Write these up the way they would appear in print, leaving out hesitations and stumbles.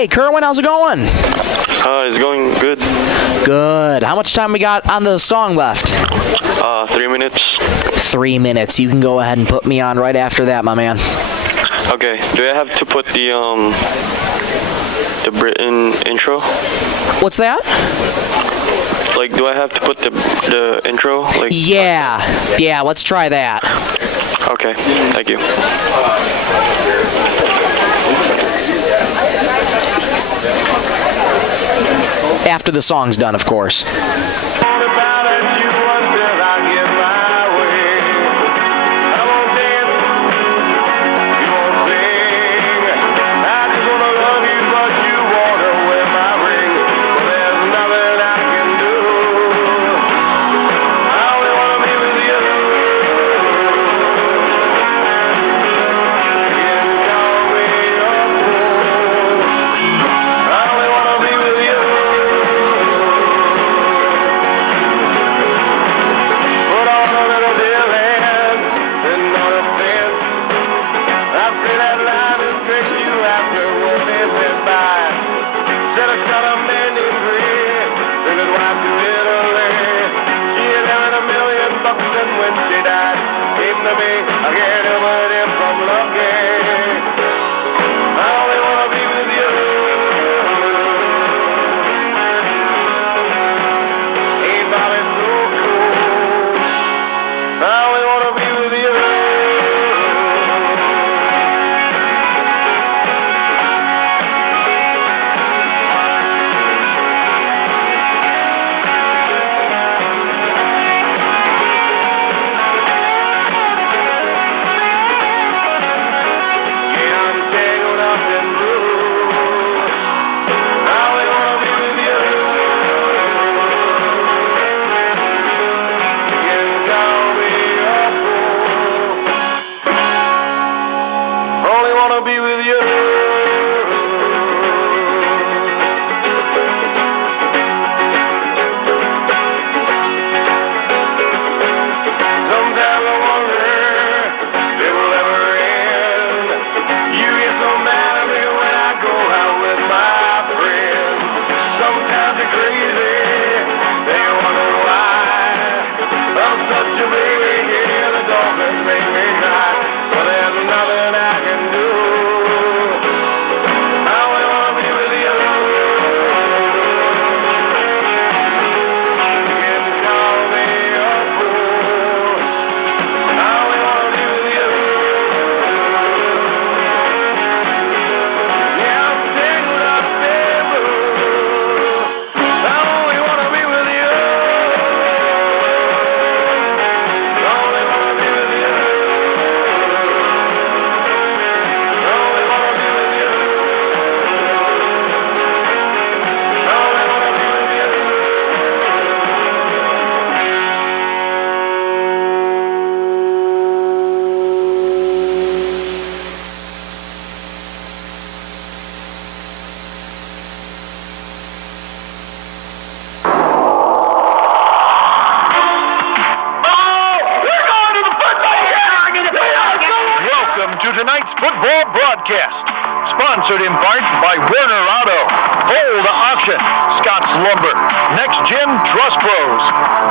Hey, Kerwin, how's it going? It's going good. Good. How much time we got on the song left? 3 minutes. 3 minutes. You can go ahead and put me on right after that, my man. Okay. Do I have to put the Britton intro? What's that? Like, do I have to put the intro? Like. Yeah. Let's try that. Okay. Thank you. After the song's done, of course. Tonight's football broadcast, sponsored in part by Werner Auto, Bold Auction, Scott's Lumber, Next Gen Trust Pros,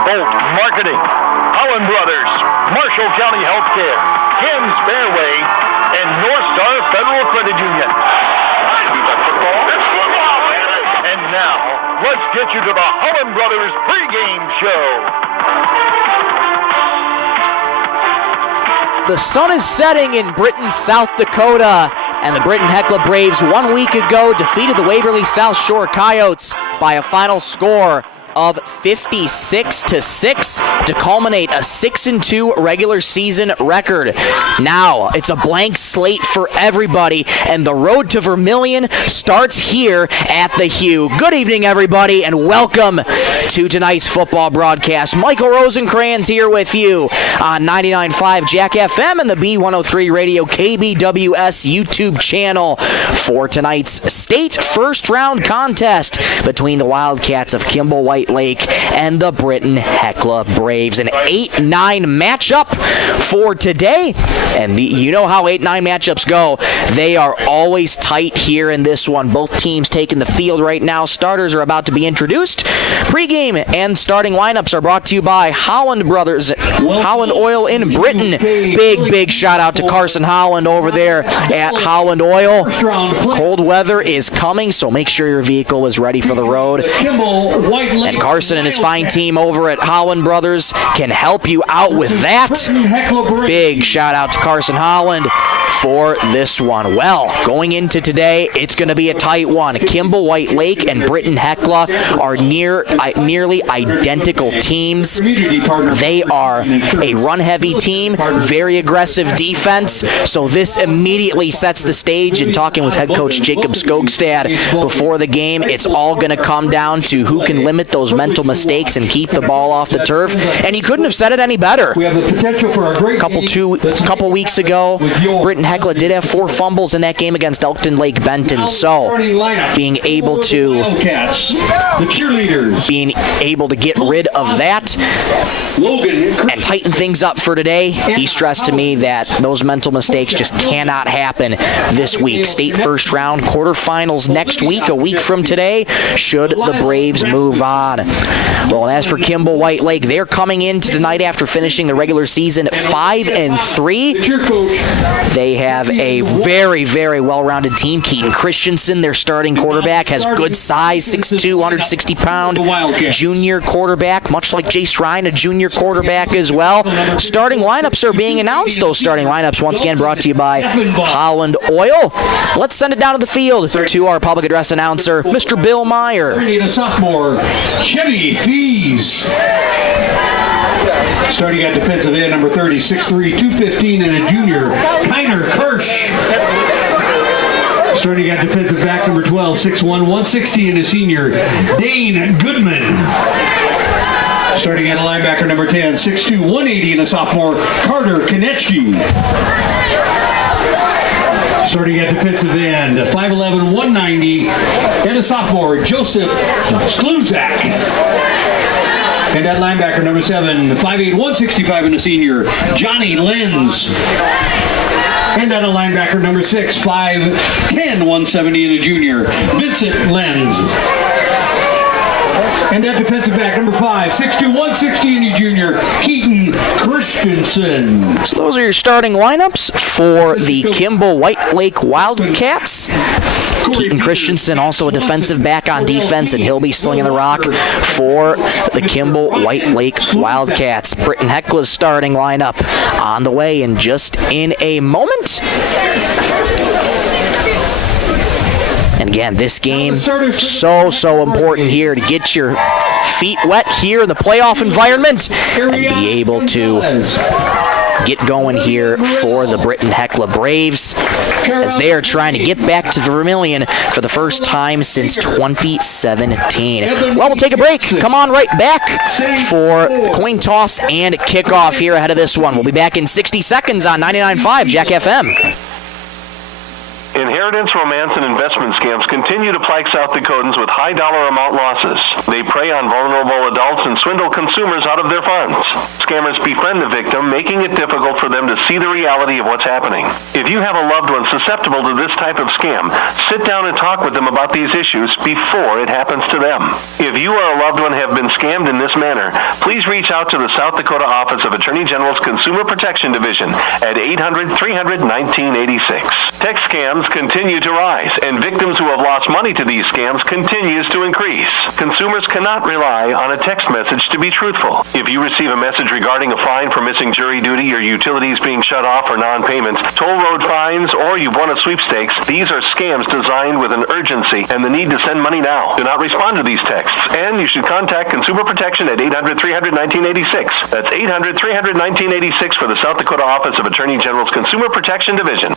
Bolt Marketing, Holland Brothers, Marshall County Healthcare, Kim's Fairway, and North Star Federal Credit Union. And now, let's get you to the Holland Brothers pregame show. The sun is setting in Britton, South Dakota, and the Britton-Hecla Braves 1 week ago defeated the Waverly South Shore Coyotes by a final score of 56-6 to culminate a 6-2 regular season record. Now it's a blank slate for everybody, and the road to Vermilion starts here at the Hugh. Good evening, everybody, and welcome to tonight's football broadcast. Michael Rosencrans here with you on 99.5 Jack FM and the B103 Radio KBWS YouTube channel for tonight's state first round contest between the Wildcats of Kimball White White Lake and the Britton-Hecla Braves. An 8-9 matchup for today. And you know how 8-9 matchups go. They are always tight here in this one. Both teams taking the field right now. Starters are about to be introduced. Pre-game and starting lineups are brought to you by Holland Brothers, Holland Oil in Britton. Big shout out to Carson Holland over there at Holland Oil. Cold weather is coming, so make sure your vehicle is ready for the road. And Carson and his fine team over at Holland Brothers can help you out with that. Big shout out to Carson Holland for this one. Well, going into today, it's going to be a tight one. Kimball, White Lake, and Britton-Hecla are nearly identical teams. They are a run-heavy team, very aggressive defense, so this immediately sets the stage. And talking with head coach Jacob Skogstad before the game, it's all going to come down to who can limit those mental mistakes and keep the ball off the turf. And he couldn't have said it any better. Couple weeks ago, Britton-Hecla did have 4 fumbles in that game against Elkton Lake Benton. So being able to get rid of that and tighten things up for today, he stressed to me that those mental mistakes just cannot happen this week. State first round quarterfinals next week, a week from today, should the Braves move on. Well, and as for Kimball White Lake, they're coming into tonight after finishing the regular season 5-3. They have a very well-rounded team. Keaton Christensen, their starting quarterback, has good size, 6'2", 160-pound junior quarterback, much like Jace Ryan, a junior quarterback as well. Starting lineups are being announced. Those starting lineups, once again, brought to you by Holland Oil. Let's send it down to the field to our public address announcer, Mr. Bill Meyer. A sophomore, Chevy Fees. Starting at defensive end, number 30, 6'3", 215, and a junior, Kiner Kirsch. Starting at defensive back, number 12, 6'1", 160, and a senior, Dane Goodman. Starting at a linebacker, number 10, 6'2", 180, and a sophomore, Carter Konechki. Starting at defensive end, 5'11", 190, and a sophomore, Joseph Skluzak. And at linebacker, number 7, 5'8", 165, and a senior, Johnny Lenz. And at a linebacker, number 6, 5'10", 170, and a junior, Vincent Lenz. And at defensive back, number 5, 6'2", 160, and a junior, Keaton Christensen. So those are your starting lineups for the Kimball White Lake Wildcats. Keaton Christensen, also a defensive back on defense, and he'll be slinging the rock for the Kimball White Lake Wildcats. Britton-Hecla's starting lineup on the way in just in a moment. And again, this game so important here to get your feet wet here in the playoff environment and be able to get going here for the Britton-Hecla Braves as they are trying to get back to the Vermilion for the first time since 2017. Well, we'll take a break. Come on right back for coin toss and kickoff here ahead of this one. We'll be back in 60 seconds on 99.5 Jack FM. Inheritance, romance, and investment scams continue to plague South Dakotans with high dollar amount losses. They prey on vulnerable adults and swindle consumers out of their funds. Scammers befriend the victim, making it difficult for them to see the reality of what's happening. If you have a loved one susceptible to this type of scam, sit down and talk with them about these issues before it happens to them. If you or a loved one have been scammed in this manner, please reach out to the South Dakota Office of Attorney General's Consumer Protection Division at 800-300-1986. Text scams continue to rise, and victims who have lost money to these scams continues to increase. Consumers cannot rely on a text message to be truthful. If you receive a message regarding a fine for missing jury duty or utilities being shut off for non-payments, toll road fines, or you've won a sweepstakes, these are scams designed with an urgency and the need to send money now. Do not respond to these texts, and you should contact Consumer Protection at 800-300-1986. That's 800-300-1986 for the South Dakota Office of Attorney General's Consumer Protection Division.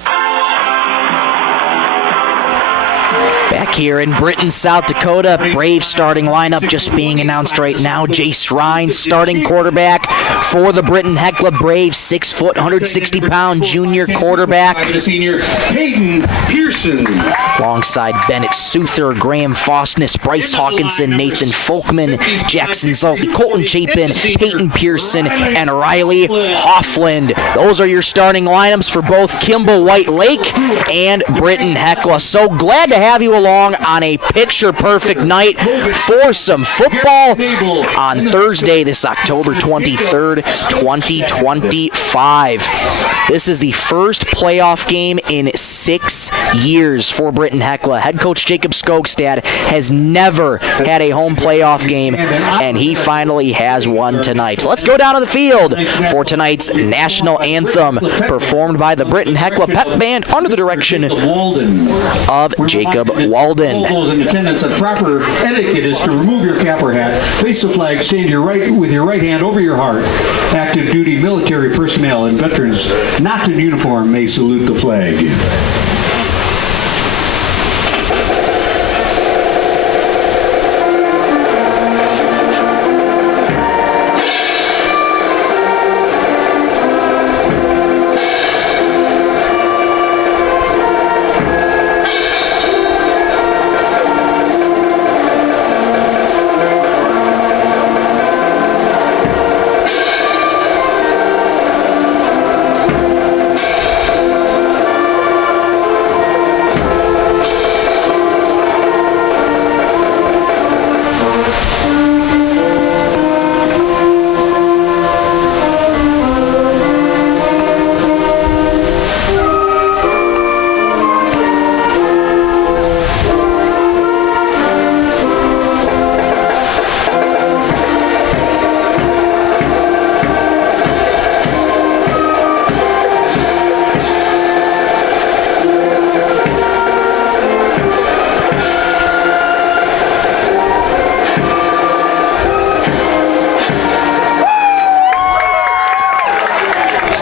Back here in Britton, South Dakota. Brave starting lineup just being announced right now. Jace Rhines, starting quarterback for the Britton-Hecla Braves. 6 foot, 160-pound junior quarterback. The senior Peyton Pearson. Alongside Bennett Souther, Graham Fostness, Bryce Hawkinson, Nathan Folkman, Jackson Zulke, Colton Chapin, Peyton Pearson, and Riley Hoffland. Those are your starting lineups for both Kimball White Lake and Britton-Hecla. So glad to have you along on a picture-perfect night for some football on Thursday, this October 23rd, 2025. This is the first playoff game in 6 years for Britton-Hecla. Head coach Jacob Skogstad has never had a home playoff game, and he finally has one tonight. So let's go down to the field for tonight's national anthem, performed by the Britton-Hecla Pep Band under the direction of Jacob Walden. All those in attendance, and proper etiquette is to remove your cap or hat, face the flag, stand with your right hand over your heart. Active duty military personnel and veterans not in uniform may salute the flag.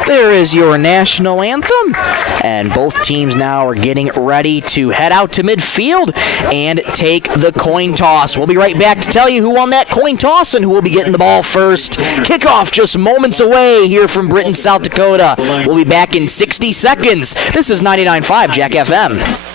There is your national anthem, and both teams now are getting ready to head out to midfield and take the coin toss. We'll be right back to tell you who won that coin toss and who will be getting the ball first. Kickoff just moments away here from Britton, South Dakota. We'll be back in 60 seconds. This is 99.5 Jack FM.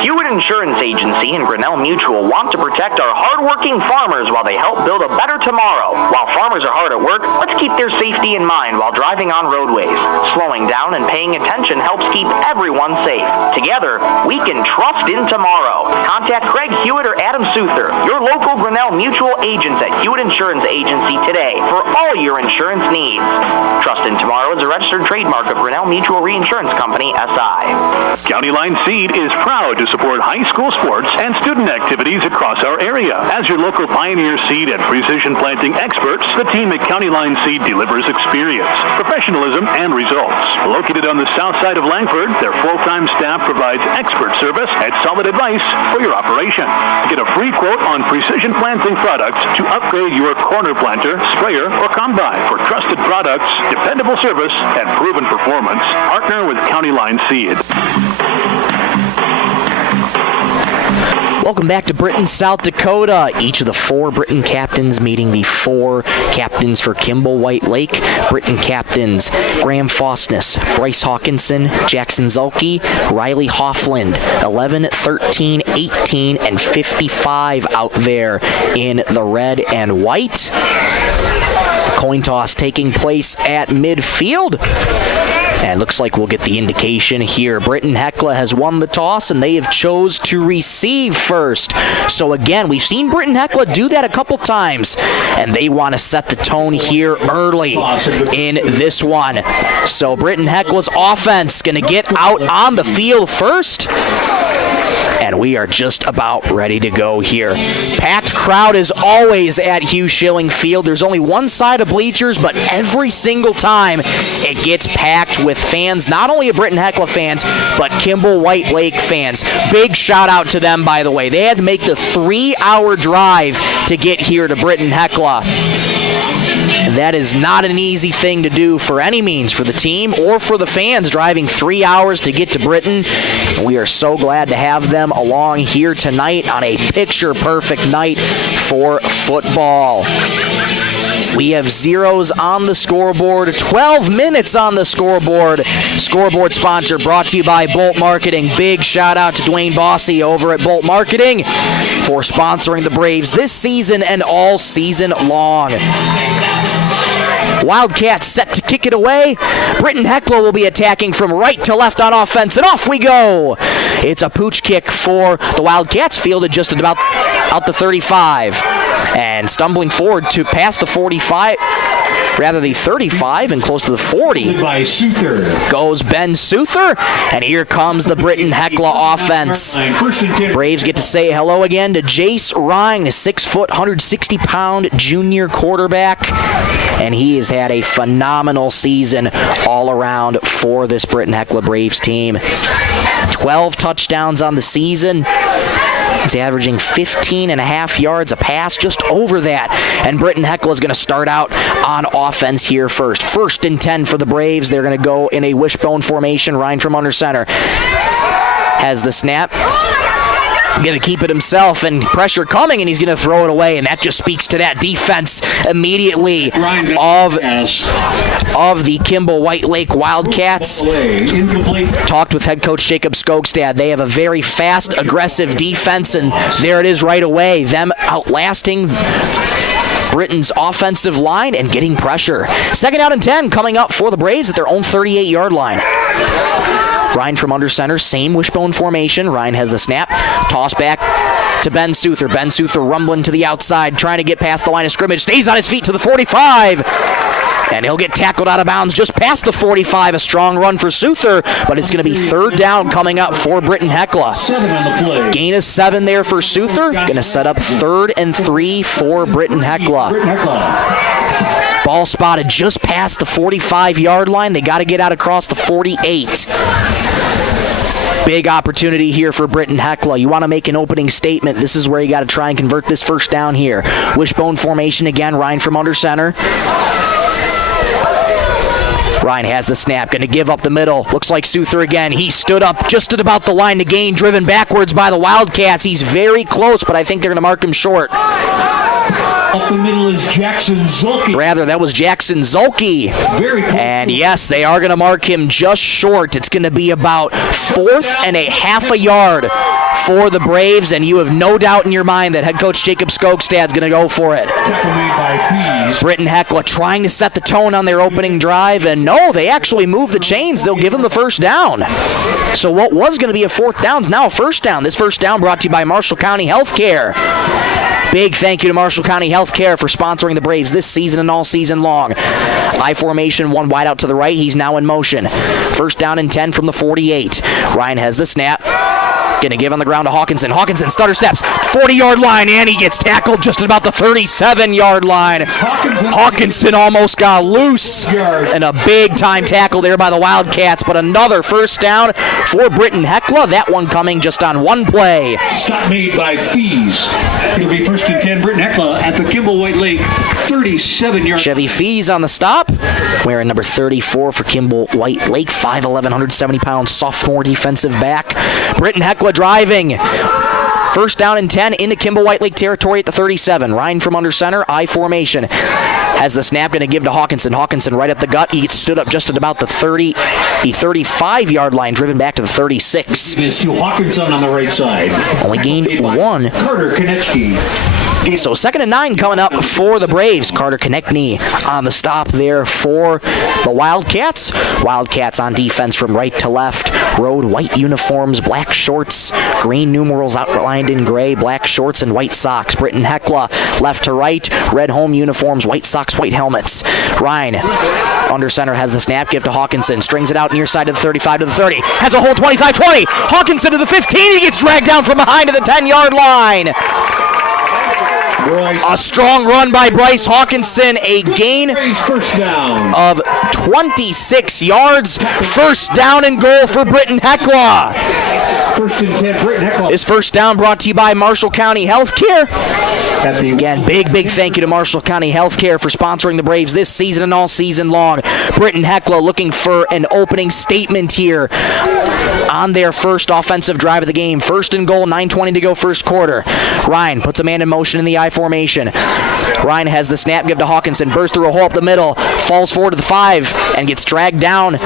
Hewitt Insurance Agency and Grinnell Mutual want to protect our hardworking farmers while they help build a better tomorrow. While farmers are hard at work, let's keep their safety in mind while driving on roadways. Slowing down and paying attention helps keep everyone safe. Together, we can trust in tomorrow. Contact Craig Hewitt or Adam Souther, your local Grinnell Mutual agents at Hewitt Insurance Agency today for all your insurance needs. Trust in Tomorrow is a registered trademark of Grinnell Mutual Reinsurance Company, SI. County Line Seed is proud to support high school sports and student activities across our area. As your local Pioneer Seed and precision planting experts, the team at County Line Seed delivers experience, professionalism, and results. Located on the south side of Langford, their full-time staff provides expert service and solid advice for your operation. Get a free quote on precision planting products to upgrade your corner planter, sprayer, or combine. For trusted products, dependable service, and proven performance, partner with County Line Seed. Welcome back to Britton, South Dakota. Each of the 4 Britton captains meeting the 4 captains for Kimball White Lake. Britton captains Graham Fostness, Bryce Hawkinson, Jackson Zulke, Riley Hoffland, 11, 13, 18, and 55 out there in the red and white. Coin toss taking place at midfield. And looks like we'll get the indication here. Britton-Hecla has won the toss, and they have chose to receive first. So again, we've seen Britton-Hecla do that a couple times, and they want to set the tone here early in this one. So Britton-Hecla's offense going to get out on the field first. And we are just about ready to go here. Packed crowd is always at Hugh Schilling Field. There's only one side of bleachers, but every single time it gets packed with fans, not only of Britton-Hecla fans, but Kimball White Lake fans. Big shout out to them, by the way. They had to make the 3-hour drive to get here to Britton-Hecla. And that is not an easy thing to do for any means for the team or for the fans driving 3 hours to get to Britton. We are so glad to have them along here tonight on a picture-perfect night for football. We have zeros on the scoreboard, 12 minutes on the scoreboard. Scoreboard sponsor brought to you by Bolt Marketing. Big shout out to Dwayne Bossy over at Bolt Marketing for sponsoring the Braves this season and all season long. Wildcats set to kick it away. Britton-Hecla will be attacking from right to left on offense, and off we go. It's a pooch kick for the Wildcats, fielded just at about out the 35. And stumbling forward to past the 45, rather the 35 and close to the 40. By Souther. Goes Ben Souther, and here comes the Britton-Hecla offense. Braves get to say hello again to Jace Ryan, a 6 foot, 160-pound junior quarterback. And he has had a phenomenal season all around for this Britton-Hecla Braves team. 12 touchdowns on the season. He's averaging 15.5 yards a pass, just over that. And Britton-Hecla is going to start out on offense here first. 1st and 10 for the Braves. They're going to go in a wishbone formation. Ryan from under center has the snap. Going to keep it himself, and pressure coming, and he's going to throw it away, and that just speaks to that defense immediately of the Kimball White Lake Wildcats. Talked with head coach Jacob Skogstad. They have a very fast, aggressive defense, and there it is right away, them outlasting Britton's offensive line and getting pressure. 2nd out and 10 coming up for the Braves at their own 38-yard line. Ryan from under center, same wishbone formation. Ryan has the snap. Toss back to Ben Souther. Ben Souther rumbling to the outside, trying to get past the line of scrimmage. Stays on his feet to the 45. And he'll get tackled out of bounds just past the 45. A strong run for Souther, but it's going to be 3rd down coming up for Britton-Hecla. 7 on the play. Gain of 7 there for Souther. Going to set up 3rd and 3 for Britton-Hecla. Ball spotted just past the 45-yard line. They got to get out across the 48. Big opportunity here for Britton-Hecla. You want to make an opening statement. This is where you got to try and convert this 1st down here. Wishbone formation again. Ryan from under center. Ryan has the snap, going to give up the middle. Looks like Souther again. He stood up just at about the line to gain, driven backwards by the Wildcats. He's very close, but I think they're going to mark him short. Up the middle is Jackson Zulke. Rather, that was Jackson Zulke. Very close. And yes, they are going to mark him just short. It's going to be about 4.5 yards for the Braves, and you have no doubt in your mind that head coach Jacob Skogstad's going to go for it. Tackle made by Fees. Britton-Hecla trying to set the tone on their opening drive, and no, they actually move the chains. They'll give them the 1st down. So what was going to be a 4th down is now a 1st down. This 1st down brought to you by Marshall County Healthcare. Big thank you to Marshall County Healthcare for sponsoring the Braves this season and all season long. I formation, 1 wide out to the right. He's now in motion. 1st down and 10 from the 48. Ryan has the snap. Going to give on the ground to Hawkinson. Hawkinson stutter steps, 40-yard line, and he gets tackled just at about the 37-yard line. Hawkinson almost got loose. And a big-time tackle there by the Wildcats, but another 1st down for Britton-Hecla. That one coming just on 1 play. Stop made by Fees. It'll be 1st and 10, Britton-Hecla at the Kimball White Lake 37-yard. Chevy Fees on the stop, wearing number 34 for Kimball White Lake, 5'11", 170-pound sophomore defensive back. Britton-Hecla driving. 1st down and 10 into Kimball White Lake territory at the 37. Ryan from under center, I formation. Has the snap, going to give to Hawkinson. Hawkinson right up the gut. He gets stood up just at about the 35-yard line, driven back to the 36. It is to Hawkinson on the right side. Only gained 1. Carter Konechny. So 2nd and 9 coming up for the Braves. Carter Konechny on the stop there for the Wildcats. Wildcats on defense from right to left. Road white uniforms, black shorts, green numerals outlined in gray, black shorts and white socks. Britton-Hecla left to right, red home uniforms, white socks, white helmets. Ryan under center has the snap, give to Hawkinson, strings it out near side to the 35 to the 30, has a hole 25-20, Hawkinson to the 15, he gets dragged down from behind to the 10-yard line. A strong run by Bryce Hawkinson, a gain of 26 yards. 1st down and goal for Britton-Hecla. First and 10, Britton-Hecla. This first down brought to you by Marshall County Healthcare. Again, big thank you to Marshall County Healthcare for sponsoring the Braves this season and all season long. Britton-Hecla looking for an opening statement here on their first offensive drive of the game. First and goal, 9:20 to go first quarter. Ryan puts a man in motion in the I formation. Ryan has the snap, give to Hawkinson, bursts through a hole up the middle, falls forward to the 5, and gets dragged down at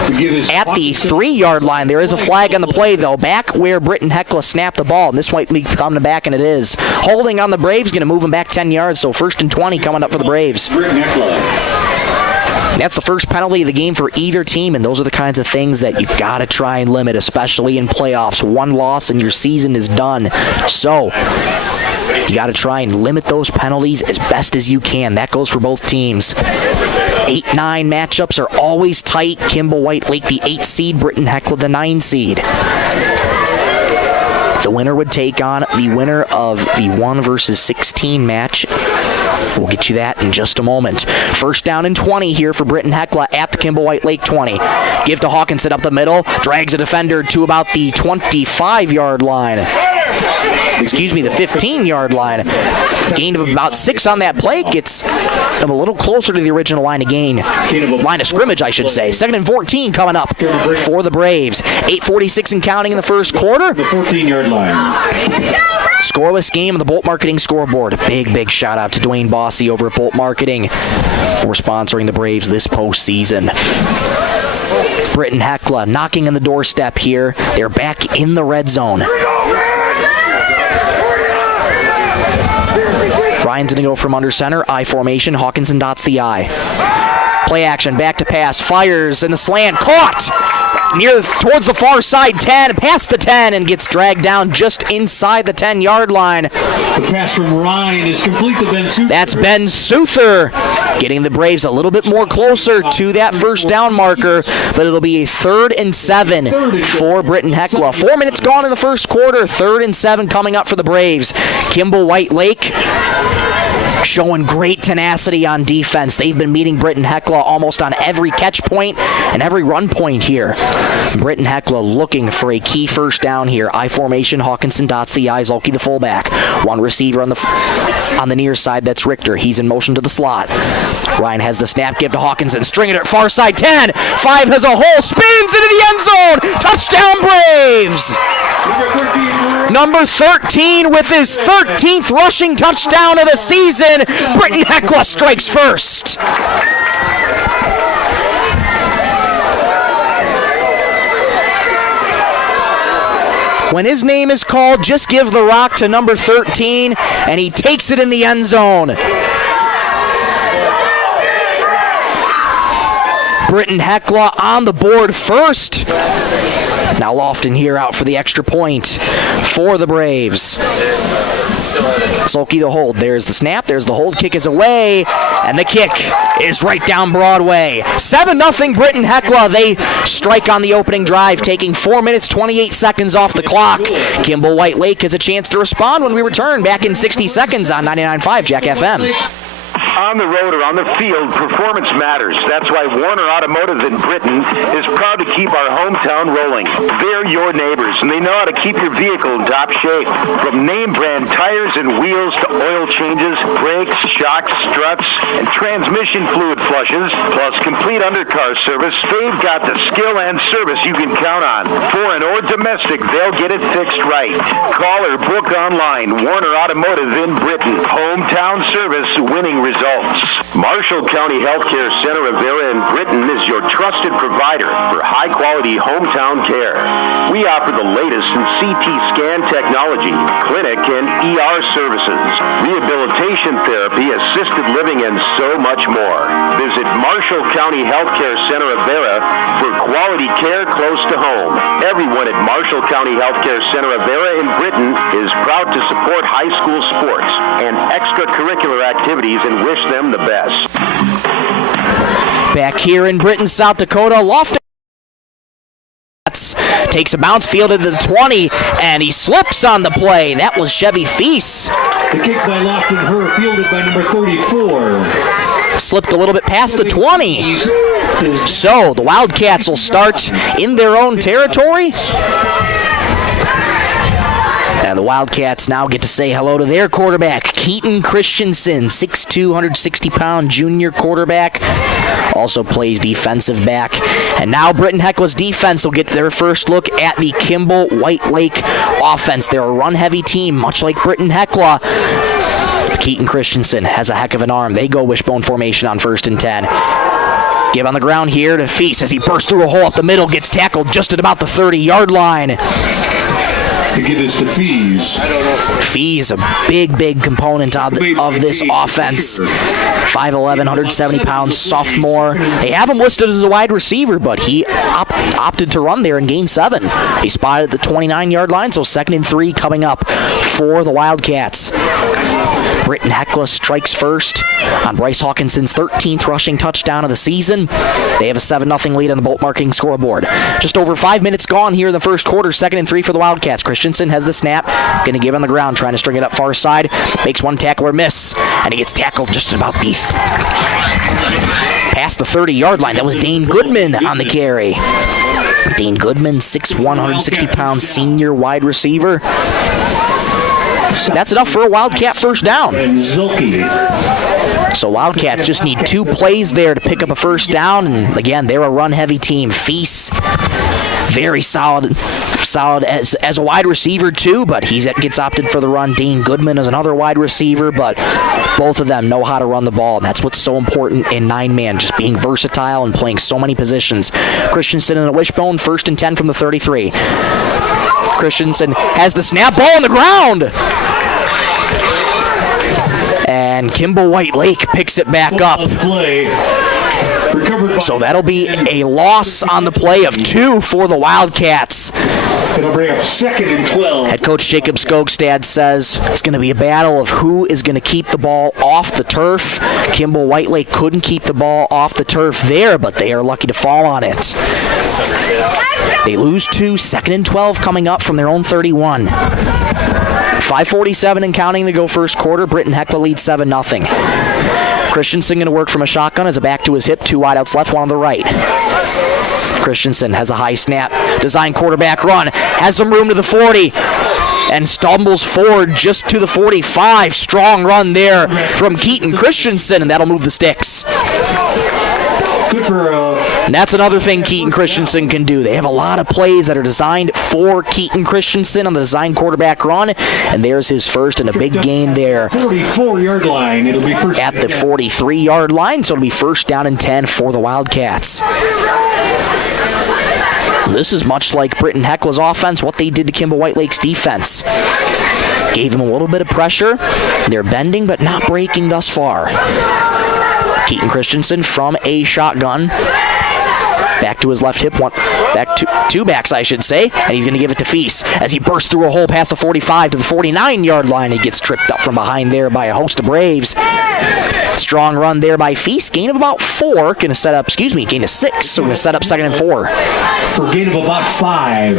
the 3-yard line. There is a flag on the play, though, back where Britton-Hecla snapped the ball, and this might be coming back, and it is. Holding on the Braves, going to move them back 10 yards, so first and 20 coming up for the Braves. That's the first penalty of the game for either team, and those are the kinds of things that you got to try and limit, especially in playoffs. One loss and your season is done. So you got to try and limit those penalties as best as you can. That goes for both teams. 8-9 matchups are always tight. Kimball White Lake, the 8 seed, Britton-Hecla, the 9 seed. The winner would take on the winner of the 1 versus 16 match. We'll get you that in just a moment. First down and 20 here for Britton-Hecla at the Kimball White Lake 20. Give to Hawkinson up the middle. Drags a defender to about the 25-yard line. Excuse me, the 15-yard line. Gain of about 6 on that play. Gets them a little closer to the original line of gain. Line of scrimmage, I should say. 2nd and 14 coming up for the Braves. 8:46 and counting in the first quarter. The 14-yard line. Scoreless game on the Bolt Marketing scoreboard. Big shout out to Dwayne Bossy over at Bolt Marketing for sponsoring the Braves this postseason. Britton-Hecla knocking on the doorstep here. They're back in the red zone. Ryan's going to go from under center, I formation. Hawkinson dots the I. Play action, back to pass, fires in the slant, caught! Towards the far side, 10, past the 10, and gets dragged down just inside the 10-yard line. The pass from Ryan is complete to Ben Souther. That's Ben Souther, getting the Braves a little bit more closer to that first down marker, but it'll be a 3rd and 7 for Britton-Hecla. 4 minutes gone in the first quarter, 3rd and 7 coming up for the Braves. Kimball White Lake showing great tenacity on defense. They've been meeting Britton-Hecla almost on every catch point and every run point here. Britton-Hecla looking for a key first down here. I formation, Hawkinson dots the I, Zolke the fullback. One receiver on the near side, that's Richter. He's in motion to the slot. Ryan has the snap, give to Hawkinson. String it at far side, 10. 5 has a hole, spins into the end zone. Touchdown Braves! Number 13 with his 13th rushing touchdown of the season. Britton-Hecla strikes first. When his name is called, just give the rock to number 13, and he takes it in the end zone. Britton-Hecla on the board first. Now Lofton here out for the extra point for the Braves. Zolke the hold. There's the snap. There's the hold. Kick is away. And the kick is right down Broadway. 7-0 Britton-Hecla. They strike on the opening drive, taking 4 minutes, 28 seconds off the clock. Kimball White Lake has a chance to respond when we return back in 60 seconds on 99.5 Jack FM. On the road or on the field, performance matters. That's why Warner Automotive in Britton is proud to keep our hometown rolling. They're your neighbors, and they know how to keep your vehicle in top shape. From name brand tires and wheels to oil changes, brakes, shocks, struts, and transmission fluid flushes, plus complete undercar service, they've got the skill and service you can count on. Foreign or domestic, they'll get it fixed right. Call or book online. Warner Automotive in Britton. Hometown service, winning results. Marshall County Healthcare Center Rivera in Britton is your trusted provider for high-quality hometown care. We offer the latest in CT scan technology, clinic and ER services, rehabilitation therapy, assisted living, and so much more. Visit Marshall County Healthcare Center Rivera for quality care close to home. Everyone at Marshall County Healthcare Center Rivera in Britton is proud to support high school sports and extracurricular activities and wish them the best. Back here in Britton, South Dakota, Lofton takes a bounce, fielded to the 20, and he slips on the play. That was Chevy Feast. The kick by Lofton Herr, fielded by number 34. Slipped a little bit past the 20. So the Wildcats will start in their own territory. And the Wildcats now get to say hello to their quarterback, Keaton Christensen, 6'2", 160-pound junior quarterback. Also plays defensive back. And now Britton-Hecla's defense will get their first look at the Kimball White Lake offense. They're a run-heavy team, much like Britton-Hecla. Keaton Christensen has a heck of an arm. They go wishbone formation on 1st and 10. Give on the ground here to Feast as he bursts through a hole up the middle, gets tackled just at about the 30-yard line. To give this to Fees. Fees, a big component of this offense. 5'11", 170-pound sophomore. They have him listed as a wide receiver, but he opted to run there and gain 7. He spotted at the 29-yard line, so 2nd and 3 coming up for the Wildcats. Britton-Hecla strikes first on Bryce Hawkinson's 13th rushing touchdown of the season. They have a 7-0 lead on the Bolt Marketing scoreboard. Just over 5 minutes gone here in the first quarter. 2nd and 3 for the Wildcats. Christensen has the snap. Going to give on the ground, trying to string it up far side. Makes one tackler miss, and he gets tackled just about past the 30-yard line. That was Dane Goodman on the carry. Dane Goodman, 6'1", 160-pound senior wide receiver. That's enough for a Wildcat first down. So Wildcats just need 2 plays there to pick up a first down. And again, they're a run-heavy team. Feast, very solid as a wide receiver too, but he gets opted for the run. Dane Goodman is another wide receiver, but both of them know how to run the ball, and that's what's so important in 9-man, just being versatile and playing so many positions. Christensen in a wishbone, 1st and 10 from the 33. Christensen has the snap, ball on the ground. And Kimball White Lake picks it back up. So that'll be a loss on the play of 2 for the Wildcats. It'll bring up 2nd and 12. Head coach Jacob Skogstad says it's going to be a battle of who is going to keep the ball off the turf. Kimball White Lake couldn't keep the ball off the turf there, but they are lucky to fall on it. They lose 2, 2nd and 12 coming up from their own 31. 5:47 and counting to go first quarter. Britton-Hecla leads 7-0. Christensen going to work from a shotgun as a back to his hip. 2 wideouts left, 1 on the right. Christensen has a high snap. Design quarterback run. Has some room to the 40. And stumbles forward just to the 45. Strong run there from Keaton Christensen, and that'll move the sticks. Good for and that's another thing Keaton Christensen can do. They have a lot of plays that are designed for Keaton Christensen on the design quarterback run, and there's his first and a big gain there. 44-yard line. It'll be first at the 43-yard line, so it'll be 1st down and 10 for the Wildcats. This is much like Britton-Hecla's offense, what they did to Kimball White Lake's defense. Gave them a little bit of pressure. They're bending but not breaking thus far. Keaton Christensen from a shotgun. Back to his left hip, two backs, I should say, and he's going to give it to Feast as he bursts through a hole past the 45 to the 49-yard line. He gets tripped up from behind there by a host of Braves. Strong run there by Feast. Gain of about 4. Gain of 6. So we're going to set up 2nd and 4. For a gain of about 5.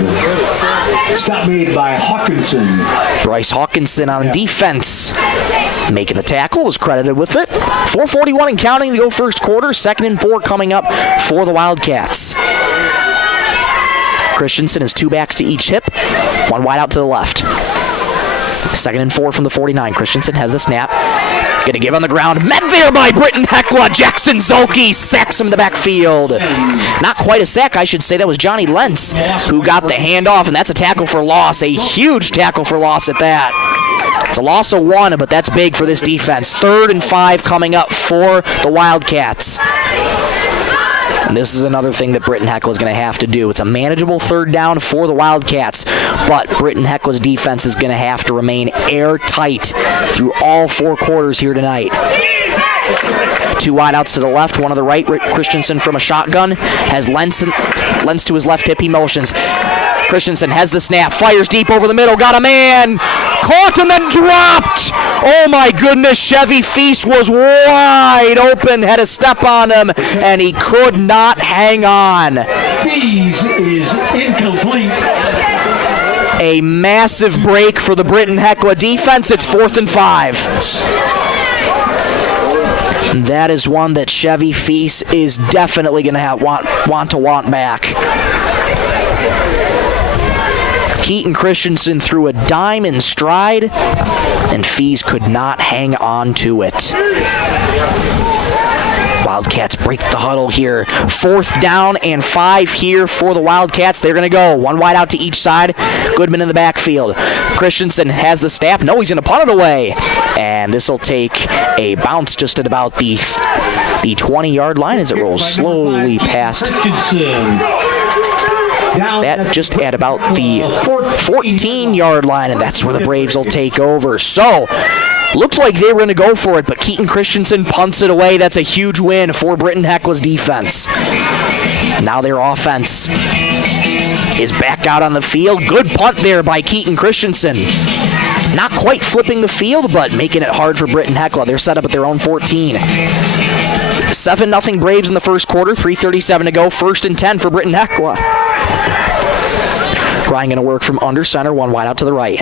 Stop made by Hawkinson. Bryce Hawkinson on defense. Making the tackle, was credited with it. 4:41 and counting to go first quarter. 2nd and 4 coming up for the Wildcats. Christensen has 2 backs to each hip. 1 wide out to the left. 2nd and 4 from the 49. Christensen has the snap. Going to give on the ground. Met there by Britton-Hecla. Jackson Zolke sacks him in the backfield. Not quite a sack, I should say. That was Johnny Lentz who got the handoff, and that's a tackle for loss. A huge tackle for loss at that. It's a loss of 1, but that's big for this defense. 3rd and 5 coming up for the Wildcats. And this is another thing that Britton-Hecla is going to have to do. It's a manageable 3rd down for the Wildcats, but Britton-Hecla's defense is going to have to remain airtight through all 4 quarters here tonight. 2 wideouts to the left, 1 to the right. Christensen from a shotgun has Lentz to his left hip. He motions. Christensen has the snap, fires deep over the middle, got a man, caught and then dropped. Oh my goodness, Chevy Feast was wide open, had a step on him, and he could not hang on. Feast is incomplete. A massive break for the Britton-Hecla defense. It's 4th and 5. That is one that Chevy Feast is definitely going to want back. Keaton Christensen threw a dime in stride, and Fees could not hang on to it. Wildcats break the huddle here. 4th down and 5 here for the Wildcats. They're going to go one wide out to each side. Goodman in the backfield. Christensen has the snap. No, he's going to punt it away. And this will take a bounce just at about the 20-yard line as it rolls slowly past. That just at about the 14-yard line, and that's where the Braves will take over. So, looked like they were going to go for it, but Keaton Christensen punts it away. That's a huge win for Britton-Hecla's defense. Now their offense is back out on the field. Good punt there by Keaton Christensen. Not quite flipping the field, but making it hard for Britton-Hecla. They're set up at their own 14. 7-0 Braves in the first quarter, 3:37 to go. 1st and 10 for Britton-Hecla. Ryan going to work from under center, one wide out to the right.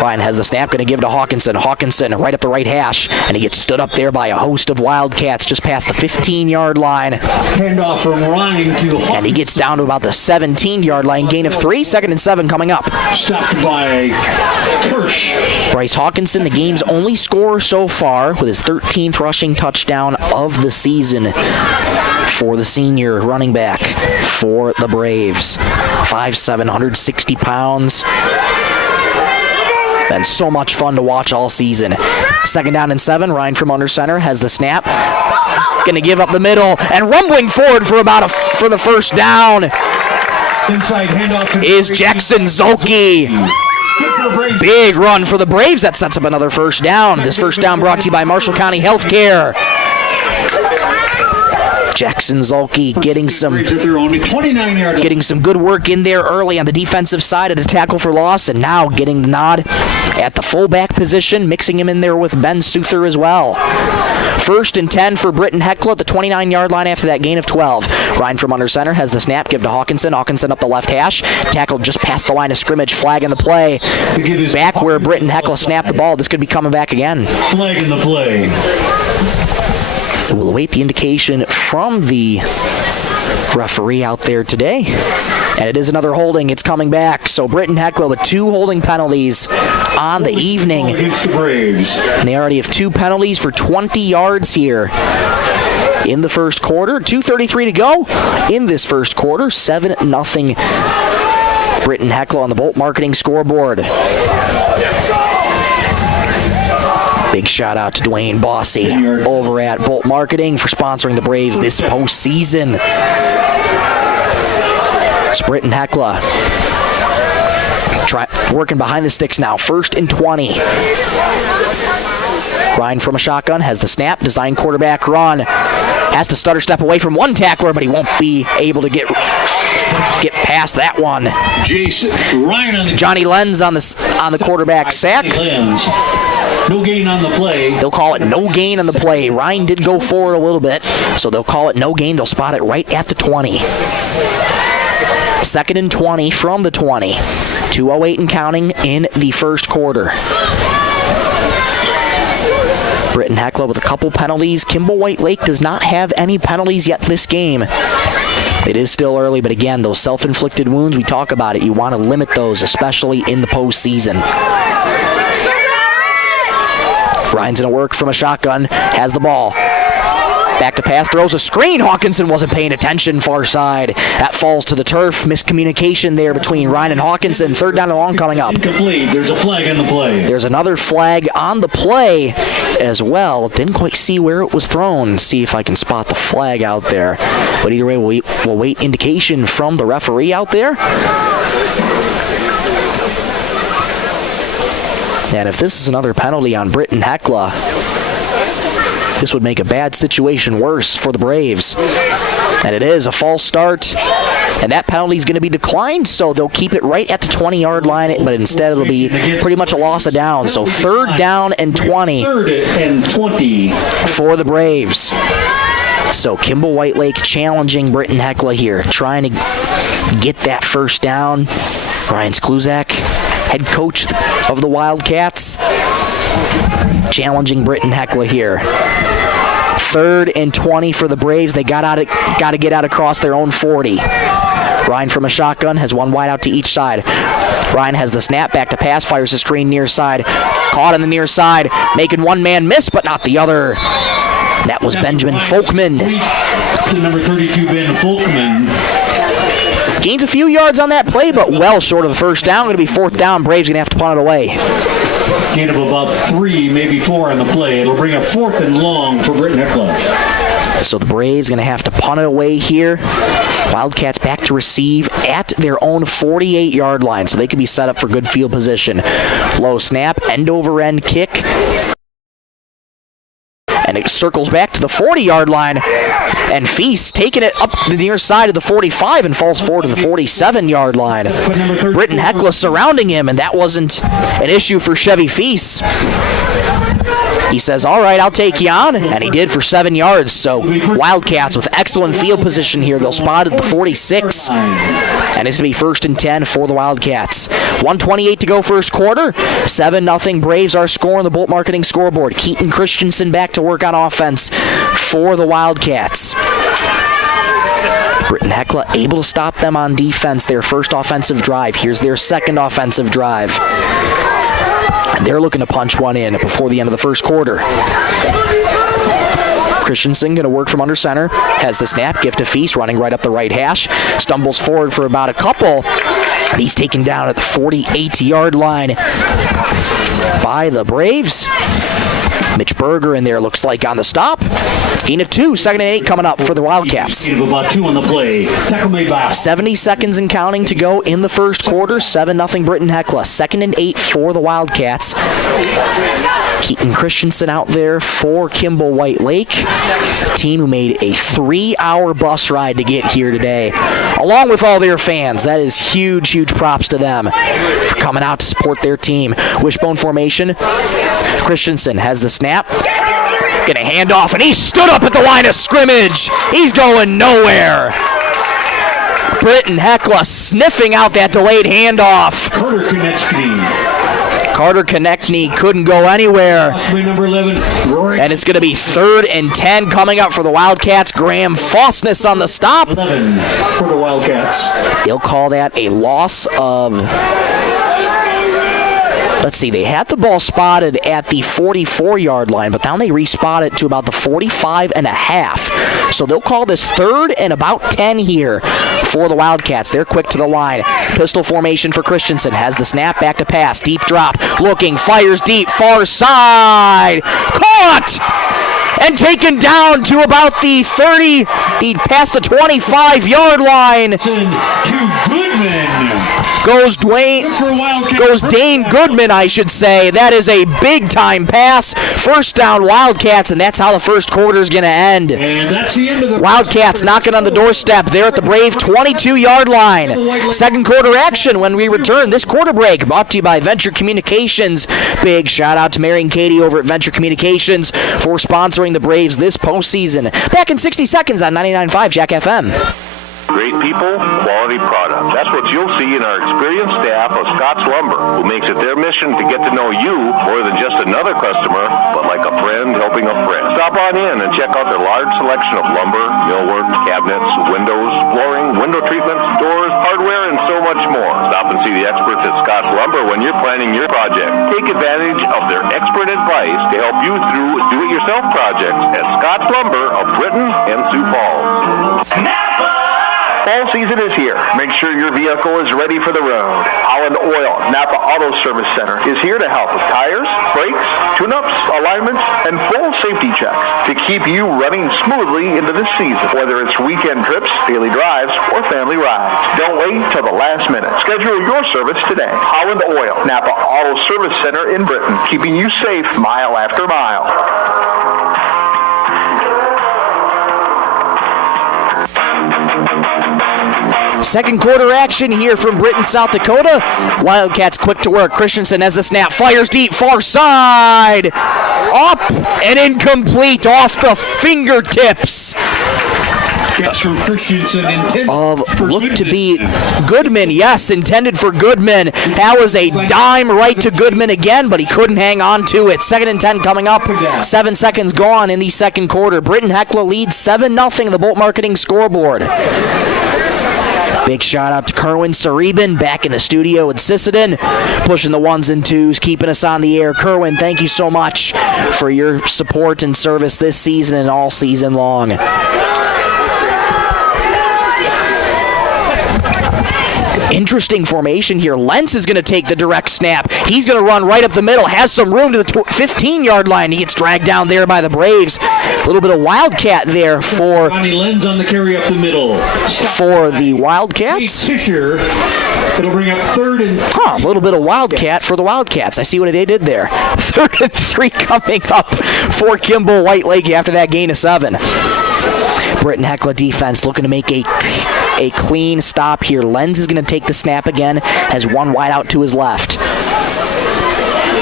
Ryan has the snap, going to give it to Hawkinson. Hawkinson right up the right hash, and he gets stood up there by a host of Wildcats just past the 15-yard line. Handoff from Ryan to Hawkinson. And he gets down to about the 17-yard line. Gain of 3, 2nd and 7 coming up. Stopped by Kirsch. Bryce Hawkinson, the game's only scorer so far, with his 13th rushing touchdown of the season for the senior running back for the Braves. 5'7", 160 pounds. Been so much fun to watch all season. 2nd down and 7. Ryan from under center has the snap. Going to give up the middle and rumbling forward for the first down. Inside handoff is Jackson Zolke. Big run for the Braves. That sets up another first down. This first down brought to you by Marshall County Healthcare. Jackson Zolke getting some good work in there early on the defensive side at a tackle for loss, and now getting the nod at the fullback position, mixing him in there with Ben Souther as well. 1st and 10 for Britton-Hecla at the 29-yard line after that gain of 12. Ryan from under center has the snap, give to Hawkinson. Hawkinson up the left hash, tackled just past the line of scrimmage, flag in the play. Back where Britton-Hecla snapped the ball. This could be coming back again. Flag in the play. We'll await the indication from the referee out there today. And it is another holding. It's coming back. So Britton-Hecla with 2 holding penalties on the evening. Against the Braves. And they already have 2 penalties for 20 yards here in the first quarter. 2:33 to go in this first quarter. 7-0 Britton-Hecla on the Bolt Marketing scoreboard. Big shout out to Dwayne Bossy over at Bolt Marketing for sponsoring the Braves this postseason. It's Britton-Hecla working behind the sticks now. 1st and 20. Ryan from a shotgun has the snap. Design quarterback run. Has to stutter step away from one tackler, but he won't be able to get past that one. Johnny Lenz on the quarterback sack. No gain on the play. They'll call it no gain on the play. Ryan did go forward a little bit, so they'll call it no gain. They'll spot it right at the 20. 2nd and 20 from the 20. 2:08 and counting in the first quarter. Britton-Hecla with a couple penalties. Kimball White Lake does not have any penalties yet this game. It is still early, but again, those self-inflicted wounds, we talk about it. You want to limit those, especially in the postseason. Ryan's going to work from a shotgun, has the ball. Back to pass, throws a screen. Hawkinson wasn't paying attention, far side. That falls to the turf. Miscommunication there between Ryan and Hawkinson. 3rd down and long coming up. Incomplete. There's a flag on the play. There's another flag on the play as well. Didn't quite see where it was thrown. See if I can spot the flag out there. But either way, we'll wait indication from the referee out there. And if this is another penalty on Britton-Hecla, this would make a bad situation worse for the Braves. And it is a false start. And that penalty is going to be declined, so they'll keep it right at the 20-yard line, but instead it'll be pretty much a loss of down. So 3rd down and 20. 3rd and 20 for the Braves. So Kimball White Lake challenging Britton-Hecla here, trying to get that first down. Ryan Skluzak, head coach of the Wildcats, challenging Britton-Hecla here. 3rd and 20 for the Braves. They got to get out across their own 40. Ryan from a shotgun has one wide out to each side. Ryan has the snap, back to pass, fires the screen near side. Caught on the near side, making one man miss, but not the other. That was Benjamin Folkman. To number 32, Ben Folkman. Gains a few yards on that play, but well short of the first down. Going to be fourth down. Braves going to have to punt it away. Gain of about 3, maybe 4 on the play. It'll bring up 4th and long for Britton-Hecla. So the Braves going to have to punt it away here. Wildcats back to receive at their own 48-yard line, so they could be set up for good field position. Low snap, end-over-end kick. And it circles back to the 40-yard line. And Feast taking it up the near side of the 45 and falls forward to the 47-yard line. Britton-Hecla surrounding him, and that wasn't an issue for Chevy Feast. He says, all right, I'll take you on, and he did for 7 yards. So Wildcats with excellent field position here. They'll spot at the 46, and it's going to be 1st and 10 for the Wildcats. 1:28 to go first quarter. 7-0 Braves are scoring the Bolt Marketing scoreboard. Keaton Christensen back to work on offense for the Wildcats. Britton-Hecla able to stop them on defense, their first offensive drive. Here's their second offensive drive. And they're looking to punch one in before the end of the first quarter. Christensen going to work from under center. Has the snap, gift to Feast, running right up the right hash. Stumbles forward for about a couple. And he's taken down at the 48-yard line by the Braves. Mitch Berger in there looks like on the stop. Gain of 2, 2nd and 8 coming up for the Wildcats. Gain of about 2 on the play. Tackle made by 70 seconds and counting to go in the first quarter. 7-0 Britton-Hecla. 2nd and 8 for the Wildcats. Keaton Christensen out there for Kimball White Lake. Team who made a 3-hour bus ride to get here today, along with all their fans. That is huge, huge props to them for coming out to support their team. Wishbone formation. Christensen has the snap. Gonna hand off, and he stood up at the line of scrimmage. He's going nowhere. Britton-Hecla sniffing out that delayed handoff. Carter Konechny couldn't go anywhere. And it's going to be 3rd and 10 coming up for the Wildcats. Graham Fossness on the stop. 11 for the Wildcats. They'll call that a loss of... Let's see, they had the ball spotted at the 44-yard line, but now they respot it to about the 45 and a half. So they'll call this 3rd and about 10 here for the Wildcats. They're quick to the line. Pistol formation for Christensen. Has the snap, back to pass. Deep drop. Looking, fires deep, far side. Caught! And taken down to about the 30, past the 25-yard line. To Goodman. Goes Dane Goodman, I should say. That is a big-time pass. First down, Wildcats, and that's how the first quarter is going to end. And that's the end of the Wildcats knocking on the doorstep there at the Brave 22-yard line. Second quarter action when we return. This quarter break brought to you by Venture Communications. Big shout-out to Mary and Katie over at Venture Communications for sponsoring the Braves this postseason. Back in 60 seconds on 99.5 Jack FM. Great people, quality product. That's what you'll see in our experienced staff of Scott's Lumber, who makes it their mission to get to know you more than just another customer, but like a friend helping a friend. Stop on in and check out their large selection of lumber, millwork, cabinets, windows, flooring, window treatments, doors, hardware, and so much more. Stop and see the experts at Scott's Lumber when you're planning your project. Take advantage of their expert advice to help you through do-it-yourself projects at Scott's Lumber of Britton and Sioux Falls. Fall season is here. Make sure your vehicle is ready for the road. Holland Oil, Napa Auto Service Center, is here to help with tires, brakes, tune-ups, alignments, and full safety checks to keep you running smoothly into this season, whether it's weekend trips, daily drives, or family rides. Don't wait till the last minute. Schedule your service today. Holland Oil, Napa Auto Service Center in Britton, keeping you safe mile after mile. Second quarter action here from Britton, South Dakota. Wildcats quick to work. Christensen has the snap. Fires deep, far side. Up and incomplete off the fingertips. Catch from Christensen intended looked to be Goodman. Yes, intended for Goodman. That was a dime right to Goodman again, but he couldn't hang on to it. 2nd and 10 coming up. 7 seconds gone in the second quarter. Britton-Hecla leads 7-0 the Bolt Marketing scoreboard. Big shout out to Kerwin Saribin back in the studio with Sisseton, pushing the ones and twos, keeping us on the air. Kerwin, thank you so much for your support and service this season and all season long. Interesting formation here. Lentz is going to take the direct snap. He's going to run right up the middle, has some room to the 15-yard line. He gets dragged down there by the Braves. A little bit of Wildcat there for Ronnie Lenz on the carry up the middle. For the Wildcats. Fisher. It'll bring up 3rd and... A little bit of Wildcat for the Wildcats. I see what they did there. 3rd and 3 coming up for Kimball White Lake after that gain of 7. Britton-Hecla defense looking to make a clean stop here. Lenz is going to take the snap again, has one wide out to his left.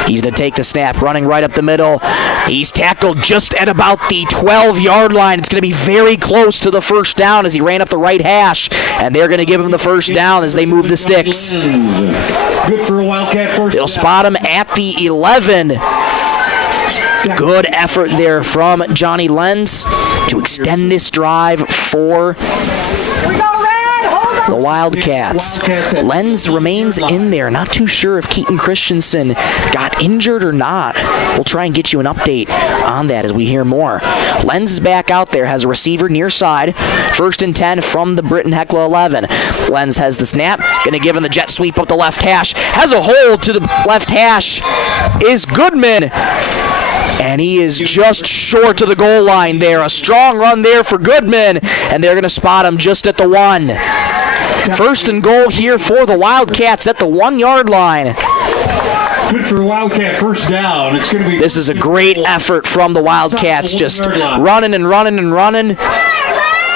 He's going to take the snap, running right up the middle. He's tackled just at about the 12-yard line. It's going to be very close to the first down as he ran up the right hash, and they're going to give him the first down as they move the sticks. Good for a Wildcat first. They'll spot him at the 11. Good effort there from Johnny Lenz to extend this drive for the Wildcats. Lenz remains in there. Not too sure if Keaton Christensen got injured or not. We'll try and get you an update on that as we hear more. Lenz is back out there, has a receiver near side. 1st and 10 from the Britton-Hecla 11. Lenz has the snap. Going to give him the jet sweep up the left hash. Has a hold to the left hash. Is Goodman. And he is just short of the goal line there. A strong run there for Goodman. And they're going to spot him just at the 1. 1st and goal here for the Wildcats at the 1-yard line. Good for a Wildcat first down. It's going to be. This is a great effort from the Wildcats, just running and running and running.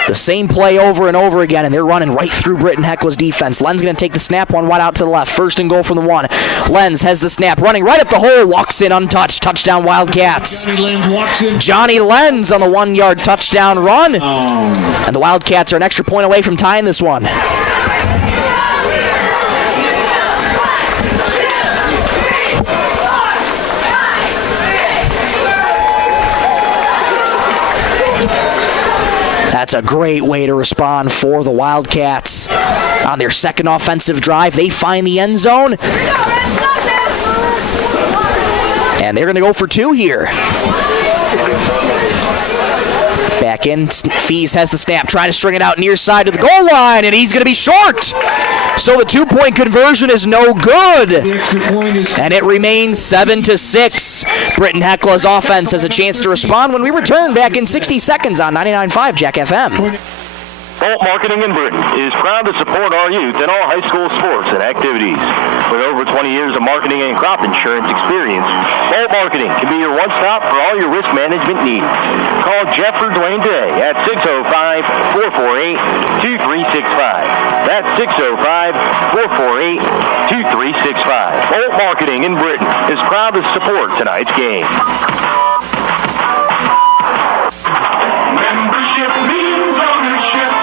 The same play over and over again, and they're running right through Britton-Hecla's defense. Lenz going to take the snap, one wide out to the left. 1st and goal from the 1. Lenz has the snap, running right up the hole, walks in untouched. Touchdown Wildcats. Johnny Lenz walks in. Johnny Lenz on the 1-yard touchdown run. And the Wildcats are an extra point away from tying this one. That's a great way to respond for the Wildcats. On their second offensive drive, they find the end zone. And they're going to go for 2 here. Back in, Fees has the snap, trying to string it out near side to the goal line, and he's going to be short. So the 2-point conversion is no good. And it remains 7-6. Britton-Hecla's offense has a chance to respond when we return back in 60 seconds on 99.5 Jack FM. Bolt Marketing in Britton is proud to support our youth in all high school sports and activities. With over 20 years of marketing and crop insurance experience, Bolt Marketing can be your one-stop for all your risk management needs. Call Jeff or Dwayne today at 605-448-2365. That's 605-448-2365. Bolt Marketing in Britton is proud to support tonight's game. Membership means ownership.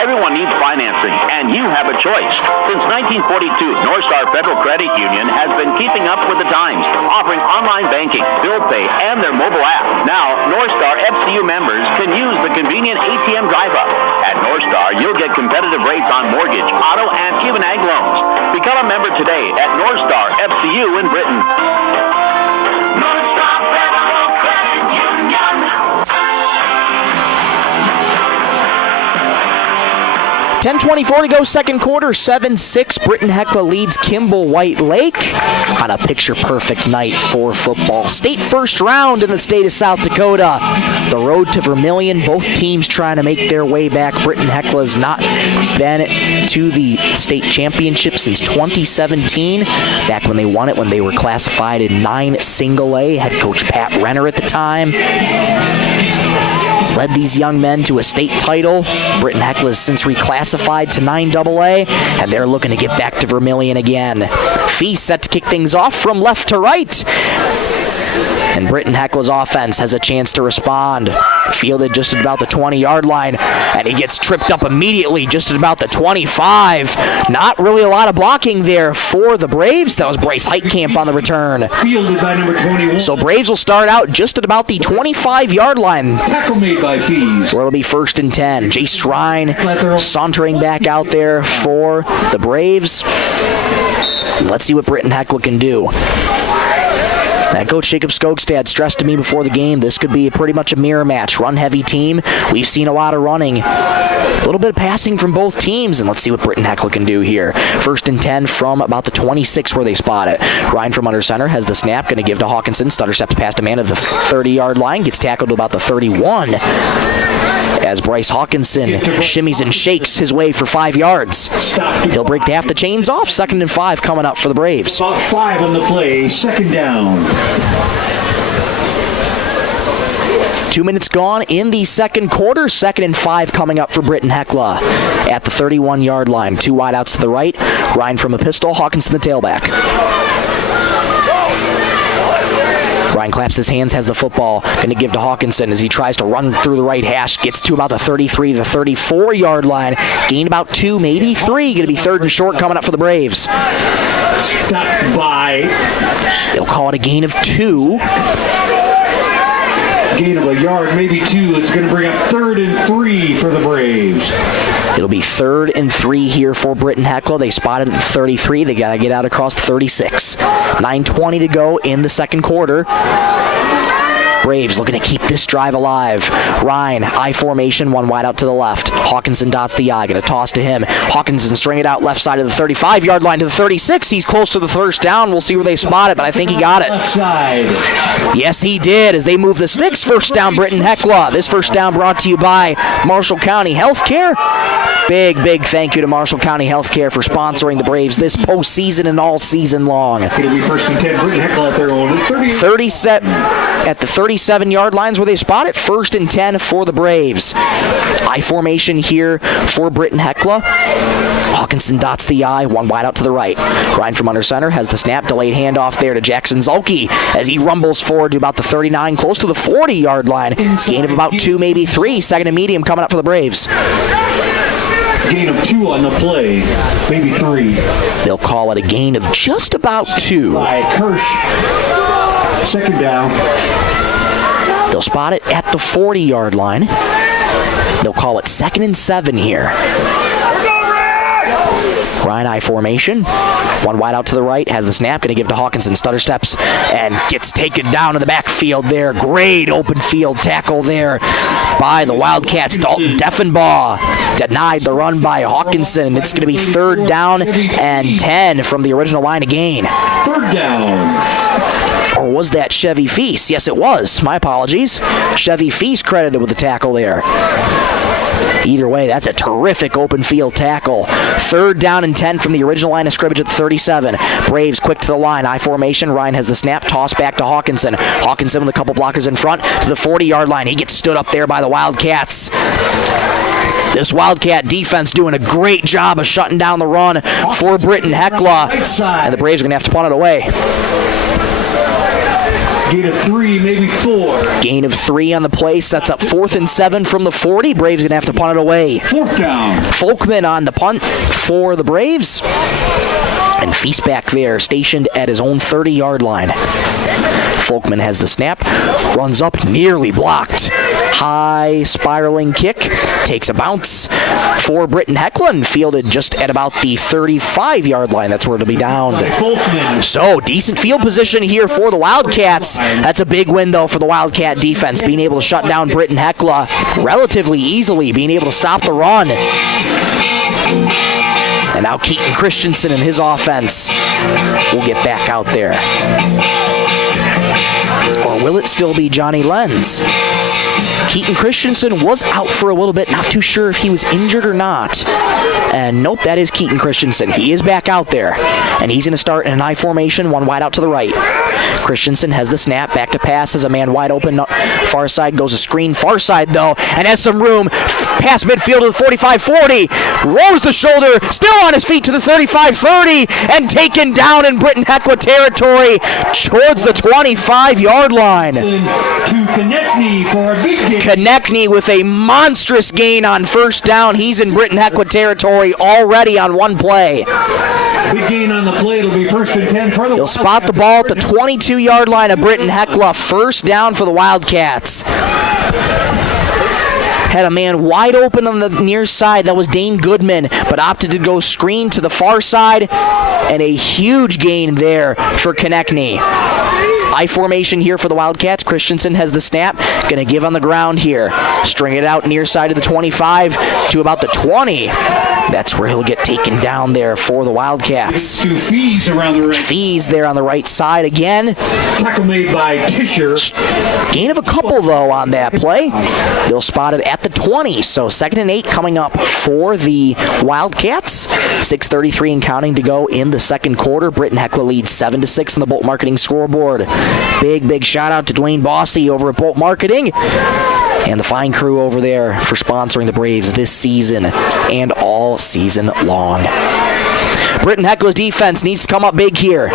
Everyone needs financing, and you have a choice. Since 1942, Northstar Federal Credit Union has been keeping up with the times, offering online banking, bill pay, and their mobile app. Now, Northstar FCU members can use the convenient ATM drive-up. At Northstar, you'll get competitive rates on mortgage, auto, and even ag loans. Become a member today at Northstar FCU in Britton. Northstar Federal Credit Union. 10:24 to go, second quarter, 7-6. Britton-Hecla leads Kimball White Lake on a picture-perfect night for football. State first round in the state of South Dakota. The road to Vermilion, both teams trying to make their way back. Britton-Hecla has not been to the state championship since 2017, back when they won it when they were classified in 9 single A. Head coach Pat Renner at the time led these young men to a state title. Britton-Hecla has since reclassified to 9AA, and they're looking to get back to Vermilion again. Fee set to kick things off from left to right. And Britton-Hecla's offense has a chance to respond. Fielded just at about the 20-yard line, and he gets tripped up immediately just at about the 25. Not really a lot of blocking there for the Braves. That was Bryce Heitkamp on the return. Fielded by number 21. So Braves will start out just at about the 25-yard line. Tackle made by Fees. Where it'll be 1st and 10. Jace Ryan sauntering back out there for the Braves. Let's see what Britton-Hecla can do. That coach Jacob Skogstad stressed to me before the game, this could be pretty much a mirror match. Run-heavy team. We've seen a lot of running. A little bit of passing from both teams, and let's see what Britton-Hecla can do here. 1st and 10 from about the 26 where they spot it. Ryan from under center has the snap, going to give to Hawkinson. Stutter steps past a man at the 30-yard line, gets tackled to about the 31. As Bryce Hawkinson shimmies and shakes his way for 5 yards. He'll break half the chains off. 2nd and 5 coming up for the Braves. About 5 on the play. 2nd down. 2 minutes gone in the second quarter. 2nd and 5 coming up for Britton-Hecla at the 31-yard line. 2 wideouts to the right. Ryan from a pistol. Hawkinson the tailback. Ryan claps his hands, has the football, going to give to Hawkinson as he tries to run through the right hash, gets to about the 33, the 34-yard line, gained about 2, maybe 3, going to be 3rd and short coming up for the Braves. Stopped by. They'll call it a gain of 2. Gain of a yard, maybe 2. It's going to bring up 3rd and 3 for the Braves. It'll be 3rd and 3 here for Britton-Hecla. They spotted at the 33. They got to get out across the 36. 9:20 to go in the second quarter. Braves looking to keep this drive alive. Ryan, I formation, 1 wide out to the left. Hawkinson dots the I, going to toss to him. Hawkinson string it out left side of the 35-yard line to the 36. He's close to the 1st down. We'll see where they spot it, but I think he got it. Left side. Yes, he did, as they move the sticks. 1st down, Britton-Hecla. This 1st down brought to you by Marshall County Healthcare. Big thank you to Marshall County Healthcare for sponsoring the Braves this postseason and all season long. It'll be 1st and 10. Britton-Hecla at their own 37 at the 37-yard lines where they spot it. 1st and 10 for the Braves. I formation here for Britton-Hecla. Hawkinson dots the I, 1 wide out to the right. Ryan from under center has the snap, delayed handoff there to Jackson Zulke as he rumbles forward to about the 39, close to the 40-yard line. Gain of about 2, maybe 3. 2nd and medium coming up for the Braves. Gain of 2 on the play, maybe 3. They'll call it a gain of just about 2. By Kirsch. 2nd down. They'll spot it at the 40-yard line. They'll call it 2nd and 7 here. Ryan I formation. 1 wide out to the right, has the snap, going to give to Hawkinson. Stutter steps and gets taken down in the backfield there. Great open field tackle there by the Wildcats. Dalton Deffenbaugh denied the run by Hawkinson. It's going to be 3rd down and 10 from the original line of gain. 3rd down. Or was that Chevy Feast? Yes, it was. My apologies. Chevy Feast credited with the tackle there. Either way, that's a terrific open field tackle. 3rd down and 10 from the original line of scrimmage at the 37. Braves quick to the line. I formation. Ryan has the snap. Toss back to Hawkinson. Hawkinson with a couple blockers in front to the 40-yard line. He gets stood up there by the Wildcats. This Wildcat defense doing a great job of shutting down the run for Britton-Hecla. And the Braves are going to have to punt it away. Gain of 3, maybe 4. Gain of 3 on the play. Sets up 4th and 7 from the 40. Braves going to have to punt it away. 4th down. Folkman on the punt for the Braves. And Feast back there, stationed at his own 30-yard line. Folkman has the snap. Runs up, nearly blocked. High spiraling kick. Takes a bounce for Britton-Hecla and fielded just at about the 35-yard line. That's where it'll be down. So, decent field position here for the Wildcats. That's a big win, though, for the Wildcat defense, being able to shut down Britton-Hecla relatively easily, being able to stop the run. And now Keaton Christensen and his offense will get back out there. Or will it still be Johnny Lenz? Keaton Christensen was out for a little bit, not too sure if he was injured or not. And nope, that is Keaton Christensen. He is back out there, and he's going to start in an I formation, one wide out to the right. Christensen has the snap, back to pass as a man wide open. Far side goes a screen, far side though, and has some room. Past midfield to the 45-40. Rolls the shoulder, still on his feet to the 35-30, and taken down in Britton-Hecla territory towards the 25-yard line. To Konechny for a big gain. Konechny with a monstrous gain on first down. He's in Britton-Hecla territory already on one play. Big gain on the play. It'll be 1st and 10 for the He'll spot the ball at the 22-yard line of Britton-Hecla. First down for the Wildcats. Had a man wide open on the near side. That was Dane Goodman, but opted to go screen to the far side, and a huge gain there for Konechny. I formation here for the Wildcats. Christensen has the snap. Going to give on the ground here. String it out near side of the 25 to about the 20. That's where he'll get taken down there for the Wildcats. To Fees around the right. Fees there on the right side again. Tackle made by Tischer. Gain of a couple, though, on that play. They'll spot it at the 20. So 2nd and 8 coming up for the Wildcats. 6:33 and counting to go in the second quarter. Britton-Hecla leads 7-6 on the Bolt Marketing scoreboard. Big shout out to Dwayne Bossy over at Bolt Marketing and the fine crew over there for sponsoring the Braves this season and all season long. Britton-Hecla's defense needs to come up big here.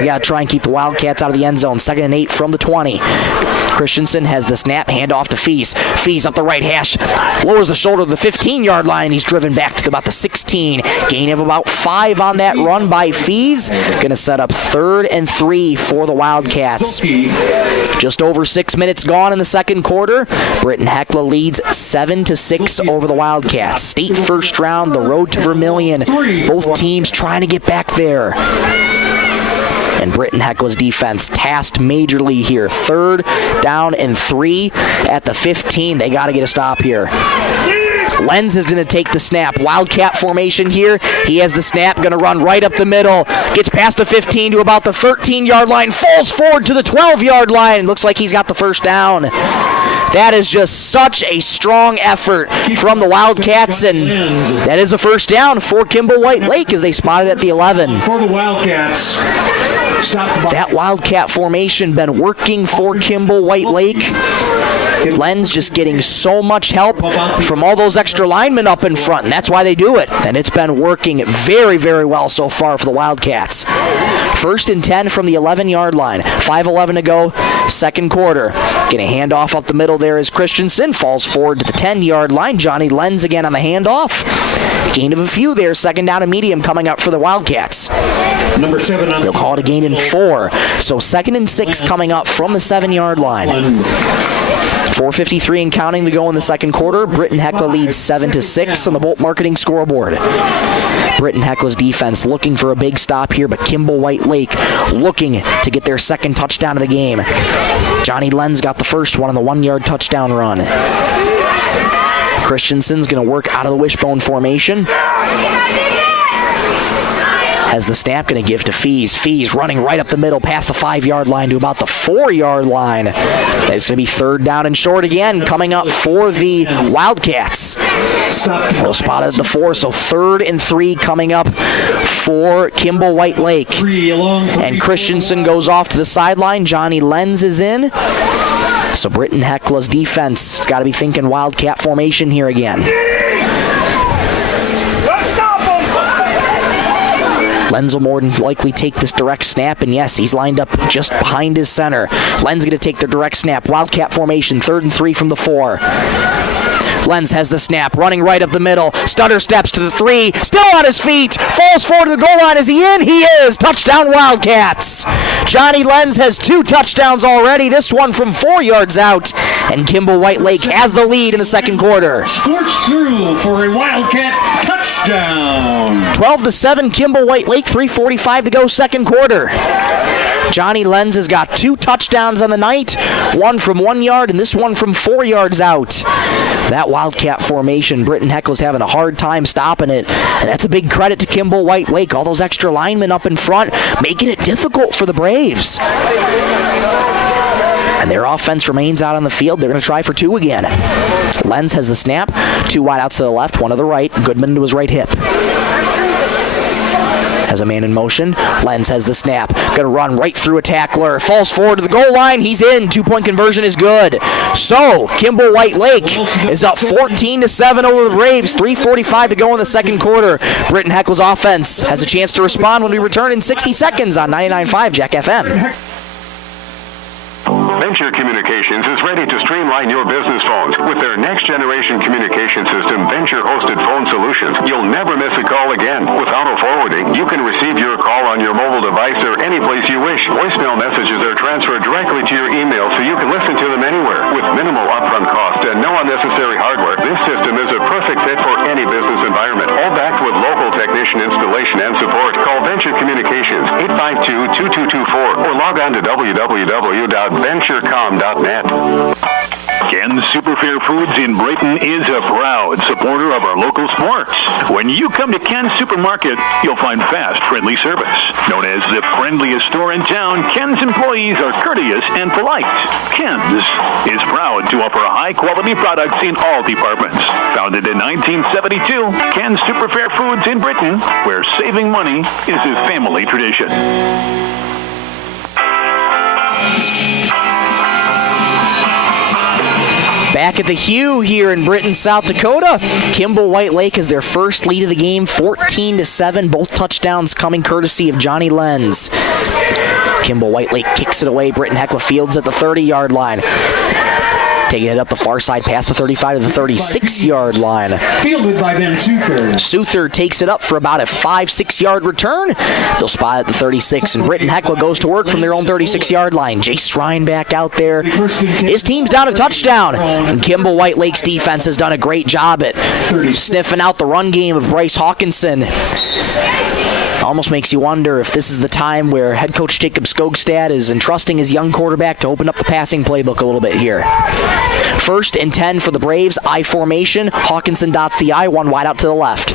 We got to try and keep the Wildcats out of the end zone. 2nd and 8 from the 20. Christensen has the snap, hand off to Fees. Fees up the right hash, lowers the shoulder to the 15-yard line, and he's driven back to about the 16. Gain of about 5 on that run by Fees. Going to set up 3rd and 3 for the Wildcats. Just over 6 minutes gone in the second quarter. Britton-Hecla leads 7-6 over the Wildcats. State first round, the road to Vermilion. Both teams trying to get back there. And Britton-Hecla's defense tasked majorly here. 3rd down and 3 at the 15. They got to get a stop here. Lenz is going to take the snap. Wildcat formation here. He has the snap, going to run right up the middle. Gets past the 15 to about the 13-yard line. Falls forward to the 12-yard line. Looks like he's got the first down. That is just such a strong effort from the Wildcats, and that is a first down for Kimball White Lake as they spot it at the 11. For the Wildcats. That Wildcat formation been working for Kimball White Lake. Lenz just getting so much help from all those extra linemen up in front, and that's why they do it. And it's been working very, very well so far for the Wildcats. 1st and 10 from the 11-yard line. 5:11 to go, second quarter. Getting a handoff up the middle there is Christensen. Falls forward to the 10-yard line. Johnny Lenz again on the handoff. Gain of a few there. 2nd down and medium coming up for the Wildcats. Number 7 on They'll call it a gain in 4. So 2nd and 6 coming up from the 7-yard line. 4:53 and counting to go in the second quarter. Britton-Hecla leads 7-6 on the Bolt Marketing scoreboard. Britton-Hecla's defense looking for a big stop here, but Kimball White Lake looking to get their second touchdown of the game. Johnny Lenz got the first one on the 1-yard touchdown run. Christensen's going to work out of the wishbone formation. Has the snap, going to give to Fees. Fees running right up the middle past the 5-yard line to about the 4-yard line. It's going to be 3rd down and short again coming up for the Wildcats. They'll spot it at the 4, so 3rd and 3 coming up for Kimball White Lake. And Christensen goes off to the sideline. Johnny Lenz is in. So Britton-Hecla's defense has got to be thinking Wildcat formation here again. Lenz will more than likely take this direct snap, and yes, he's lined up just behind his center. Lenz going to take the direct snap. Wildcat formation, 3rd and 3 from the 4. Lenz has the snap, running right up the middle. Stutter steps to the 3, still on his feet. Falls forward to the goal line. Is he in? He is. Touchdown Wildcats. Johnny Lenz has 2 touchdowns already. This one from 4 yards out. And Kimball White Lake has the lead in the second quarter. Scorched through for a Wildcat touchdown. 12-7 Kimball White Lake, 3:45 to go second quarter. Johnny Lenz has got 2 touchdowns on the night, one from 1 yard and this one from 4 yards out. That Wildcat formation, Britton-Hecla's having a hard time stopping it, and that's a big credit to Kimball White Lake. All those extra linemen up in front, making it difficult for the Braves. And their offense remains out on the field. They're going to try for two again. Lenz has the snap. Two wide outs to the left, one to the right. Goodman to his right hip. Has a man in motion. Lenz has the snap. Going to run right through a tackler. Falls forward to the goal line. He's in. 2-point conversion is good. So, Kimball White Lake is up 14-7 over the Braves. 3:45 to go in the second quarter. Britton-Hecla's offense has a chance to respond when we return in 60 seconds on 99.5 Jack FM. Venture Communications is ready to streamline your business phones with their next-generation communication system, Venture Hosted Phone Solutions. You'll never miss a call again. With auto-forwarding, you can receive your call on your mobile device or any place you wish. Voicemail messages are transferred directly to your email so you can listen to them anywhere. With minimal upfront cost and no unnecessary hardware, this system is a perfect fit for any business environment. All backed with local technician installation and support. Call Venture Communications 852-2224 or log on to www.venturecom.net. Ken's Superfair Foods in Britton is a proud supporter of our local sports. When you come to Ken's Supermarket, you'll find fast, friendly service. Known as the friendliest store in town, Ken's employees are courteous and polite. Ken's is proud to offer high-quality products in all departments. Founded in 1972, Ken's Superfair Foods in Britton, where saving money is a family tradition. Back at the Hugh here in Britton, South Dakota. Kimball White Lake has their first lead of the game, 14-7. Both touchdowns coming courtesy of Johnny Lenz. Kimball White Lake kicks it away. Britton-Hecla fields at the 30-yard line. Taking it up the far side past the 35 to the 36-yard line. Fielded by Ben Souther. Souther takes it up for about a 5-6 yard return. They'll spot at the 36, and Britton-Hecla goes to work from their own 36-yard line. Jace Ryan back out there. His team's down a touchdown, and Kimball White Lake's defense has done a great job at sniffing out the run game of Bryce Hawkinson. Almost makes you wonder if this is the time where head coach Jacob Skogstad is entrusting his young quarterback to open up the passing playbook a little bit here. 1st and 10 for the Braves. I formation. Hawkinson dots the I, one wide out to the left.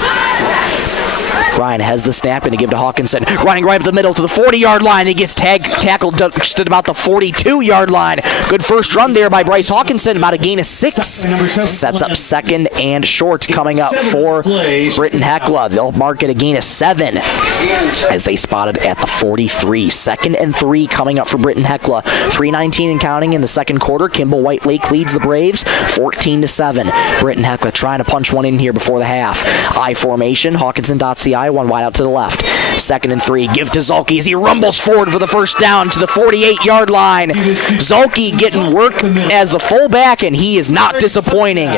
Ryan has the snap and to give to Hawkinson. Running right up the middle to the 40-yard line. He gets tackled just at about the 42-yard line. Good first run there by Bryce Hawkinson. About a gain of 6. Sets up second and short coming up for Britton-Hecla. They'll mark it a gain of 7 as they spotted at the 43. 2nd and 3 coming up for Britton-Hecla. 3:19 and counting in the second quarter. Kimball White Lake leads the Braves 14-7. Britton-Hecla trying to punch one in here before the half. I formation. Hawkinson dots the I, one wide out to the left. 2nd and 3. Give to Zolke as he rumbles forward for the first down to the 48-yard line. Zolke getting work as the fullback, and he is not disappointing.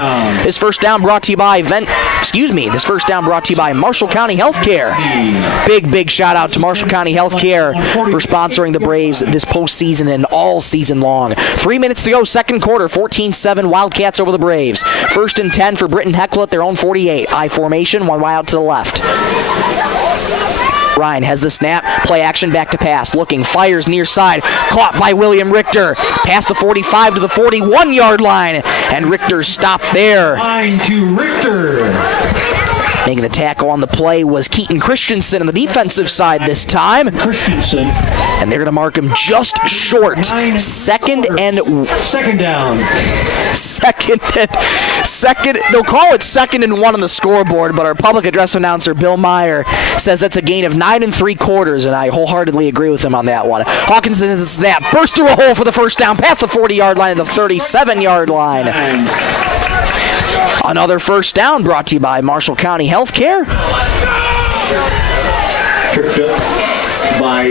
This first down brought to you by Marshall County Healthcare. Big shout out to Marshall County Healthcare for sponsoring the Braves this postseason and all season long. 3 minutes to go, second quarter. 14-7 Wildcats over the Braves. 1st and 10 for Britton-Hecla at their own 48. I formation, one wide out to the left. Ryan has the snap, play action back to pass, looking, fires near side, caught by William Richter, past the 45 to the 41-yard line, and Richter stopped there. Line to Richter. Making the tackle on the play was Keaton Christensen on the defensive side this time. Christensen. And they're going to mark him just short. Second down. They'll call it 2nd and 1 on the scoreboard, but our public address announcer, Bill Meyer, says that's a gain of 9 3/4, and I wholeheartedly agree with him on that one. Hawkinson has a snap, burst through a hole for the first down, past the 40-yard line to the 37-yard line. Another first down brought to you by Marshall County Healthcare. By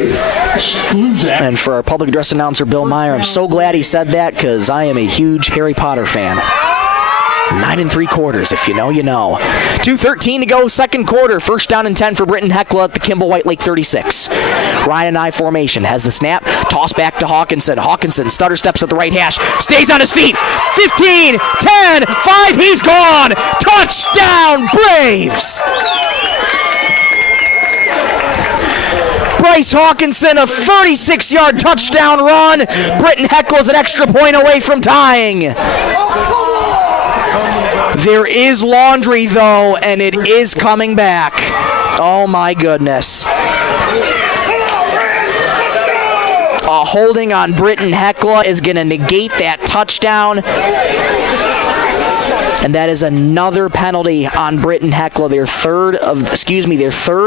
Sluzak. And for our public address announcer, Bill Meyer, I'm so glad he said that because I am a huge Harry Potter fan. 9 3/4. If you know, you know. 2:13 to go, second quarter. 1st down and 10 for Britton-Hecla at the Kimball White Lake 36. Ryan and I formation. Has the snap. Toss back to Hawkinson. Hawkinson stutter steps at the right hash. Stays on his feet. 15, 10, 5. He's gone. Touchdown, Braves. Bryce Hawkinson, a 36-yard touchdown run. Britton-Hecla's an extra point away from tying. There is laundry, though, and it is coming back. Oh, my goodness. A holding on Britton-Hecla is going to negate that touchdown. And that is another penalty on Britton-Hecla, their third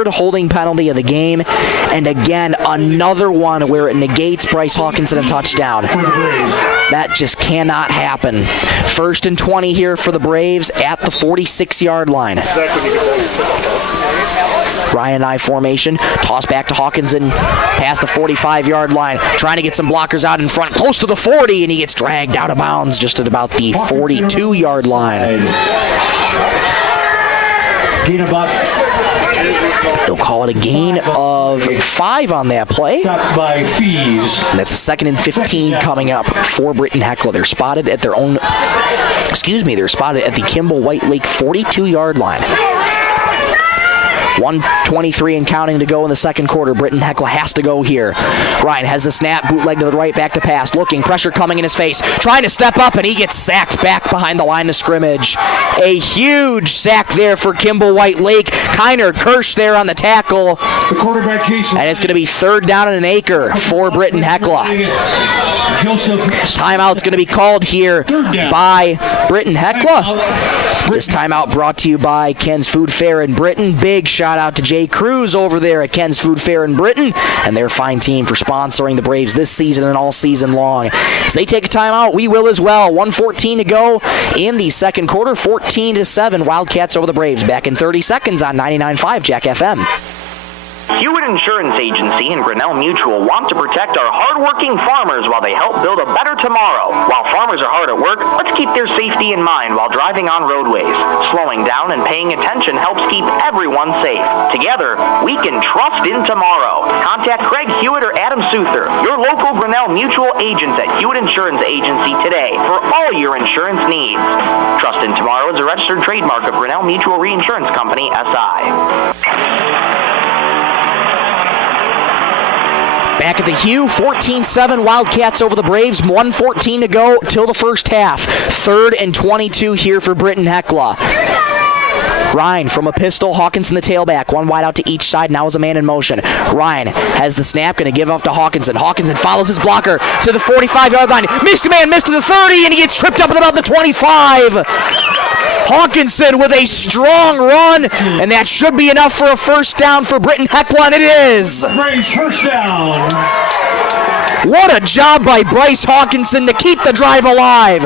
holding penalty of the game. And again, another one where it negates Bryce Hawkinson a touchdown. That just cannot happen. 1st and 20 here for the Braves at the 46-yard line. Ryan I formation, toss back to Hawkinson, past the 45-yard line, trying to get some blockers out in front, close to the 40, and he gets dragged out of bounds just at about the 42-yard line. They'll call it a gain of 5 on that play. By Fees. And that's a 2nd and 15 coming up for Britton-Hecla. They're spotted at they're spotted at the Kimball White Lake 42-yard line. 1:23 and counting to go in the second quarter. Britton-Hecla has to go here. Ryan has the snap, bootleg to the right, back to pass. Looking, pressure coming in his face. Trying to step up, and he gets sacked back behind the line of scrimmage. A huge sack there for Kimball White Lake. Kiner Kirsch there on the tackle. The quarterback, Jason. And it's going to be 3rd down and an acre for Britton-Hecla. Timeout's going to be called here by Britton-Hecla. This timeout brought to you by Ken's Food Fair in Britton. Big shout out to Jay Cruz over there at Ken's Food Fair in Britton and their fine team for sponsoring the Braves this season and all season long. As they take a timeout, we will as well. 1:14 to go in the second quarter. 14-7 Wildcats over the Braves. Back in 30 seconds on 99.5 Jack FM. Hewitt Insurance Agency and Grinnell Mutual want to protect our hardworking farmers while they help build a better tomorrow. While farmers are hard at work, let's keep their safety in mind while driving on roadways. Slowing down and paying attention helps keep everyone safe. Together, we can trust in tomorrow. Contact Craig Hewitt or Adam Souther, your local Grinnell Mutual agents at Hewitt Insurance Agency today for all your insurance needs. Trust in Tomorrow is a registered trademark of Grinnell Mutual Reinsurance Company, SI. Back at the Hugh, 14-7 Wildcats over the Braves. 1:14 to go till the first half. 3rd and 22 here for Britton-Hecla. Ryan from a pistol, Hawkinson the tailback. One wide out to each side, now is a man in motion. Ryan has the snap, going to give off to Hawkinson. Hawkinson follows his blocker to the 45-yard line. Missed a man, missed to the 30, and he gets tripped up at about the 25. Hawkinson with a strong run, and that should be enough for a first down for Britton-Hecla, and it is. Braves first down. What a job by Bryce Hawkinson to keep the drive alive.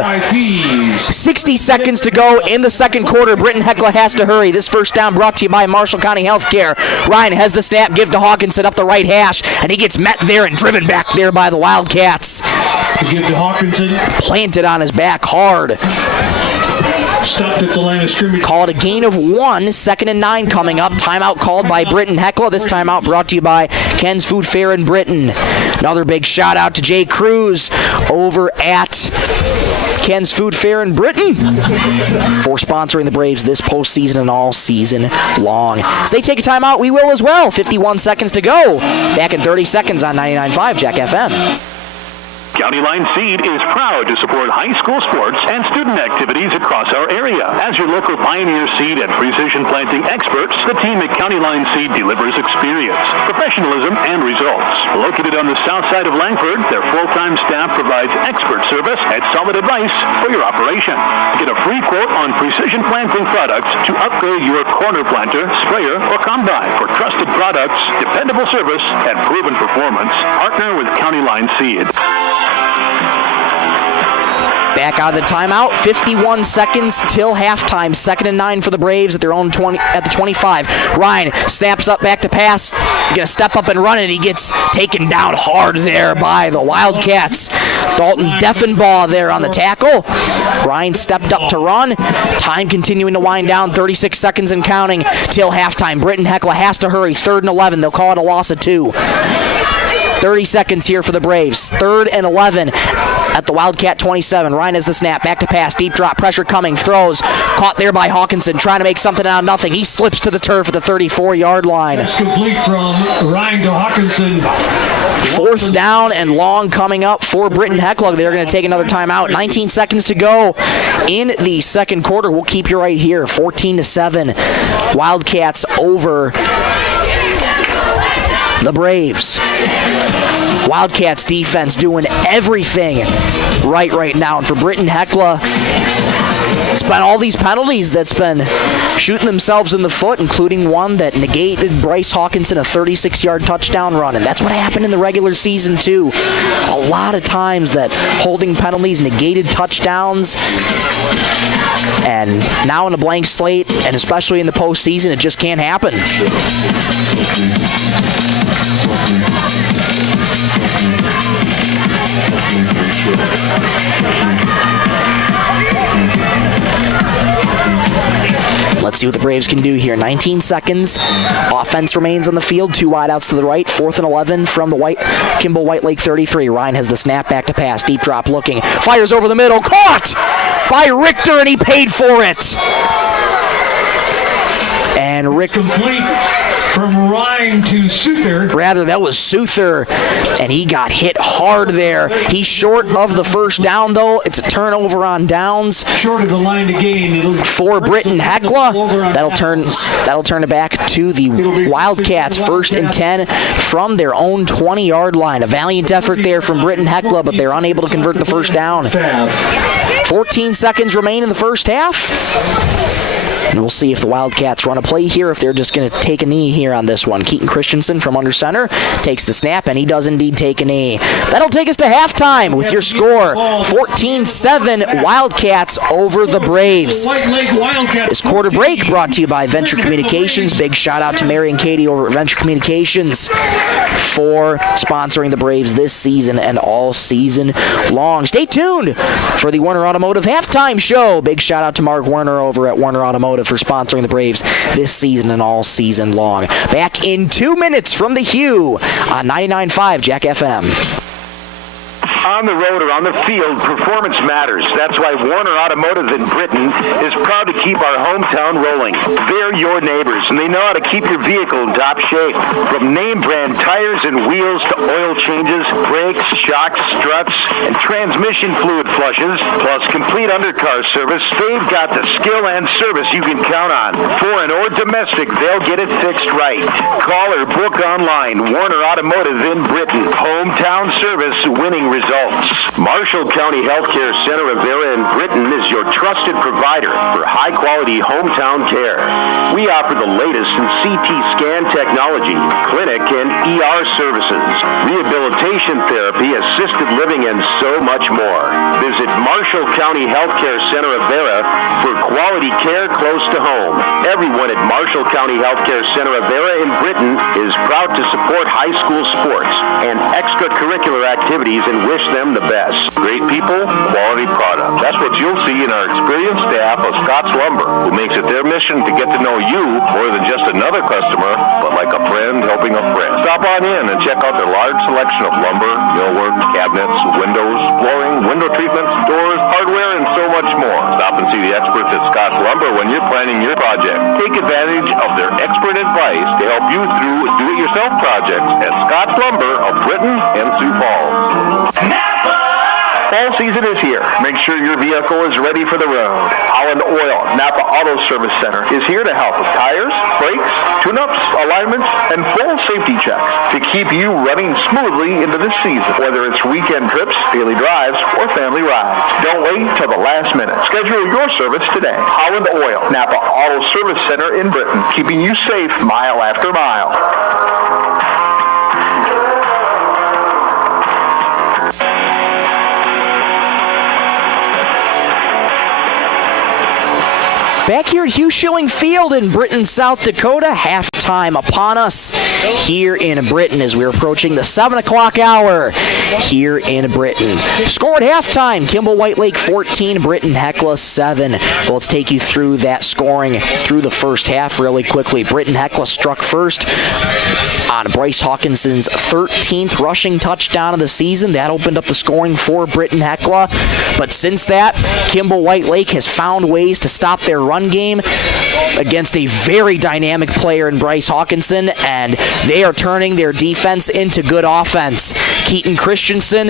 60 seconds to go in the second quarter. Britton-Hecla has to hurry. This first down brought to you by Marshall County Healthcare. Ryan has the snap, give to Hawkinson up the right hash, and he gets met there and driven back there by the Wildcats. Give to Hawkinson. Planted on his back hard. Stopped at the line of scrimmage. Called a gain of 1, 2nd and 9 coming up. Timeout called by Britton-Hecla. This timeout brought to you by Ken's Food Fair in Britton. Another big shout out to Jay Cruz over at Ken's Food Fair in Britton for sponsoring the Braves this postseason and all season long. As they take a timeout, we will as well. 51 seconds to go. Back in 30 seconds on 99.5 Jack FM. County Line Seed is proud to support high school sports and student activities across our area. As your local pioneer seed and precision planting experts, the team at County Line Seed delivers experience, professionalism, and results. Located on the south side of Langford, their full-time staff provides expert service and solid advice for your operation. Get a free quote on precision planting products to upgrade your corner planter, sprayer, or combine. For trusted products, dependable service, and proven performance, partner with County Line Seed. Back out of the timeout, 51 seconds till halftime. 2nd and 9 for the Braves at their own 20 at the 25. Ryan snaps up back to pass. He's gonna step up and run, and he gets taken down hard there by the Wildcats. Dalton Deffenbaugh there on the tackle. Ryan stepped up to run. Time continuing to wind down. 36 seconds and counting till halftime. Britton-Hecla has to hurry. 3rd and 11. They'll call it a loss of 2. 30 seconds here for the Braves. 3rd and 11 at the Wildcat 27. Ryan has the snap. Back to pass. Deep drop. Pressure coming. Throws. Caught there by Hawkinson. Trying to make something out of nothing. He slips to the turf at the 34-yard line. That's complete from Ryan to Hawkinson. 4th down and long coming up for Britton-Hecla. They're going to take another timeout. 19 seconds to go in the second quarter. We'll keep you right here. 14-7. Wildcats over the Braves. Wildcats defense doing everything right now. And for Britton-Hecla, it's been all these penalties that's been shooting themselves in the foot, including one that negated Bryce Hawkinson a 36-yard touchdown run. And that's what happened in the regular season, too. A lot of times that holding penalties negated touchdowns. And now in a blank slate, and especially in the postseason, it just can't happen. Let's see what the Braves can do here. 19 seconds. Offense remains on the field. 2 wideouts to the right. 4th and 11 from the Kimball White Lake 33. Ryan has the snap back to pass. Deep drop looking. Fires over the middle. Caught by Richter, and he paid for it. And Rick complete from Ryan to Souther. Rather, that was Souther, and he got hit hard there. He's short of the first down, though. It's a turnover on downs. Short of the line to gain. For Britton-Hecla, that'll turn it back to the Wildcats, 1st and 10 from their own 20-yard line. A valiant effort there from Britton-Hecla, but they're unable to convert the first down. 14 seconds remain in the first half. And we'll see if the Wildcats run a play here, if they're just going to take a knee here on this one. Keaton Christensen from under center takes the snap, and he does indeed take a knee. That'll take us to halftime with your score, 14-7, Wildcats over the Braves. This quarter break brought to you by Venture Communications. Big shout out to Mary and Katie over at Venture Communications for sponsoring the Braves this season and all season long. Stay tuned for the Werner Automotive halftime show. Big shout out to Mark Werner over at Werner Automotive for sponsoring the Braves this season and all season long. Back in 2 minutes from the Hue on 99.5 Jack FM. On the road or on the field, performance matters. That's why Warner Automotive in Britton is proud to keep our hometown rolling. They're your neighbors, and they know how to keep your vehicle in top shape. From name brand tires and wheels to oil changes, brakes, shocks, struts, and transmission fluid flushes, plus complete undercar service, they've got the skill and service you can count on. Foreign or domestic, they'll get it fixed right. Call or book online. Warner Automotive in Britton. Hometown service, winning results. Marshall County Healthcare Center of Vera in Britton is your trusted provider for high-quality hometown care. We offer the latest in CT scan technology, clinic and ER services, rehabilitation therapy, assisted living, and so much more. Visit Marshall County Healthcare Center of Vera for quality care close to home. Everyone at Marshall County Healthcare Center of Vera in Britton is proud to support high school sports and extracurricular activities and wish them the best. Great people, quality product. That's what you'll see in our experienced staff of Scott's Lumber, who makes it their mission to get to know you more than just another customer, but like a friend helping a friend. Stop on in and check out their large selection of lumber, millwork, cabinets, windows, flooring, window treatments, doors, hardware, and so much more. Stop and see the experts at Scott's Lumber when you're planning your project. Take advantage of their expert advice to help you through do-it-yourself projects at Scott's Lumber of Britton and Sioux Falls. Fall season is here. Make sure your vehicle is ready for the road. Holland Oil, Napa Auto Service Center, is here to help with tires, brakes, tune-ups, alignments, and full safety checks to keep you running smoothly into this season, whether it's weekend trips, daily drives, or family rides. Don't wait till the last minute. Schedule your service today. Holland Oil, Napa Auto Service Center in Britton, keeping you safe mile after mile. Back here at Hugh Schilling Field in Britton, South Dakota, halftime upon us here in Britton as we're approaching the 7 o'clock hour here in Britton. Score at halftime, Kimball White Lake 14, Britton-Hecla 7. Well, let's take you through that scoring through the first half really quickly. Britton-Hecla struck first on Bryce Hawkinson's 13th rushing touchdown of the season. That opened up the scoring for Britton-Hecla. But since that, Kimball White Lake has found ways to stop their run game against a very dynamic player in Bryce Hawkinson, and they are turning their defense into good offense. Keaton Christensen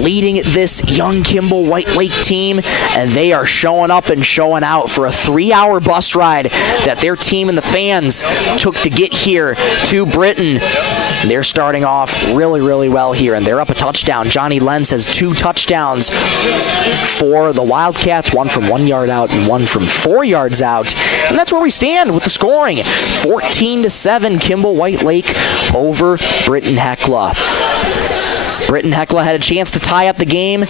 leading this young Kimball White Lake team, and they are showing up and showing out for a 3-hour bus ride that their team and the fans took to get here to Britton. They're starting off really, really well here, and they're up a touchdown. Johnny Lenz has 2 touchdowns for the Wildcats, one from 1 yard out and one from 4 yards out. And that's where we stand with the scoring. 14-7, Kimball White Lake over Britton-Hecla. Britton-Hecla had a chance to tie up the game,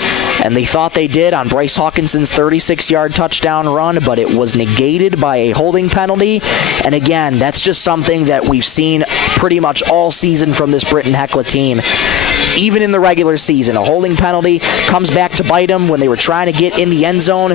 and they thought they did on Bryce Hawkinson's 36-yard touchdown run, but it was negated by a holding penalty. And again, that's just something that we've seen pretty much all season from this Britton-Hecla team. Even in the regular season, a holding penalty comes back to bite them when they were trying to get in the end zone.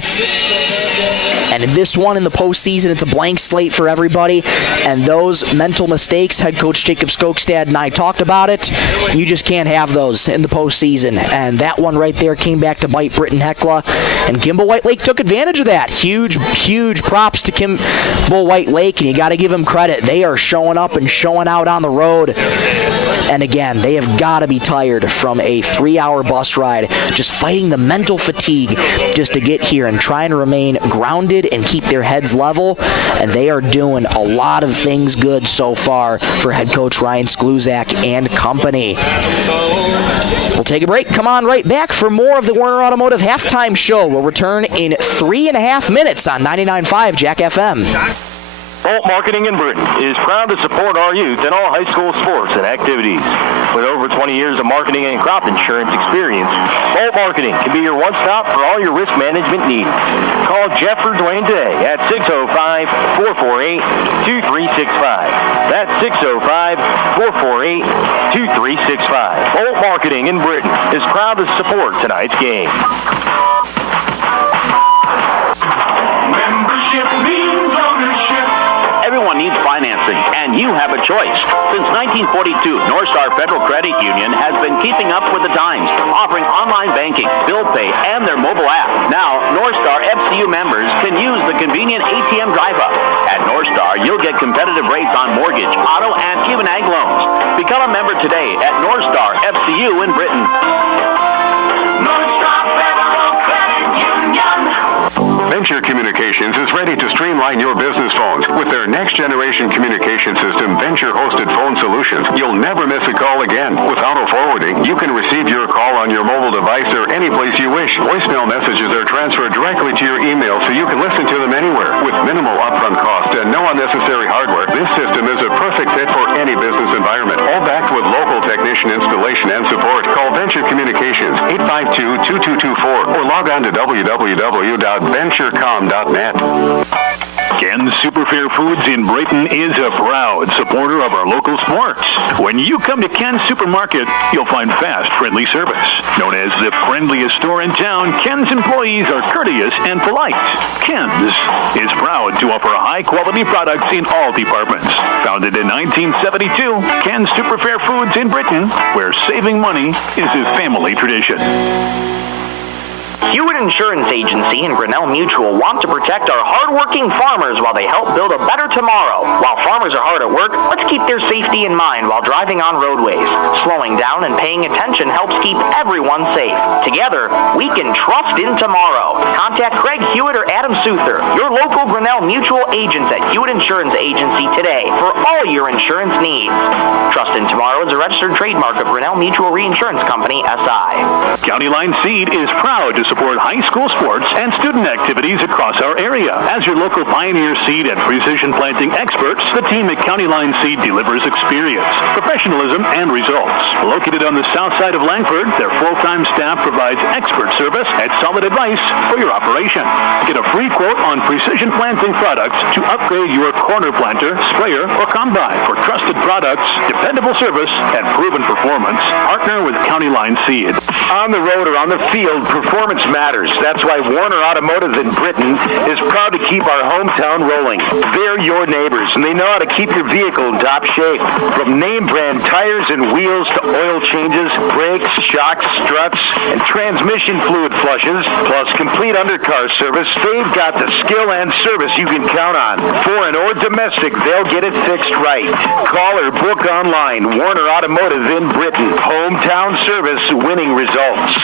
And in this one, in the postseason, it's a blank slate for everybody. And those mental mistakes, head coach Jacob Skokstad and I talked about it. You just can't have those in the postseason. And that one right there came back to bite Britton-Hecla. And Kimball White Lake took advantage of that. Huge, huge props to Kimball White Lake. And you got to give them credit. They are showing up and showing out on the road. And again, they have got to be tired from a 3-hour bus ride, just fighting the mental fatigue just to get here and trying to remain grounded and keep their heads level. And they are doing a lot of things good so far for head coach Ryan Skluzak and company. We'll take a break. Come on right back for more of the Werner Automotive Halftime Show. We'll return in 3.5 minutes on 99.5 Jack FM. Bolt Marketing in Britton is proud to support our youth in all high school sports and activities. With over 20 years of marketing and crop insurance experience, Bolt Marketing can be your one-stop for all your risk management needs. Call Jeff or Dwayne today at 605-448-2365. That's 605-448-2365. Bolt Marketing in Britton is proud to support tonight's game. Membership means ownership. Everyone needs financing, and you have a choice. Since 1942, North Star Federal Credit Union has been keeping up with the times, offering online banking, bill pay, and their mobile app. Now, North Star FCU members can use the convenient ATM drive-up. At North Star, you'll get competitive rates on mortgage, auto, and even ag loans. Become a member today at North Star FCU in Britton. North Star Federal Credit Union. Venture Communications is ready to streamline your business phones with their next-generation communication system, Venture-hosted phone solutions. You'll never miss a call again. With auto-forwarding, you can receive your call on your mobile device or any place you wish. Voicemail messages are transferred directly to your email so you can listen to them anywhere. With minimal upfront cost and no unnecessary hardware, this system is a perfect fit for any business environment. All backed with local technician installation and support. Call Venture Communications, 852-2224, or log on to www.venturecom.net. Ken's Super Fair Foods in Britton is a proud supporter of our local sports. When you come to Ken's Supermarket, you'll find fast, friendly service. Known as the friendliest store in town, Ken's employees are courteous and polite. Ken's is proud to offer high-quality products in all departments. Founded in 1972, Ken's Super Fair Foods in Britton, where saving money is a family tradition. Hewitt Insurance Agency and Grinnell Mutual want to protect our hardworking farmers while they help build a better tomorrow. While farmers are hard at work, let's keep their safety in mind while driving on roadways. Slowing down and paying attention helps keep everyone safe. Together, we can trust in tomorrow. Contact Craig Hewitt or Adam Souther, your local Grinnell Mutual agents at Hewitt Insurance Agency today for all your insurance needs. Trust in Tomorrow is a registered trademark of Grinnell Mutual Reinsurance Company, SI. County Line Seed is proud to support high school sports and student activities across our area. As your local pioneer seed and precision planting experts, the team at County Line Seed delivers experience, professionalism, and results. Located on the south side of Langford, their full-time staff provides expert service and solid advice for your operation. Get a free quote on precision planting products to upgrade your corner planter, sprayer, or combine. For trusted products, dependable service, and proven performance, partner with County Line Seed. On the road or on the field, performance Performance matters. That's why Warner Automotive in Britton is proud to keep our hometown rolling. They're your neighbors, and they know how to keep your vehicle in top shape. From name brand tires and wheels to oil changes, brakes, shocks, struts, and transmission fluid flushes, plus complete undercar service, they've got the skill and service you can count on. Foreign or domestic, they'll get it fixed right. Call or book online. Warner Automotive in Britton. Hometown service, winning results.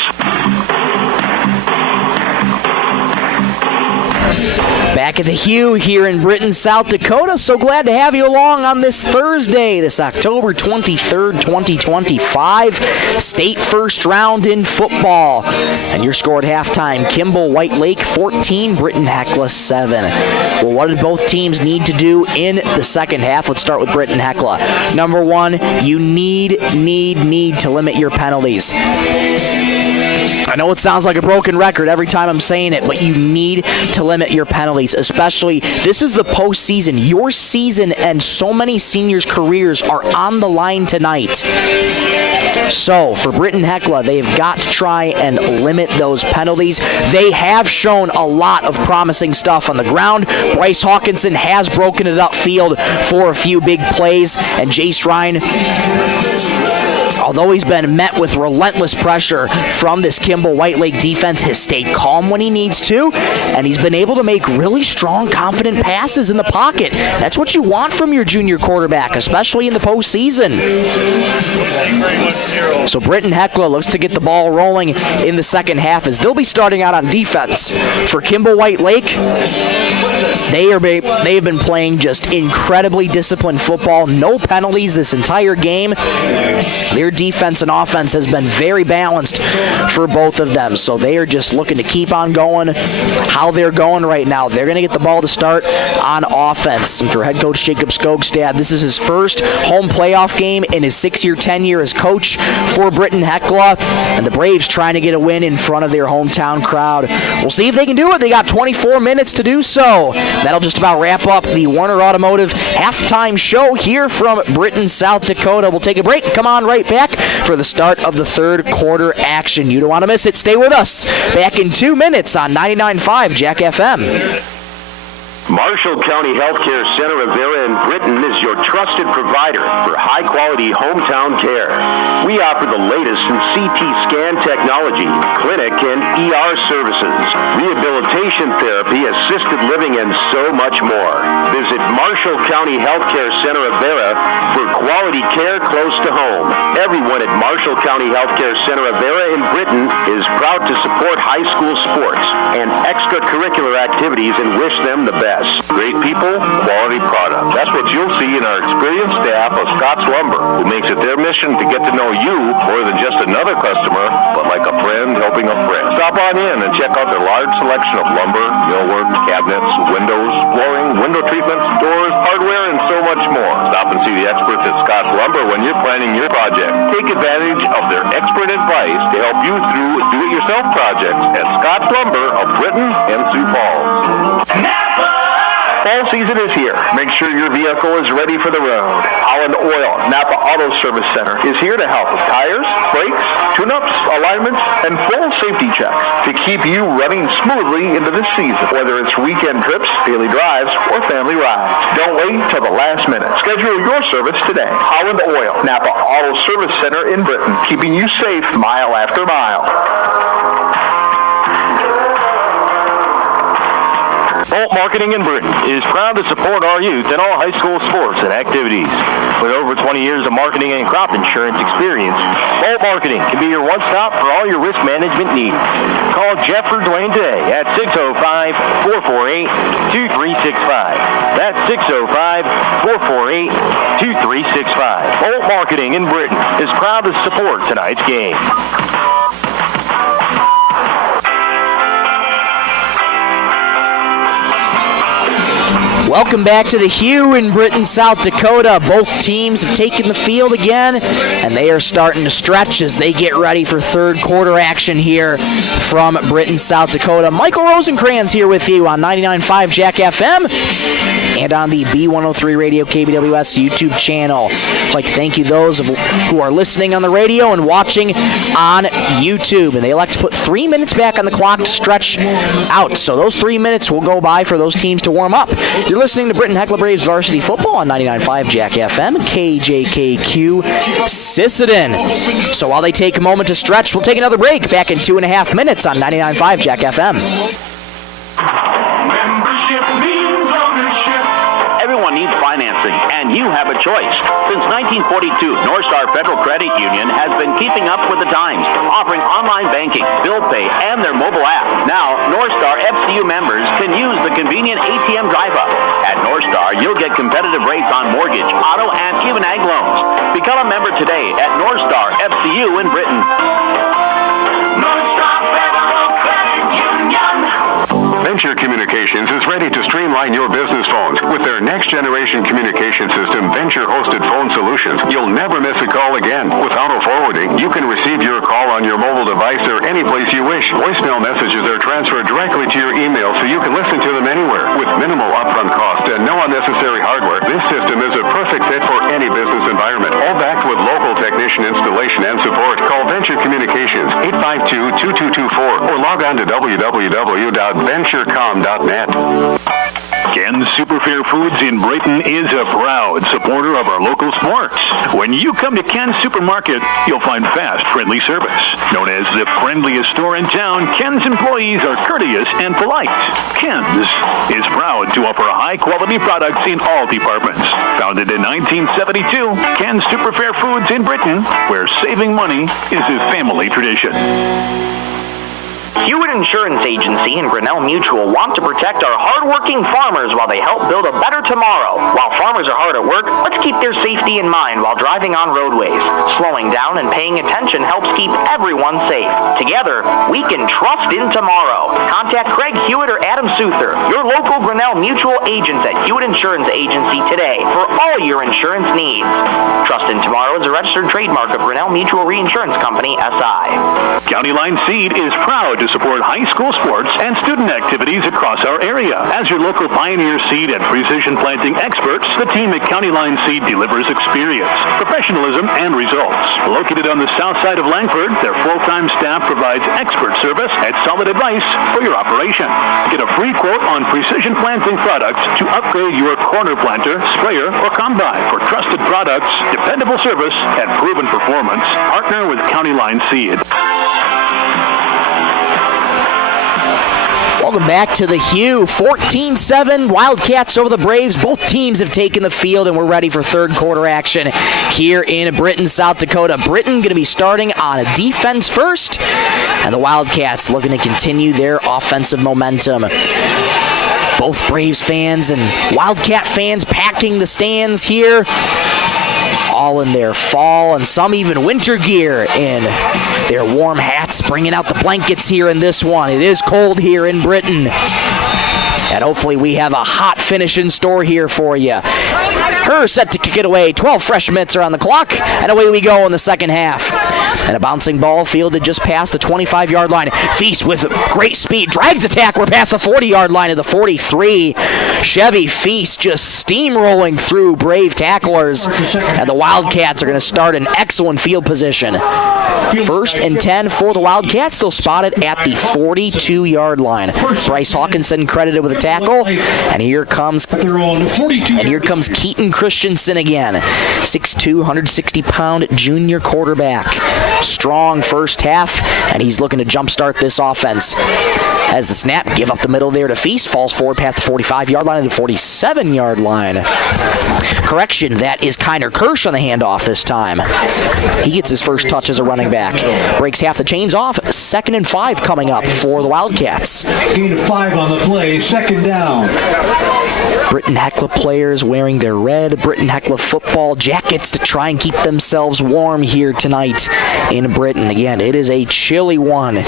Back at the Hugh here in Britton, South Dakota. So glad to have you along on this Thursday, this October 23rd, 2025. State first round in football. And your score at halftime, Kimball White Lake 14, Britton-Hecla 7. Well, what did both teams need to do in the second half? Let's start with Britton-Hecla. Number one, you need to limit your penalties. I know it sounds like a broken record every time I'm saying it, but you need to limit your penalties, especially this is the postseason. Your season and so many seniors' careers are on the line tonight. So for Britton-Hecla, they've got to try and limit those penalties. They have shown a lot of promising stuff on the ground. Bryce Hawkinson has broken it upfield for a few big plays, and Jace Ryan, although he's been met with relentless pressure from this Kimball White Lake defense, has stayed calm when he needs to, and he's been able to make really strong, confident passes in the pocket. That's what you want from your junior quarterback, especially in the postseason. So Britton-Hecla looks to get the ball rolling in the second half as they'll be starting out on defense. For Kimball White Lake, they have been playing just incredibly disciplined football. No penalties this entire game. Their defense and offense has been very balanced for both of them. So they are just looking to keep on going how they're going right now. They're going to get the ball to start on offense. And for head coach Jacob Skogstad, this is his first home playoff game in his 6-year tenure as coach for Britton-Hecla. And the Braves trying to get a win in front of their hometown crowd. We'll see if they can do it. They got 24 minutes to do so. That'll just about wrap up the Warner Automotive halftime show here from Britton, South Dakota. We'll take a break. Come on right back for the start of the third quarter action. You don't want to miss it. Stay with us. Back in 2 minutes on 99.5 Jack FM. Marshall County Healthcare Center of Vera in Britton is your trusted provider for high-quality hometown care. We offer the latest in CT scan technology, clinic and ER services, rehabilitation therapy, assisted living, and so much more. Visit Marshall County Healthcare Center of Vera for quality care close to home. Everyone at Marshall County Healthcare Center of Vera in Britton is proud to support high school sports and extracurricular activities and wish them the best. Great people, quality product. That's what you'll see in our experienced staff of Scott's Lumber, who makes it their mission to get to know you more than just another customer, but like a friend helping a friend. Stop on in and check out their large selection of lumber, millwork, cabinets, windows, flooring, window treatments, doors, hardware, and so much more. Stop and see the experts at Scott's Lumber when you're planning your project. Take advantage of their expert advice to help you through do-it-yourself projects at Scott's Lumber of Britton and Sioux Falls. Fall season is here. Make sure your vehicle is ready for the road. Holland Oil, Napa Auto Service Center, is here to help with tires, brakes, tune-ups, alignments, and full safety checks to keep you running smoothly into this season, whether it's weekend trips, daily drives, or family rides. Don't wait till the last minute. Schedule your service today. Holland Oil, Napa Auto Service Center in Britton, keeping you safe mile after mile. Bolt Marketing in Britton is proud to support our youth in all high school sports and activities. With over 20 years of marketing and crop insurance experience, Bolt Marketing can be your one-stop for all your risk management needs. Call Jeff or Dwayne today at 605-448-2365. That's 605-448-2365. Bolt Marketing in Britton is proud to support tonight's game. Welcome back to the Hugh in Britton, South Dakota. Both teams have taken the field again, and they are starting to stretch as they get ready for third quarter action here from Britton, South Dakota. Michael Rosencrans here with you on 99.5 Jack FM and on the B103 Radio KBWS YouTube channel. I'd like to thank you those who are listening on the radio and watching on YouTube. And they elect to put 3 minutes back on the clock to stretch out. So those 3 minutes will go by for those teams to warm up. You're listening to Britton-Hecla Braves Varsity Football on 99.5 Jack FM, KJKQ, Sisseton. So while they take a moment to stretch, we'll take another break back in 2.5 minutes on 99.5 Jack FM. Membership means ownership. Everyone needs financing, and you have a choice. Since 1942, North Star Federal Credit Union has been keeping up with the times, offering online banking, bill pay, and their mobile app. Now, North Star FCU members can use the convenient ATM drive-up. At North Star, you'll get competitive rates on mortgage, auto, and even ag loans. Become a member today at North Star FCU in Britton. North Star Federal Credit Union. Venture Communications is ready to streamline your business phones. With their next-generation communication system, Venture-hosted phone solutions, you'll never miss a call again. With auto-forwarding, you can receive your call on your mobile device or any place you wish. Voicemail messages are transferred directly to your email so you can listen to them anywhere. With minimal upfront cost and no unnecessary hardware, this system is a perfect fit for any business environment. All backed with local technician installation and support. Call Venture Communications, 852-2224, or log on to www.venturecom.net. Ken's Superfair Foods in Britton is a proud supporter of our local sports. When you come to Ken's Supermarket, you'll find fast, friendly service. Known as the friendliest store in town, Ken's employees are courteous and polite. Ken's is proud to offer high-quality products in all departments. Founded in 1972, Ken's Superfair Foods in Britton, where saving money is a family tradition. Hewitt Insurance Agency and Grinnell Mutual want to protect our hardworking farmers while they help build a better tomorrow. While farmers are hard at work, let's keep their safety in mind while driving on roadways. Slowing down and paying attention helps keep everyone safe. Together, we can trust in tomorrow. Contact Craig Hewitt or Adam Souther, your local Grinnell Mutual agents at Hewitt Insurance Agency today for all your insurance needs. Trust in Tomorrow is a registered trademark of Grinnell Mutual Reinsurance Company, SI. County Line Seed is proud to support high school sports and student activities across our area. As your local pioneer seed and precision planting experts, the team at County Line Seed delivers experience, professionalism, and results. Located on the south side of Langford, their full-time staff provides expert service and solid advice for your operation. Get a free quote on precision planting products to upgrade your corner planter, sprayer, or combine. For trusted products, dependable service, and proven performance, partner with County Line Seed. Welcome back to the Hugh. 14-7 Wildcats over the Braves. Both teams have taken the field, and we're ready for third quarter action here in Britton, South Dakota. Britton going to be starting on a defense first, and the Wildcats looking to continue their offensive momentum. Both Braves fans and Wildcat fans packing the stands here, all in their fall and some even winter gear in their warm hats, bringing out the blankets here in this one. It is cold here in Britton, and hopefully we have a hot finish in store here for you. Her set to kick it away. 12 fresh minutes are on the clock, and away we go in the second half. And a bouncing ball fielded just past the 25-yard line. Feast with great speed, drags attack. We're past the 40-yard line of the 43. Chevy Feast just steamrolling through Brave tacklers, and the Wildcats are going to start in excellent field position. First and 10 for the Wildcats, still spotted at the 42-yard line. Bryce Hawkinson credited with a tackle, and here comes Keaton Christensen again. 6'2", 160-pound junior quarterback. Strong first half, and he's looking to jumpstart this offense. As the snap, give up the middle there to Feast, falls forward past the 45-yard line to the 47-yard line. Correction, that is Kiner Kirsch on the handoff this time. He gets his first touch as a running back. Breaks half the chains off. 2nd and 5 coming up for the Wildcats. Gain of 5 on the play, second down. Britton-Hecla players wearing their red Britton-Hecla football jackets to try and keep themselves warm here tonight in Britton. Again, it is a chilly one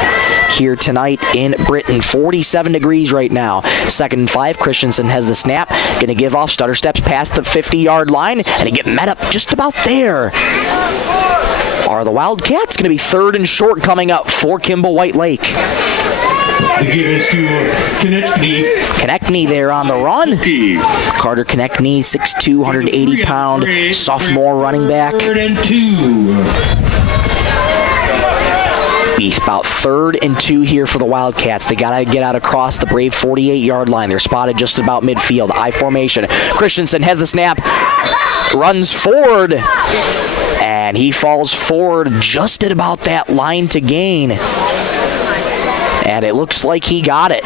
here tonight in Britton. and 47 degrees right now. 2nd and 5. Christensen has the snap. Going to give off, stutter steps past the 50-yard line, and he get met up just about there. Are the Wildcats going to be 3rd and short coming up for Kimball White Lake? The give is to Konechny. Konechny there on the run. Carter Konechny, 6'2", 180-pound sophomore running back. 3rd and 2. Be about 3rd and 2 here for the Wildcats. They got to get out across the Brave 48-yard line. They're spotted just about midfield. I formation. Christensen has the snap, runs forward, and he falls forward just at about that line to gain. And it looks like he got it.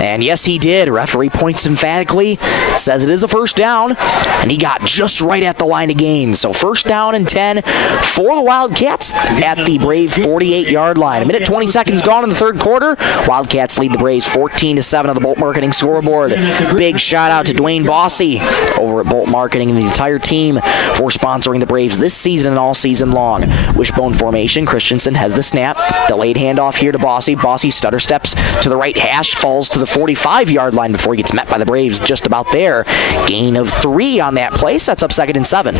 And yes, he did. Referee points emphatically, says it is a 1st down, and he got just right at the line to gain. So 1st down and 10 for the Wildcats at the Brave 48-yard line. 1 minute 20 seconds gone in the 3rd quarter. Wildcats lead the Braves 14-7 on the Bolt Marketing scoreboard. Big shout out to Dwayne Bossy over at Bolt Marketing and the entire team for sponsoring the Braves this season and all season long. Wishbone formation. Christensen has the snap. Delayed handoff here to Bossy. Bossy stutter steps to the right hash, falls to the 45-yard line before he gets met by the Braves just about there. Gain of 3 on that play. Sets up 2nd and 7.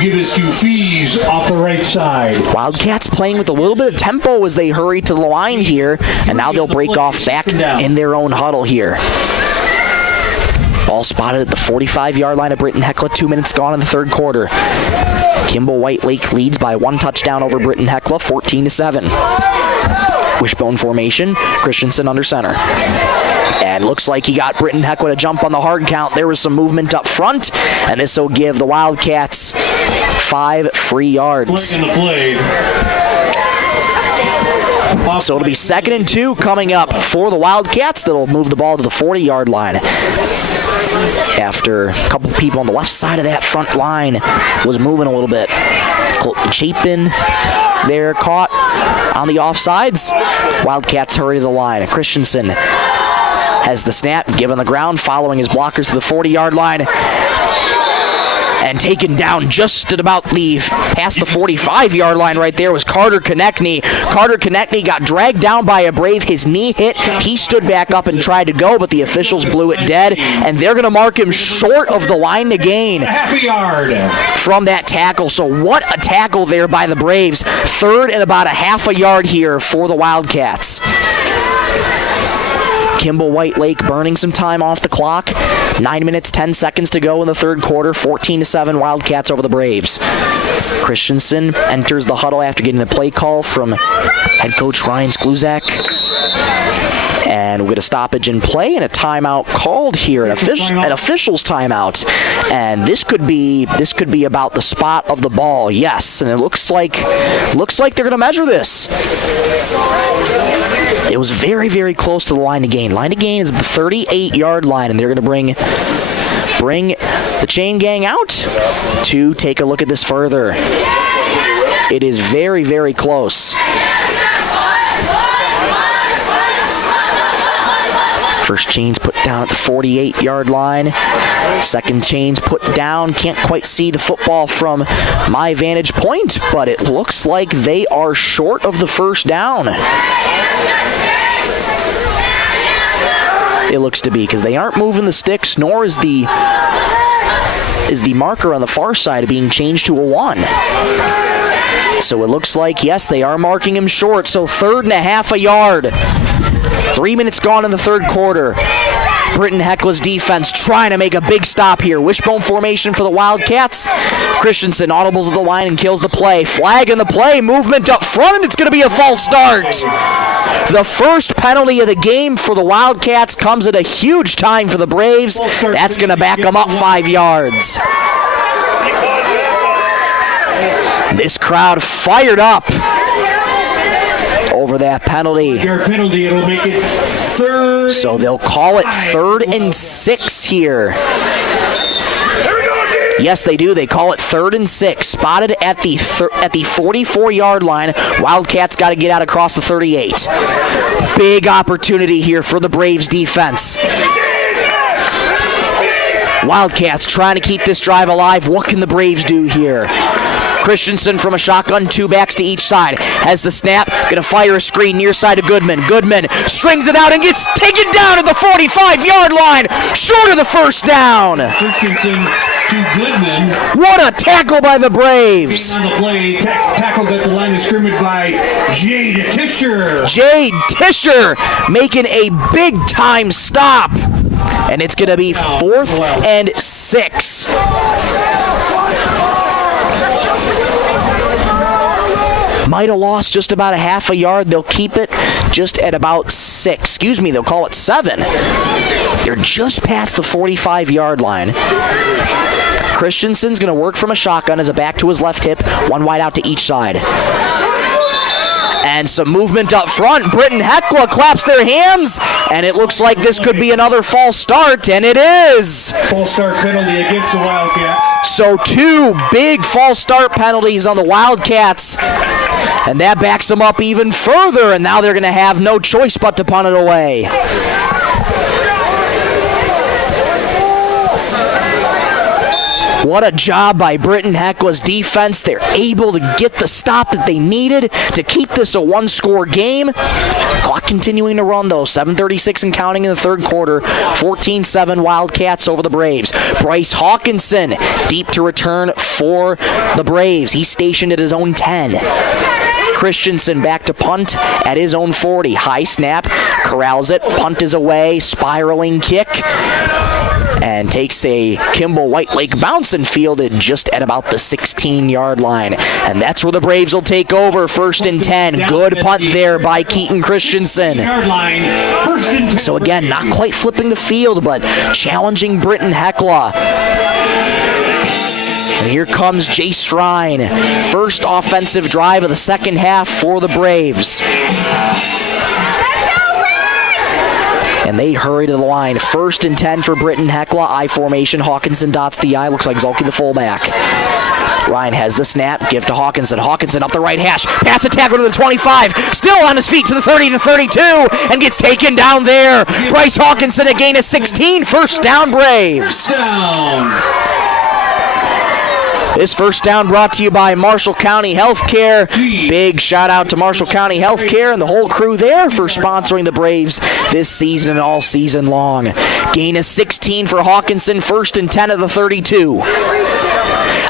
Give us 2 fees off the right side. Wildcats playing with a little bit of tempo as they hurry to the line here, and now they'll break off back in their own huddle here. Ball spotted at the 45-yard line of Britton-Hecla. 2 minutes gone in the 3rd quarter. Kimball White Lake leads by 1 touchdown over Britton-Hecla, 14-7. Wishbone formation, Christensen under center. And looks like he got Britton-Hecla to jump on the hard count. There was some movement up front, and this will give the Wildcats 5 free yards. Flag in the play. So it'll be 2nd and 2 coming up for the Wildcats. That'll move the ball to the 40-yard line. After a couple people on the left side of that front line was moving a little bit. Colton Chapin there caught on the offsides. Wildcats hurry to the line. Christensen has the snap, given the ground, following his blockers to the 40-yard line. And taken down just at about past the 45-yard line right there was Carter Konechny. Carter Konechny got dragged down by a Brave. His knee hit. He stood back up and tried to go, but the officials blew it dead. And they're going to mark him short of the line to gain. Half a yard From that tackle. So what a tackle there by the Braves. 3rd and about a half a yard here for the Wildcats. Kimball White Lake burning some time off the clock. 9 minutes, 10 seconds to go in the 3rd quarter. 14-7 Wildcats over the Braves. Christensen enters the huddle after getting the play call from head coach Ryan Skluzak. And we get a stoppage in play and a timeout called here, an official's timeout. And this could be about the spot of the ball. Yes, and it looks like they're going to measure this. It was very, very close to the line to gain. Line to gain is the 38-yard line, and they're going to bring the chain gang out to take a look at this further. It is very, very close. First chain's put down at the 48-yard line. Second chain's put down. Can't quite see the football from my vantage point, but it looks like they are short of the 1st down. It looks to be, because they aren't moving the sticks, nor is the marker on the far side being changed to a 1. So it looks like, yes, they are marking him short. So 3rd and a half a yard. 3 minutes gone in the 3rd quarter. Britton-Hecla's defense trying to make a big stop here. Wishbone formation for the Wildcats. Christensen audibles at the line and kills the play. Flag in the play. Movement up front, and it's going to be a false start. The first penalty of the game for the Wildcats comes at a huge time for the Braves. That's going to back them up 5 yards. This crowd fired up over that penalty. It'll make it 3rd. So they'll call it 3rd and 6 here. Yes, they do. They call it 3rd and 6. Spotted at the 44-yard line. Wildcats got to get out across the 38. Big opportunity here for the Braves defense. Wildcats trying to keep this drive alive. What can the Braves do here? Christensen from a shotgun, 2 backs to each side. Has the snap, gonna fire a screen near side to Goodman. Goodman strings it out and gets taken down at the 45-yard line, short of the first down. Christensen to Goodman. What a tackle by the Braves. On the play, tackled at the line of scrimmage by Jade Tischer. Jade Tischer making a big-time stop. And it's going to be 4th and 6. Might have lost just about a half a yard. They'll keep it just at about 6. Excuse me, they'll call it 7. They're just past the 45-yard line. Christensen's going to work from a shotgun as a back to his left hip, 1 wide out to each side. And some movement up front. Britton-Hecla claps their hands, and it looks like this could be another false start, and it is. False start penalty against the Wildcats. So 2 big false start penalties on the Wildcats, and that backs them up even further, and now they're going to have no choice but to punt it away. What a job by Britton-Hecla's defense. They're able to get the stop that they needed to keep this a 1-score game. Clock continuing to run, though. 7:36 and counting in the third quarter. 14-7 Wildcats over the Braves. Bryce Hawkinson deep to return for the Braves. He's stationed at his own 10. Christensen back to punt at his own 40. High snap, corrals it, punt is away, spiraling kick, and takes a Kimball White Lake bounce and fielded just at about the 16-yard line. And that's where the Braves will take over, 1st and 10. Good punt there by Keaton Christensen. So again, not quite flipping the field, but challenging Britton-Hecla. And here comes Jace Ryan. First offensive drive of the second half for the Braves. And they hurry to the line. 1st and 10 for Britton-Hecla. I formation. Hawkinson dots the I. Looks like Zulke the fullback. Ryan has the snap. Give to Hawkinson. Hawkinson up the right hash. Pass a tackle to the 25. Still on his feet to the 30 to 32. And gets taken down there. Bryce Hawkinson a gain of 16. First down, Braves. This first down brought to you by Marshall County Healthcare. Big shout out to Marshall County Healthcare and the whole crew there for sponsoring the Braves this season and all season long. Gain of 16 for Hawkinson, 1st and 10 at the 32.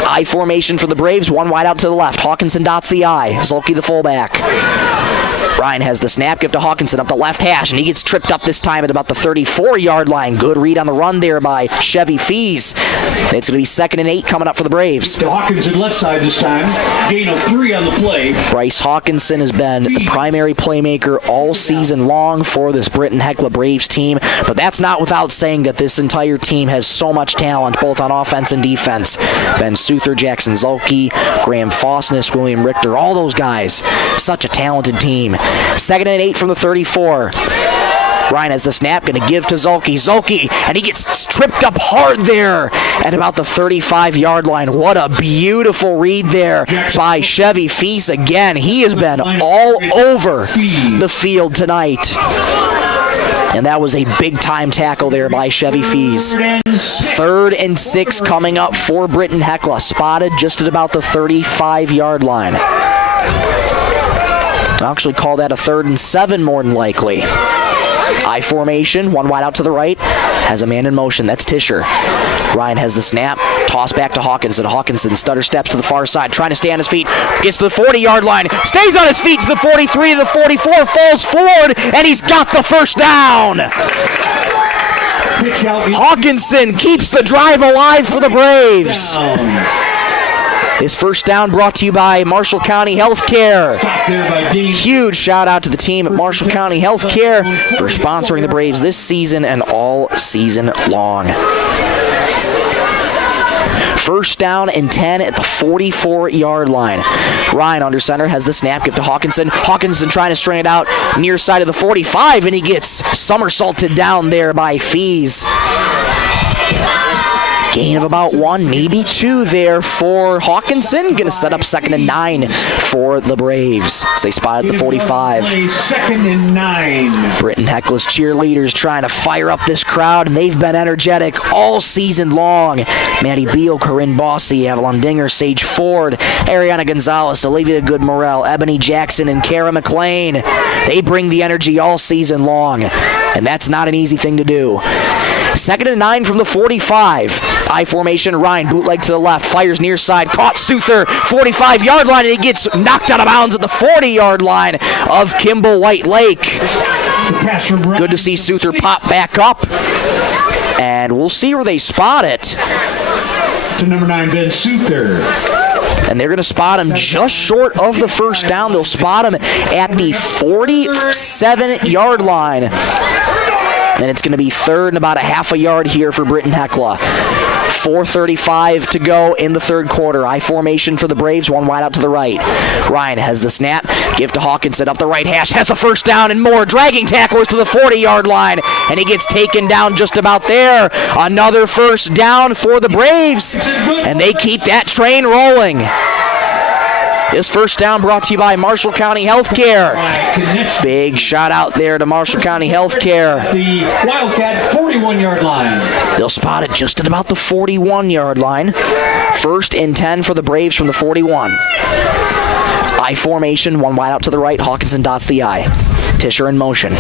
I formation for the Braves, 1 wide out to the left. Hawkinson dots the I. Zulke the fullback. Ryan has the snap, give to Hawkinson up the left hash, and he gets tripped up this time at about the 34-yard line. Good read on the run there by Chevy Fees. It's going to be 2nd and 8 coming up for the Braves. To Hawkinson left side this time. Gain of 3 on the play. Bryce Hawkinson has been the primary playmaker all season long for this Britton-Hecla Braves team, but that's not without saying that this entire team has so much talent, both on offense and defense. Ben Souther, Jackson Zulke, Graham Fosness, William Richter, all those guys. Such a talented team. 2nd and 8 from the 34. Ryan has the snap, going to give to Zulke. Zulke, and he gets tripped up hard there at about the 35-yard line. What a beautiful read there by Chevy Fees again. He has been all over the field tonight. And that was a big-time tackle there by Chevy Fees. 3rd and 6 coming up for Britton-Hecla. Spotted just at about the 35-yard line. I'll actually call that a 3rd and 7 more than likely. I formation, 1 wide out to the right, has a man in motion. That's Tischer. Ryan has the snap, toss back to Hawkinson. Hawkinson stutter steps to the far side, trying to stay on his feet, gets to the 40-yard line, stays on his feet to the 43, to the 44, falls forward, and he's got the first down. Hawkinson keeps the drive alive for the Braves. This first down brought to you by Marshall County Healthcare. Huge shout out to the team at Marshall County Healthcare for sponsoring the Braves this season and all season long. First down and 10 at the 44-yard line. Ryan under center has the snap, give to Hawkinson. Hawkinson trying to string it out near side of the 45, and he gets somersaulted down there by Fees. Gain of about 1, maybe 2 there for Hawkinson. Going to set up 2nd and 9 for the Braves as they spot at the 45. 2nd and 9. Britton-Hecla's cheerleaders trying to fire up this crowd, and they've been energetic all season long. Maddie Beal, Corinne Bossy, Avalon Dinger, Sage Ford, Ariana Gonzalez, Olivia Good-Morel, Ebony Jackson, and Kara McLean. They bring the energy all season long, and that's not an easy thing to do. 2nd and 9 from the 45. I formation, Ryan, bootleg to the left, fires near side, caught Souther, 45-yard line, and he gets knocked out of bounds at the 40-yard line of Kimball White Lake. Good to see Souther pop back up, and we'll see where they spot it. To number 9, Ben Souther. And they're going to spot him just short of the first down. They'll spot him at the 47-yard line. And it's going to be 3rd and about a half a yard here for Britton-Hecla. 4:35 to go in the third quarter. I formation for the Braves, 1 wide out to the right. Ryan has the snap, give to Hawkinson up the right hash, has the first down and more, dragging tacklers to the 40-yard line, and he gets taken down just about there. Another first down for the Braves, and they keep that train rolling. This first down brought to you by Marshall County Healthcare. Big shout out there to Marshall County Healthcare. The Wildcat 41-yard line. They'll spot it just at about the 41-yard line. 1st and 10 for the Braves from the 41. I formation, 1 wide out to the right. Hawkinson dots the I. Tischer in motion.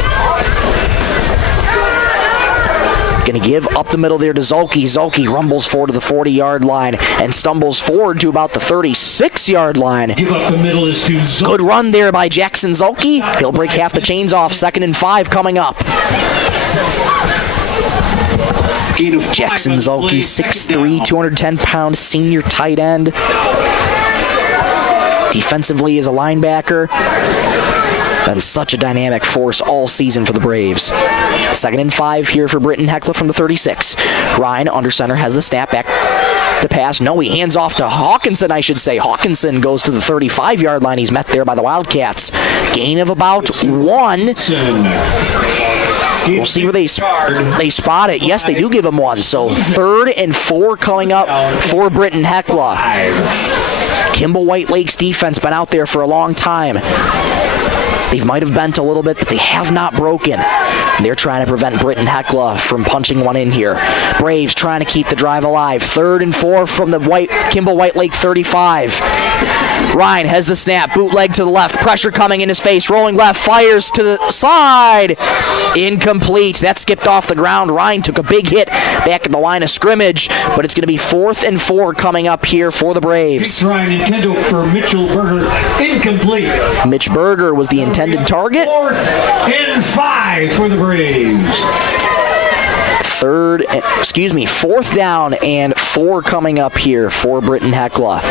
Going to give up the middle there to Zolke. Zolke rumbles forward to the 40-yard line and stumbles forward to about the 36-yard line. Give up the middle is to Zolke. Good run there by Jackson Zolke. He'll break half the chains off. 2nd and 5 coming up. Jackson Zolke, 6'3", 210-pound senior tight end. Defensively as a linebacker. Been such a dynamic force all season for the Braves. 2nd and 5 here for Britton-Hecla from the 36. Ryan, under center, has the snap back to pass. No, he hands off to Hawkinson, I should say. Hawkinson goes to the 35-yard line. He's met there by the Wildcats. Gain of about 1. We'll see where they spot it. Yes, they do give him 1. So 3rd and 4 coming up for Britton-Hecla. Kimball White Lake's defense been out there for a long time. They might have bent a little bit, but they have not broken. They're trying to prevent Britton-Hecla from punching one in here. Braves trying to keep the drive alive. 3rd and 4 from the Kimball White Lake 35. Ryan has the snap, bootleg to the left, pressure coming in his face, rolling left, fires to the side. Incomplete. That skipped off the ground. Ryan took a big hit back at the line of scrimmage, but it's going to be 4th and 4 coming up here for the Braves. Ryan intended for Mitchell Berger, incomplete. Mitch Berger was the intended target. 4th and 5 for the Braves. 4th down and 4 coming up here for Britton-Hecla.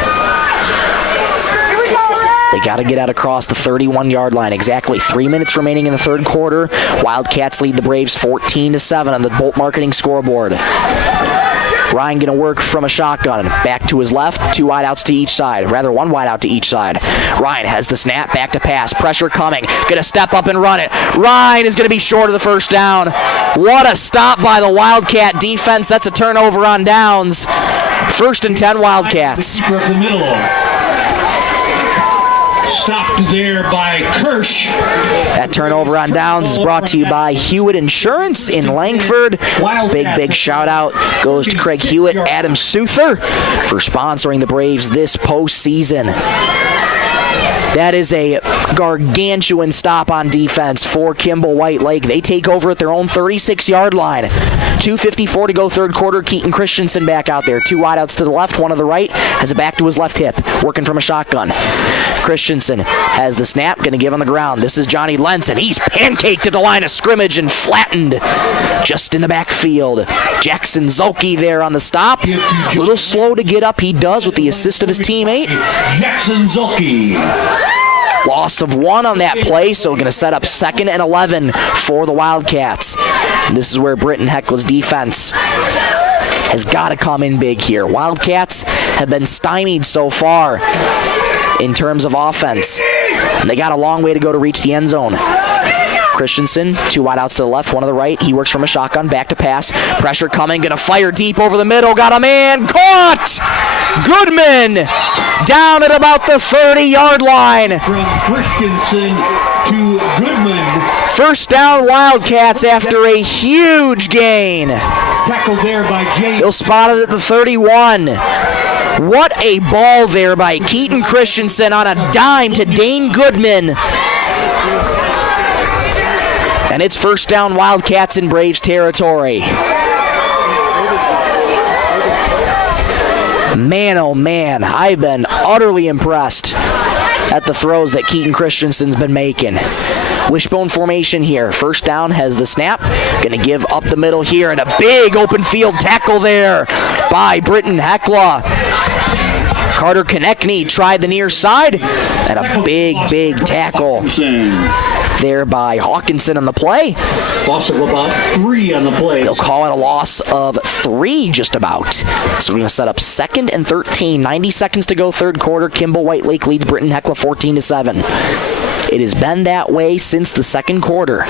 They got to get out across the 31-yard line. Exactly 3 minutes remaining in the third quarter. Wildcats lead the Braves 14-7 on the Bolt Marketing scoreboard. Ryan going to work from a shotgun. Back to his left, 2 wideouts to each side. Rather, 1 wideout to each side. Ryan has the snap, back to pass. Pressure coming. Going to step up and run it. Ryan is going to be short of the first down. What a stop by the Wildcat defense. That's a turnover on downs. 1st and 10 Wildcats. Keeper of the middle. Stopped there by Kirsch. That turnover on downs is brought to you by Hewitt Insurance in Langford. Big shout out goes to Craig Hewitt, Adam Souther for sponsoring the Braves this postseason. That is a gargantuan stop on defense for Kimball White Lake. They take over at their own 36-yard line. 2:54 to go third quarter. Keaton Christensen back out there. 2 wideouts to the left, 1 to the right. Has it back to his left hip. Working from a shotgun. Christensen has the snap. Going to give on the ground. This is Johnny Lenson. He's pancaked at the line of scrimmage and flattened just in the backfield. Jackson Zolke there on the stop. A little slow to get up. He does with the assist of his teammate. Jackson Zolke. Loss of 1 on that play, so we're going to set up 2nd and 11 for the Wildcats. And this is where Britton-Hecla's defense has got to come in big here. Wildcats have been stymied so far in terms of offense, and they got a long way to go to reach the end zone. Christensen, 2 wideouts to the left, 1 to the right. He works from a shotgun, back to pass. Pressure coming, gonna fire deep over the middle. Got a man, caught! Goodman down at about the 30-yard line. From Christensen to Goodman. First down, Wildcats after a huge gain. Tackled there by James. He'll spot it at the 31. What a ball there by Keaton Christensen on a dime to Dane Goodman. And it's first down, Wildcats in Braves territory. Man, oh man, I've been utterly impressed at the throws that Keaton Christensen's been making. Wishbone formation here. First down, has the snap. Gonna give up the middle here, and a big open field tackle there by Britton-Hecla. Carter Konechny tried the near side, and a big tackle there by Hawkinson on the play. Loss of about 3 on the play. They'll call it a loss of 3 just about. So we're going to set up 2nd and 13. 90 seconds to go, third quarter. Kimball White Lake leads Britton-Hecla 14-7. It has been that way since the second quarter.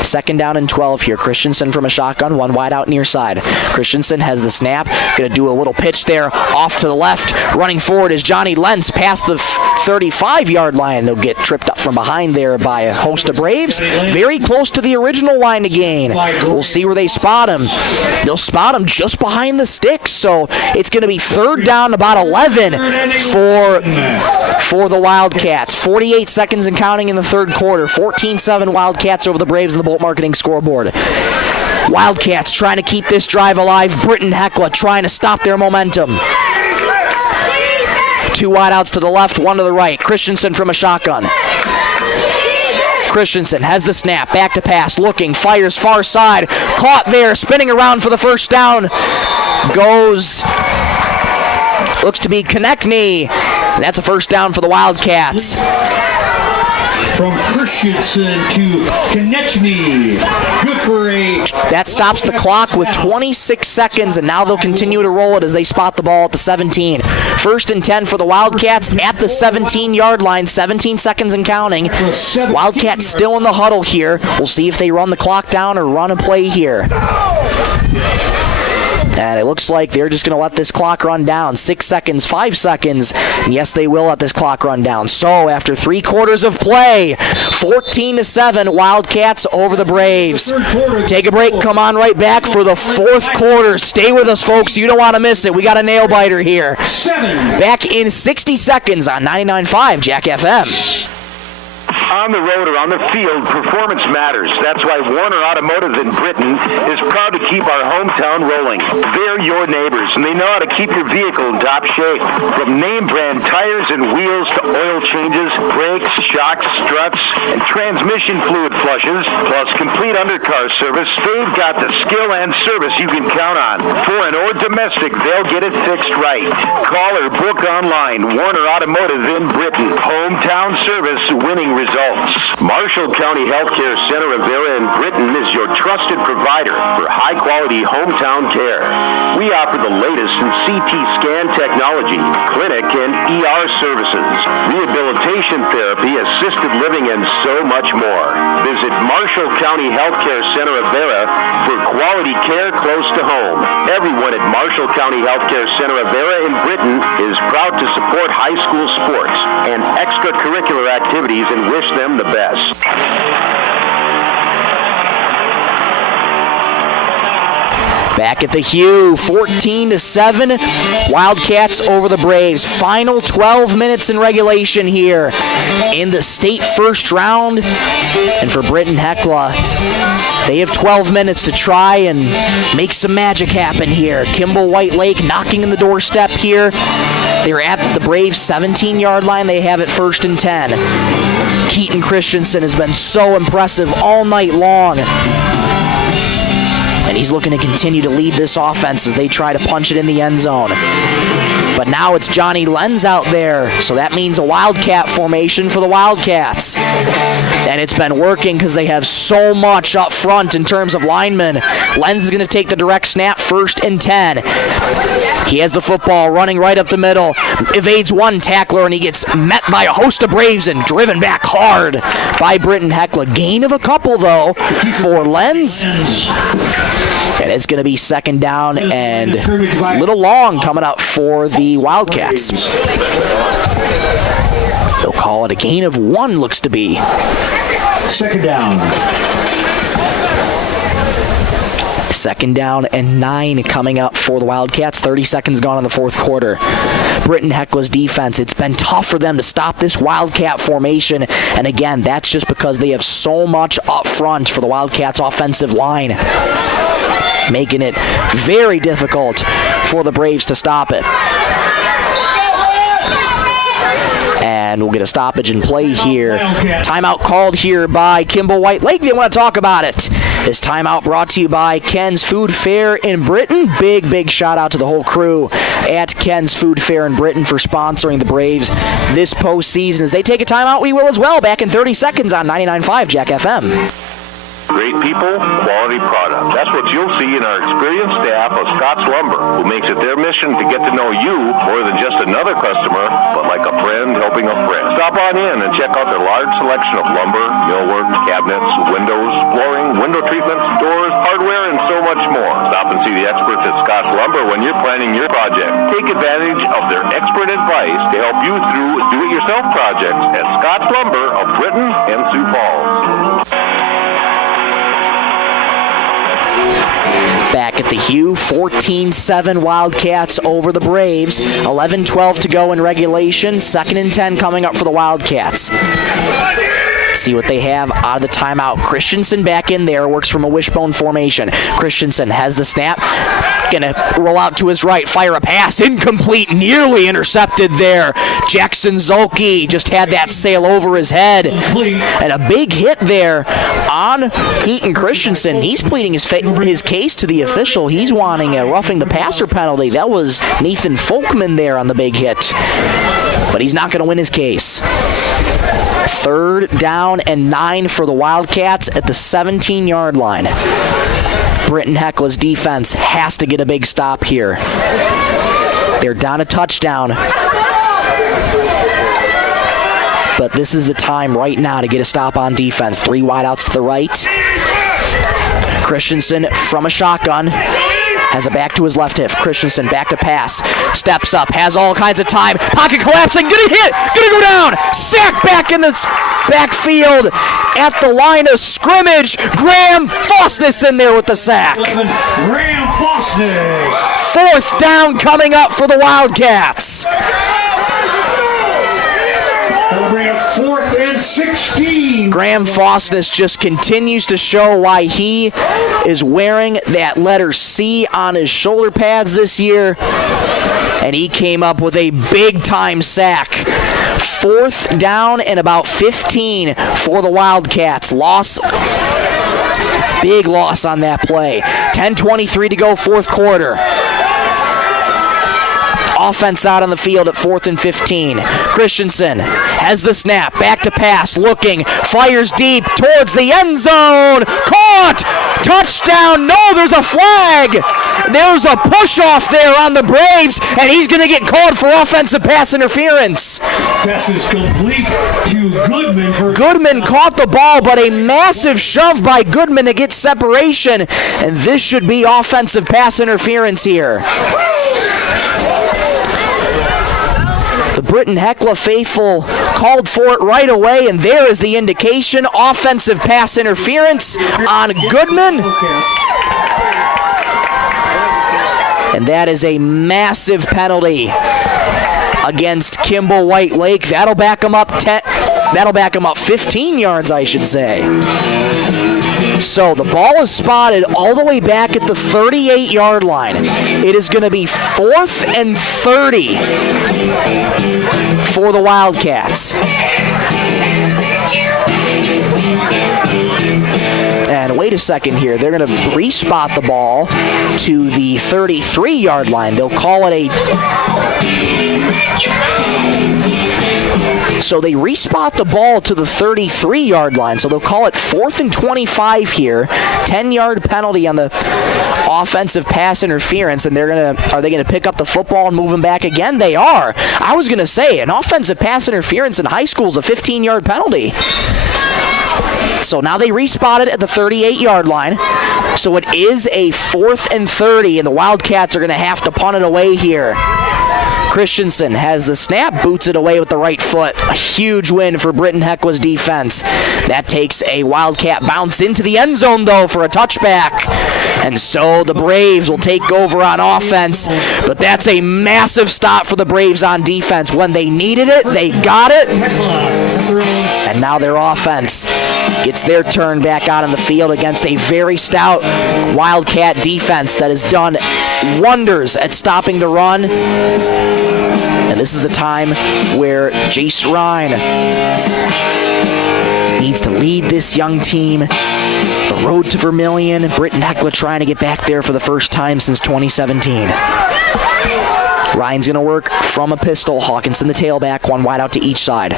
Second down and 12 here. Christensen from a shotgun, 1 wide out near side. Christensen has the snap. Going to do a little pitch there off to the left. Running forward is Johnny Lentz past the 35-yard line. They'll get tripped up from behind there by a host of Braves. Very close to the original line to gain. We'll see where they spot him. They'll spot him just behind the sticks. So it's going to be third down, about 11 for the Wildcats. 48 seconds and counting in the third quarter. 14-7 Wildcats over the Braves in the Bolt Marketing scoreboard. Wildcats trying to keep this drive alive. Britton-Hecla trying to stop their momentum. 2 wideouts to the left, 1 to the right. Christensen from a shotgun. Christensen has the snap, back to pass, looking, fires far side. Caught there, spinning around for the first down. Looks to be Konechny. And that's a first down for the Wildcats. From Christensen to Konechny. Good for a... That stops the clock with 26 seconds, and now they'll continue to roll it as they spot the ball at the 17. First and 10 for the Wildcats at the 17-yard line. 17 seconds and counting. Wildcats still in the huddle here. We'll see if they run the clock down or run a play here. And it looks like they're just going to let this clock run down. 6 seconds, 5 seconds. And yes, they will let this clock run down. So after 3 quarters of play, 14-7, Wildcats over the Braves. Take a break. Come on right back for the fourth quarter. Stay with us, folks. You don't want to miss it. We got a nail biter here. Back in 60 seconds on 99.5 Jack FM. On the road or on the field, performance matters. That's why Warner Automotive in Britton is proud to keep our hometown rolling. They're your neighbors, and they know how to keep your vehicle in top shape. From name brand tires and wheels to oil changes, brakes, shocks, struts, and transmission fluid flushes, plus complete undercar service, they've got the skill and service you can count on. Foreign or domestic, they'll get it fixed right. Call or book online. Warner Automotive in Britton. Hometown service, winning results. Marshall County Healthcare Center of Vera in Britton is your trusted provider for high-quality hometown care. We offer the latest in CT scan technology, clinic and ER services, rehabilitation therapy, assisted living, and so much more. Visit Marshall County Healthcare Center of Vera for quality care close to home. Everyone at Marshall County Healthcare Center of Vera in Britton is proud to support high school sports and extracurricular activities and wish them the best. Back at the Hugh, 14-7, Wildcats over the Braves. Final 12 minutes in regulation here in the state first round. And for Britton-Hecla, they have 12 minutes to try and make some magic happen here. Kimball White Lake knocking in the doorstep here. They're at the Braves' 17-yard line. They have it first and 10. Keaton Christensen has been so impressive all night long. And he's looking to continue to lead this offense as they try to punch it in the end zone. But now it's Johnny Lenz out there, so that means a Wildcat formation for the Wildcats. And it's been working because they have so much up front in terms of linemen. Lenz is going to take the direct snap, 1st and 10. He has the football running right up the middle, evades one tackler, and he gets met by a host of Braves and driven back hard by Britton-Hecla. Gain of a couple, though, for Lenz. And it's going to be 2nd down and a little long coming up for the Wildcats. They'll call it a gain of 1, looks to be. 2nd down. 2nd down and 9 coming up for the Wildcats. 30 seconds gone in the 4th quarter. Britton-Hecla's defense, it's been tough for them to stop this Wildcat formation. And again, that's just because they have so much up front for the Wildcats' offensive line, making it very difficult for the Braves to stop it. And we'll get a stoppage in play here. Timeout called here by Kimball White Lake. They want to talk about it. This timeout brought to you by Ken's Food Fair in Britton. Big shout out to the whole crew at Ken's Food Fair in Britton for sponsoring the Braves this postseason. As they take a timeout, we will as well. Back in 30 seconds on 99.5 Jack FM. Great people, quality product. That's what you'll see in our experienced staff of Scott's Lumber, who makes it their mission to get to know you more than just another customer, but like a friend helping a friend. Stop on in and check out their large selection of lumber, millwork, cabinets, windows, flooring, window treatments, doors, hardware, and so much more. Stop and see the experts at Scott's Lumber when you're planning your project. Take advantage of their expert advice to help you through do-it-yourself projects at Scott's Lumber of Britton and Sioux Falls. Back at the Hugh, 14-7 Wildcats over the Braves. 11-12 to go in regulation. 2nd and 10 coming up for the Wildcats. See what they have out of the timeout. Christensen back in there, works from a wishbone formation. Christensen has the snap. Gonna roll out to his right, fire a pass, incomplete, nearly intercepted there. Jackson Zolke just had that sail over his head. And a big hit there on Keaton Christensen. He's pleading his case to the official. He's wanting a roughing the passer penalty. That was Nathan Folkman there on the big hit. But he's not gonna win his case. 3rd down and 9 for the Wildcats at the 17-yard line. Britton-Hecla's defense has to get a big stop here. They're down a touchdown. But this is the time right now to get a stop on defense. 3 wideouts to the right. Christensen from a shotgun. Has it back to his left hip. Christensen back to pass. Steps up. Has all kinds of time. Pocket collapsing. Gonna hit. Gonna go down. Sack back in the backfield at the line of scrimmage. Graham Fosness in there with the sack. Graham Fosness. 4th down coming up for the Wildcats. That'll bring up 4th and 16. Graham Fosness just continues to show why he is wearing that letter C on his shoulder pads this year. And he came up with a big-time sack. 4th down and about 15 for the Wildcats. Big loss on that play. 10:23 to go, 4th quarter. Offense out on the field at 4th and 15. Christensen has the snap, back to pass, looking, fires deep towards the end zone. Caught! Touchdown! No, there's a flag! There's a push-off there on the Braves, and he's going to get called for offensive pass interference. Pass is complete to Goodman. Goodman caught the ball, but a massive shove by Goodman to get separation, and this should be offensive pass interference here. The Britton-Hecla faithful called for it right away, and there is the indication. Offensive pass interference on Goodman. And that is a massive penalty against Kimball White Lake. That'll back him up 15 yards, I should say. So the ball is spotted all the way back at the 38-yard line. It is going to be 4th and 30 for the Wildcats. And away wait a second here. They're going to respot the ball to the 33-yard line. They'll call it a... So they respot the ball to the 33-yard line. So they'll call it 4th and 25 here. 10-yard penalty on the offensive pass interference. And are they gonna pick up the football and move them back again? They are. I was gonna say an offensive pass interference in high school is a 15-yard penalty. So now they respot it at the 38-yard line. So it is a 4th and 30, and the Wildcats are gonna have to punt it away here. Christensen has the snap, boots it away with the right foot. A huge win for Britton-Hecla's defense. That takes a Wildcat bounce into the end zone, though, for a touchback. And so the Braves will take over on offense. But that's a massive stop for the Braves on defense. When they needed it, they got it. And now their offense gets their turn back out on the field against a very stout Wildcat defense that has done wonders at stopping the run. And this is the time where Jace Ryan needs to lead this young team. The road to Vermilion. Britton-Hecla trying to get back there for the first time since 2017. Ryan's going to work from a pistol. Hawkinson the tailback, one wide out to each side.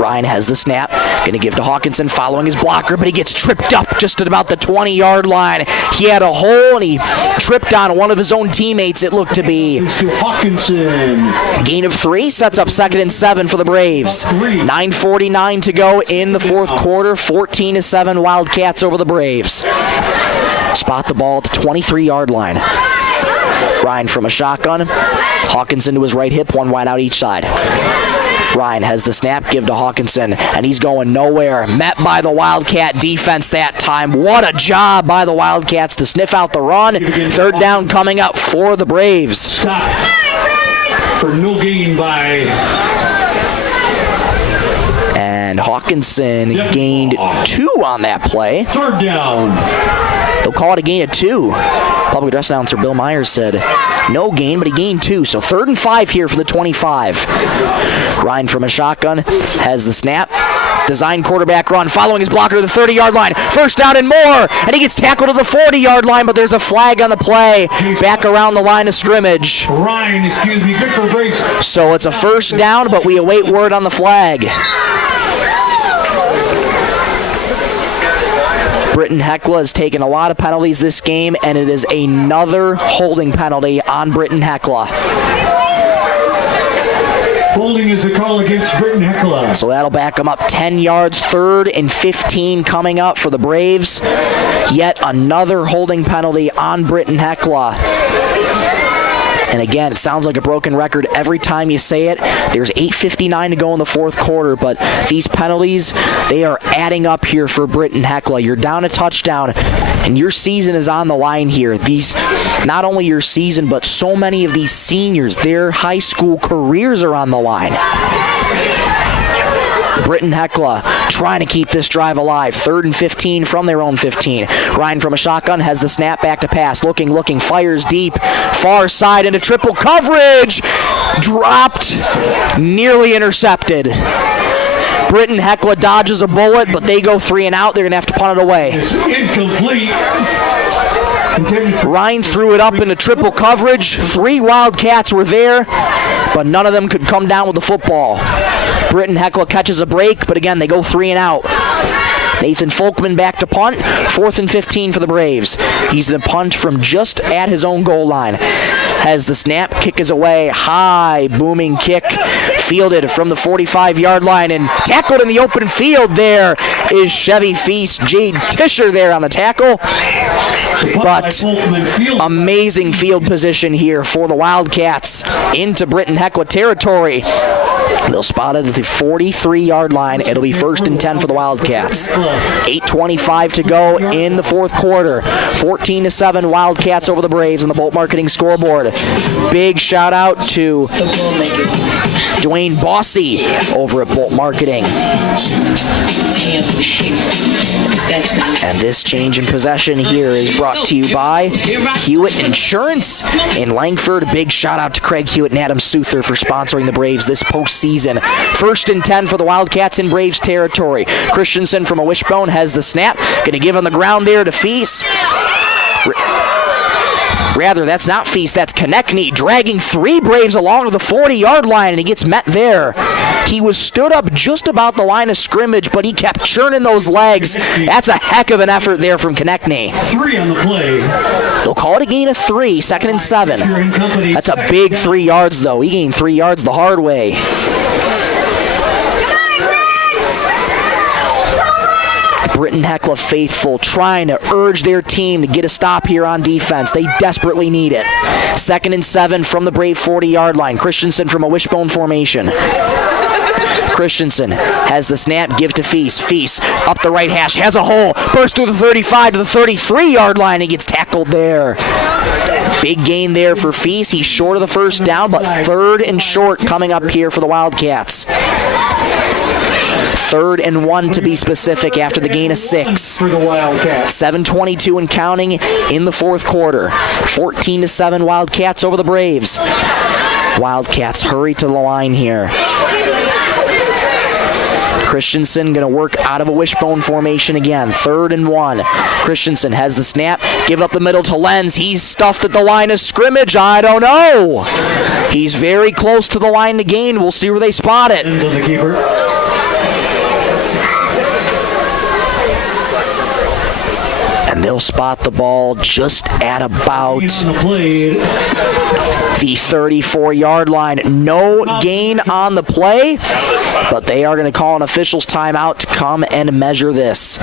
Ryan has the snap. Going to give to Hawkinson following his blocker, but he gets tripped up just at about the 20-yard line. He had a hole, and he tripped on one of his own teammates, it looked to be. To Hawkinson. Gain of 3 sets up 2nd and 7 for the Braves. 9:49 to go in the fourth quarter. 14-7 Wildcats over the Braves. Spot the ball at the 23-yard line. Ryan from a shotgun. Hawkinson to his right hip, one wide out each side. Ryan has the snap, give to Hawkinson, and he's going nowhere. Met by the Wildcat defense that time. What a job by the Wildcats to sniff out the run. 3rd down coming up for the Braves. Stop for no gain by... And Hawkinson gained 2 on that play. 3rd down. They'll call it a gain of 2. Public address announcer Bill Myers said no gain, but he gained 2. So 3rd and 5 here for the 25. Ryan from a shotgun has the snap. Design quarterback run, following his blocker to the 30-yard line. 1st down and more, and he gets tackled to the 40-yard line, but there's a flag on the play. Back around the line of scrimmage. Ryan, good for Braves. So it's a 1st down, but we await word on the flag. Britton-Hecla has taken a lot of penalties this game, and it is another holding penalty on Britton-Hecla. Holding is a call against Britton-Hecla. So that'll back them up 10 yards. 3rd and 15 coming up for the Braves. Yet another holding penalty on Britton-Hecla. And again, it sounds like a broken record every time you say it. There's 8:59 to go in the fourth quarter, but these penalties, they are adding up here for Britton-Hecla. You're down a touchdown, and your season is on the line here. These, not only your season, but so many of these seniors, their high school careers are on the line. Britton-Hecla trying to keep this drive alive. 3rd and 15 from their own 15. Ryan from a shotgun has the snap, back to pass. Looking, fires deep. Far side into triple coverage. Dropped. Nearly intercepted. Britton-Hecla dodges a bullet, but they go 3 and out. They're going to have to punt it away. It's incomplete. Ryan threw it up into triple coverage. 3 Wildcats were there, but none of them could come down with the football. Britton-Hecla catches a break, but again, they go 3 and out. Nathan Folkman back to punt. 4th and 15 for the Braves. He's going to punt from just at his own goal line. Has the snap, kick is away. High, booming kick. Fielded from the 45-yard line and tackled in the open field. There is Chevy Feast. Jade Tischer there on the tackle. But amazing field position here for the Wildcats into Britton-Hecla territory. They'll spot it at the 43-yard line. It'll be 1st and 10 for the Wildcats. 8:25 to go in the fourth quarter. 14-7 Wildcats over the Braves on the Bolt Marketing scoreboard. Big shout out to Dwayne Bossy over at Bolt Marketing. And this change in possession here is brought to you by Hewitt Insurance in Langford. Big shout out to Craig Hewitt and Adam Souther for sponsoring the Braves this postseason. season. 1st and 10 for the Wildcats in Braves territory. Christensen from a wishbone has the snap. Going to give on the ground there to Feast. Rather, that's not Feast, that's Konechny dragging 3 Braves along to the 40-yard line, and he gets met there. He was stood up just about the line of scrimmage, but he kept churning those legs. That's a heck of an effort there from Konechny. 3 on the play. They'll call it a gain of 3, 2nd and 7. That's a big 3 yards, though. He gained 3 yards the hard way. Britton-Hecla faithful trying to urge their team to get a stop here on defense. They desperately need it. 2nd and 7 from the Brave 40-yard line. Christensen from a wishbone formation. Christensen has the snap, give to Feast. Feast up the right hash, has a hole, bursts through the 35 to the 33-yard line. He gets tackled there. Big gain there for Feast. He's short of the first down, but 3rd and short coming up here for the Wildcats. 3rd and 1 to be specific after the gain of 6. For the Wildcats. 7:22 and counting in the 4th quarter. 14-7 Wildcats over the Braves. Wildcats hurry to the line here. Christensen going to work out of a wishbone formation again. 3rd and 1. Christensen has the snap. Give up the middle to Lenz. He's stuffed at the line of scrimmage. I don't know. He's very close to the line to gain. We'll see where they spot it. Into the keeper. And they'll spot the ball just at about the 34-yard line. No gain on the play, but they are going to call an official's timeout to come and measure this.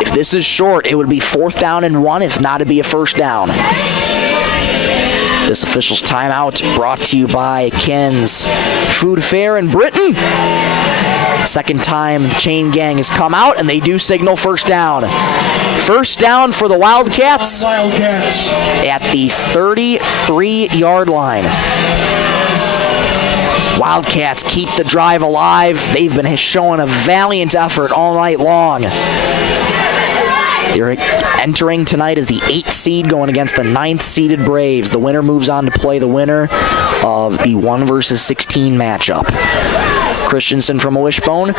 If this is short, it would be 4th down and 1. If not, it'd be a 1st down. This official's timeout brought to you by Ken's Food Fair in Britton. 2nd time the chain gang has come out, and they do signal 1st down. 1st down for the Wildcats at the 33-yard line. Wildcats keep the drive alive. They've been showing a valiant effort all night long. They're entering tonight as the 8th seed going against the 9th seeded Braves. The winner moves on to play the winner of the 1 versus 16 matchup. Christensen from a wishbone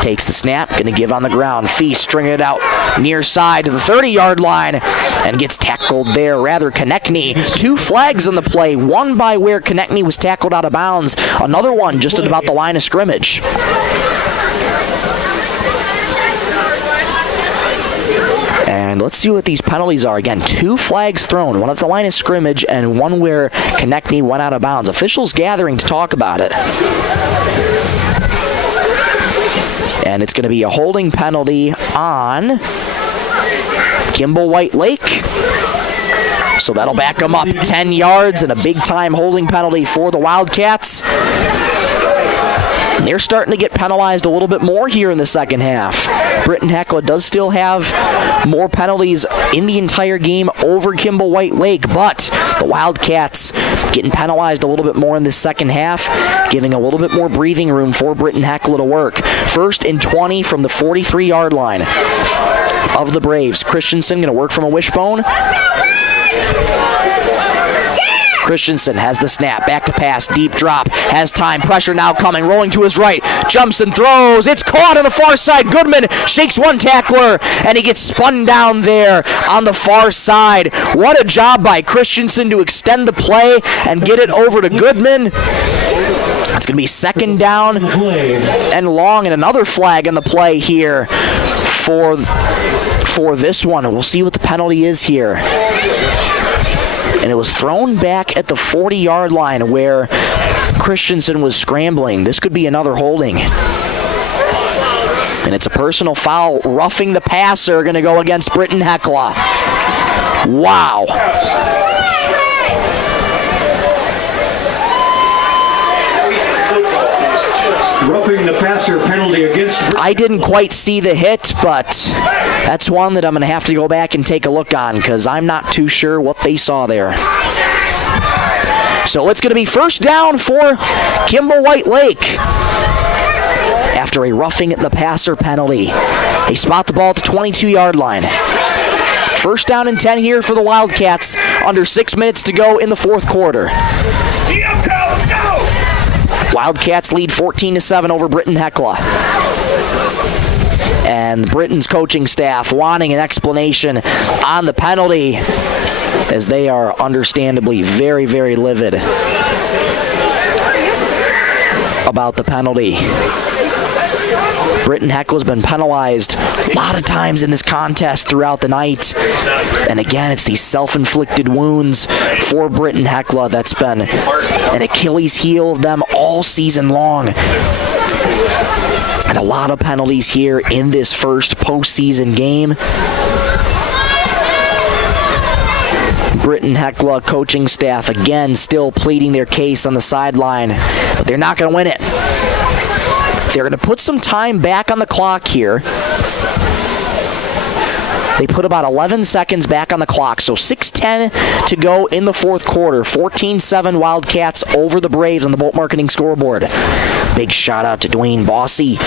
takes the snap, going to give on the ground. Feast stringing it out near side to the 30-yard line and gets tackled there. Rather, Konechny, 2 flags on the play. One by where Konechny was tackled out of bounds. Another one just at about the line of scrimmage. And let's see what these penalties are. Again, 2 flags thrown, one at the line of scrimmage and one where Konechny went out of bounds. Officials gathering to talk about it. And it's going to be a holding penalty on Kimball White Lake. So that'll back them up 10 yards and a big-time holding penalty for the Wildcats. They're starting to get penalized a little bit more here in the second half. Britton-Hecla does still have more penalties in the entire game over Kimball White Lake, but the Wildcats getting penalized a little bit more in the second half, giving a little bit more breathing room for Britton-Hecla to work. 1st and 20 from the 43-yard line of the Braves. Christensen going to work from a wishbone. Christensen has the snap, back to pass, deep drop, has time, pressure now coming, rolling to his right, jumps and throws, it's caught on the far side. Goodman shakes one tackler, and he gets spun down there on the far side. What a job by Christensen to extend the play and get it over to Goodman. It's going to be 2nd down and long, and another flag on the play here for this one. We'll see what the penalty is here. And it was thrown back at the 40-yard line where Christensen was scrambling. This could be another holding. And it's a personal foul. Roughing the passer, going to go against Britton-Hecla. Wow. Roughing the passer penalty against... I didn't quite see the hit, but that's one that I'm going to have to go back and take a look on because I'm not too sure what they saw there. So it's going to be 1st down for Kimball White Lake after a roughing the passer penalty. They spot the ball at the 22-yard line. First down and 10 here for the Wildcats. Under 6 minutes to go in the fourth quarter. Wildcats lead 14-7 over Britton-Hecla. And Britton's coaching staff wanting an explanation on the penalty, as they are understandably very, very livid about the penalty. Britton-Hecla's been penalized a lot of times in this contest throughout the night. And again, it's these self-inflicted wounds for Britton-Hecla that's been an Achilles heel of them all season long. And a lot of penalties here in this first postseason game. Britton-Hecla coaching staff again still pleading their case on the sideline, but they're not going to win it. They're going to put some time back on the clock here. They put about 11 seconds back on the clock, so 6:10 to go in the fourth quarter. 14-7 Wildcats over the Braves on the Bolt Marketing scoreboard. Big shout out to Dwayne Bossy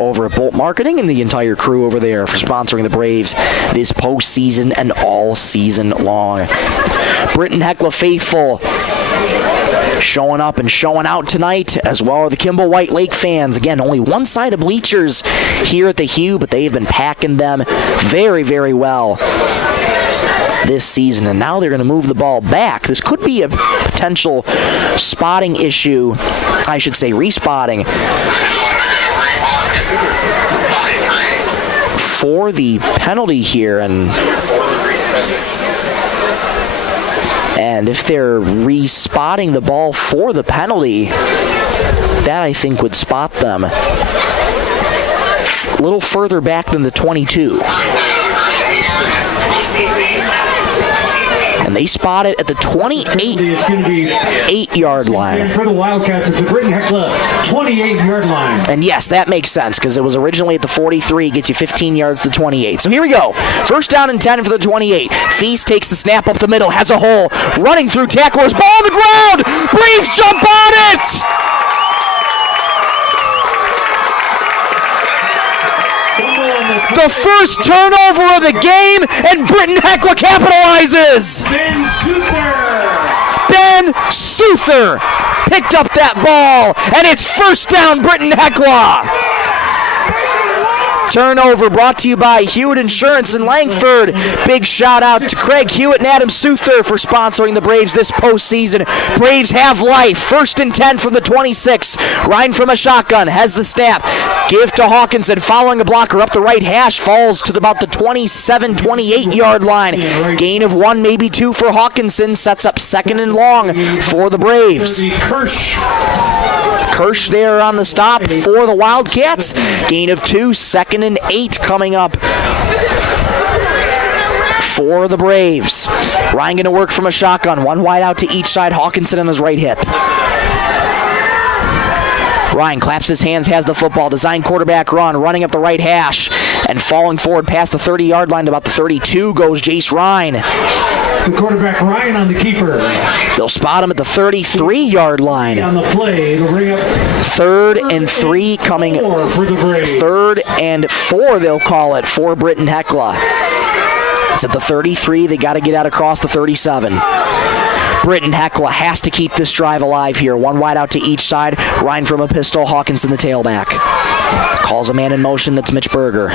over at Bolt Marketing and the entire crew over there for sponsoring the Braves this postseason and all season long. Britton-Hecla faithful showing up and showing out tonight, as well are the Kimball White Lake fans. Again, only one side of bleachers here at the Hugh, but they've been packing them very, very well this season. And now they're going to move the ball back. This could be a potential spotting issue, I should say respotting, for the penalty here. And if they're respotting the ball for the penalty, that I think would spot them a little further back than the 22. And they spot it at the 28-yard line. For the Wildcats at the Britton-Hecla 28-yard line. And yes, that makes sense because it was originally at the 43, gets you 15 yards to 28. So here we go. First down and 10 for the 28. Feast takes the snap up the middle, has a hole, running through tacklers, ball on the ground! Braves jump on it! The first turnover of the game, and Britton-Hecla capitalizes! Ben Souther picked up that ball, and it's first down Britton-Hecla. Turnover brought to you by Hewitt Insurance in Langford. Big shout out to Craig Hewitt and Adam Souther for sponsoring the Braves this postseason. Braves have life. First and 10 from the 26. Ryan from a shotgun has the snap. Give to Hawkinson, following a blocker up the right hash, falls to about the 27, 28-yard line. Gain of 1, maybe 2 for Hawkinson. Sets up second and long for the Braves. Kirsch there on the stop for the Wildcats. Gain of 2, second and 8 coming up for the Braves. Ryan going to work from a shotgun. One wide out to each side. Hawkinson on his right hip. Ryan claps his hands, has the football. Design quarterback run, running up the right hash. And falling forward past the 30-yard line to about the 32 goes Jace Ryan. The quarterback Ryan on the keeper. They'll spot him at the 33-yard line. On the play, it'll bring up 3rd and 3 coming. 3rd and 4 they'll call it for Britton-Hecla. It's at the 33. They got to get out across the 37. Britton-Hecla has to keep this drive alive here. One wide out to each side. Ryan from a pistol. Hawkinson the tailback. Calls a man in motion. That's Mitch Berger.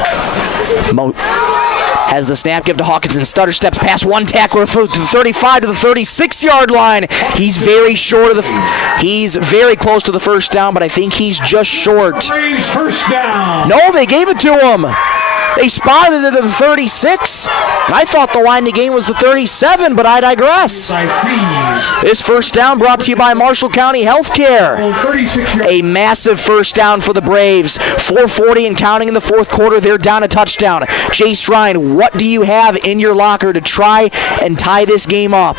Has the snap, give to Hawkinson. Stutter steps past one tackler to the 35 to the 36-yard line. He's very short of he's very close to the first down, but I think he's just short. First down. No, they gave it to him. They spotted it at the 36. I thought the line to gain was the 37, but I digress. This first down brought to you by Marshall County Healthcare. A massive first down for the Braves. 4:40 and counting in the fourth quarter. They're down a touchdown. Jace Ryan, what do you have in your locker to try and tie this game up?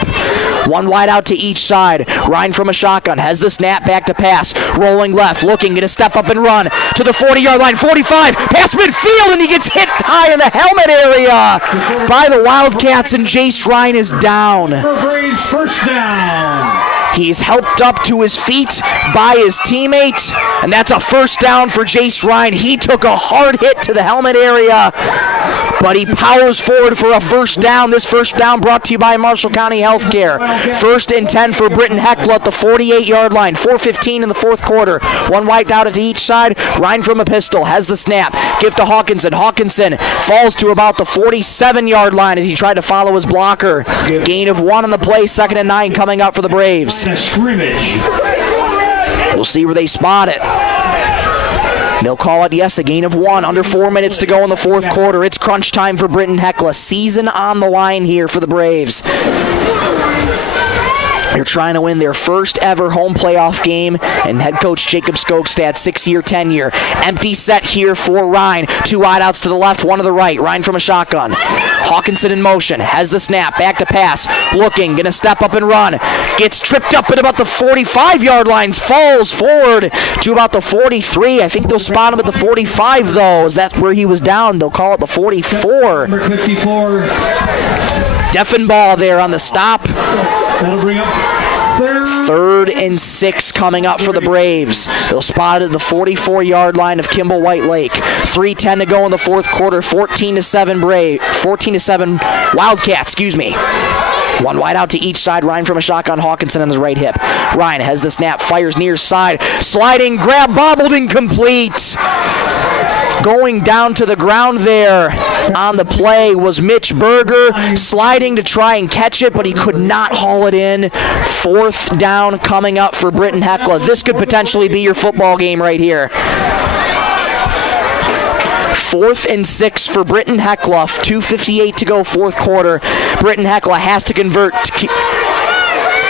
One wide out to each side. Ryan from a shotgun has the snap, back to pass. Rolling left, looking, going to step up and run to the 40-yard line. 45, past midfield, and he gets hit high in the helmet area by the Wildcats, and Jace Ryan is down. Braves first down. He's helped up to his feet by his teammate, and that's a first down for Jace Ryan. He took a hard hit to the helmet area, but he powers forward for a first down. This first down brought to you by Marshall County Healthcare. 1st and 10 for Britton-Hecla at the 48-yard line. 4:15 in the fourth quarter. One wiped out to each side. Ryan from a pistol has the snap. Give to Hawkinson. Hawkinson falls to about the 47-yard line as he tried to follow his blocker. Gain of 1 on the play. 2nd and 9 coming up for the Braves. A scrimmage. We'll see where they spot it. They'll call it, yes, a gain of 1. Under 4 minutes to go in the fourth quarter. It's crunch time for Britton-Hecla. Season on the line here for the Braves. They're trying to win their first ever home playoff game, and head coach Jacob Skogstad, 6-year tenure. Empty set here for Ryan. 2 wideouts to the left, 1 to the right. Ryan from a shotgun. Hawkinson in motion, has the snap, back to pass, looking, gonna step up and run. Gets tripped up at about the 45-yard lines, falls forward to about the 43. I think they'll spot him at the 45, though, as that's where he was down. They'll call it the 44. Number 54. Deffenbaugh there on the stop. That'll bring up 3rd and 6 coming up for the Braves. They'll spot it at the 44-yard line of Kimball White Lake. 3:10 to go in the fourth quarter. 14-7 Wildcats, excuse me. 1 wide out to each side. Ryan from a shotgun. Hawkinson on his right hip. Ryan has the snap, fires near side. Sliding, grab, bobbled, incomplete. Going down to the ground there on the play was Mitch Berger, sliding to try and catch it, but he could not haul it in. 4th down coming up for Britton-Hecla. This could potentially be your football game right here. 4th and 6 for Britton-Hecla. 2:58 to go, fourth quarter. Britton-Hecla has to convert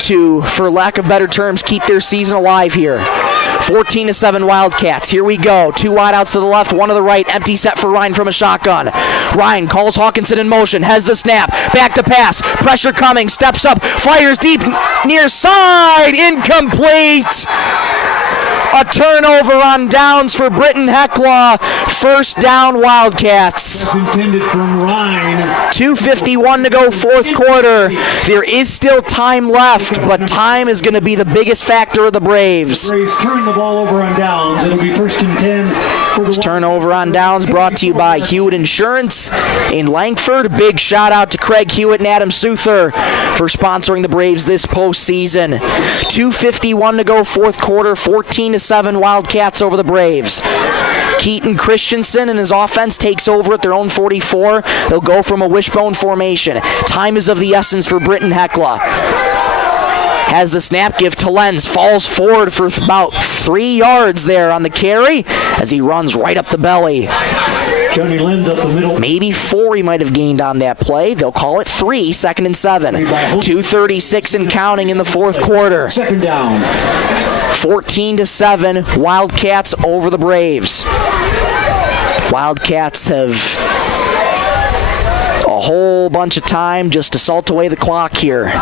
to, for lack of better terms, keep their season alive here. 14-7 Wildcats. Here we go. 2 wideouts to the left, 1 to the right. Empty set for Ryan from a shotgun. Ryan calls Hawkinson in motion, has the snap, back to pass, pressure coming, steps up, fires deep near side, incomplete. A turnover on downs for Britton-Hecla. First down, Wildcats. That's intended from Ryan. 2:51 to go, fourth quarter. There is still time left, but time is going to be the biggest factor of the Braves. Braves turn the ball over on downs. It'll be 1st and 10 for the turnover on downs brought to you by Hewitt Insurance in Langford. Big shout out to Craig Hewitt and Adam Souther for sponsoring the Braves this postseason. 2:51 to go, fourth quarter. 14-7 Wildcats over the Braves. Keaton Christensen and his offense takes over at their own 44. They'll go from a wishbone formation. Time is of the essence for Britton-Hecla. Has the snap, give to Lenz, falls forward for about 3 yards there on the carry as he runs right up the belly. Johnny Lenz up the middle. Maybe 4 he might have gained on that play. They'll call it 3, 2nd and 7. 2:36 and counting in the fourth quarter. 2nd down. 14-7, Wildcats over the Braves. Wildcats have a whole bunch of time just to salt away the clock here.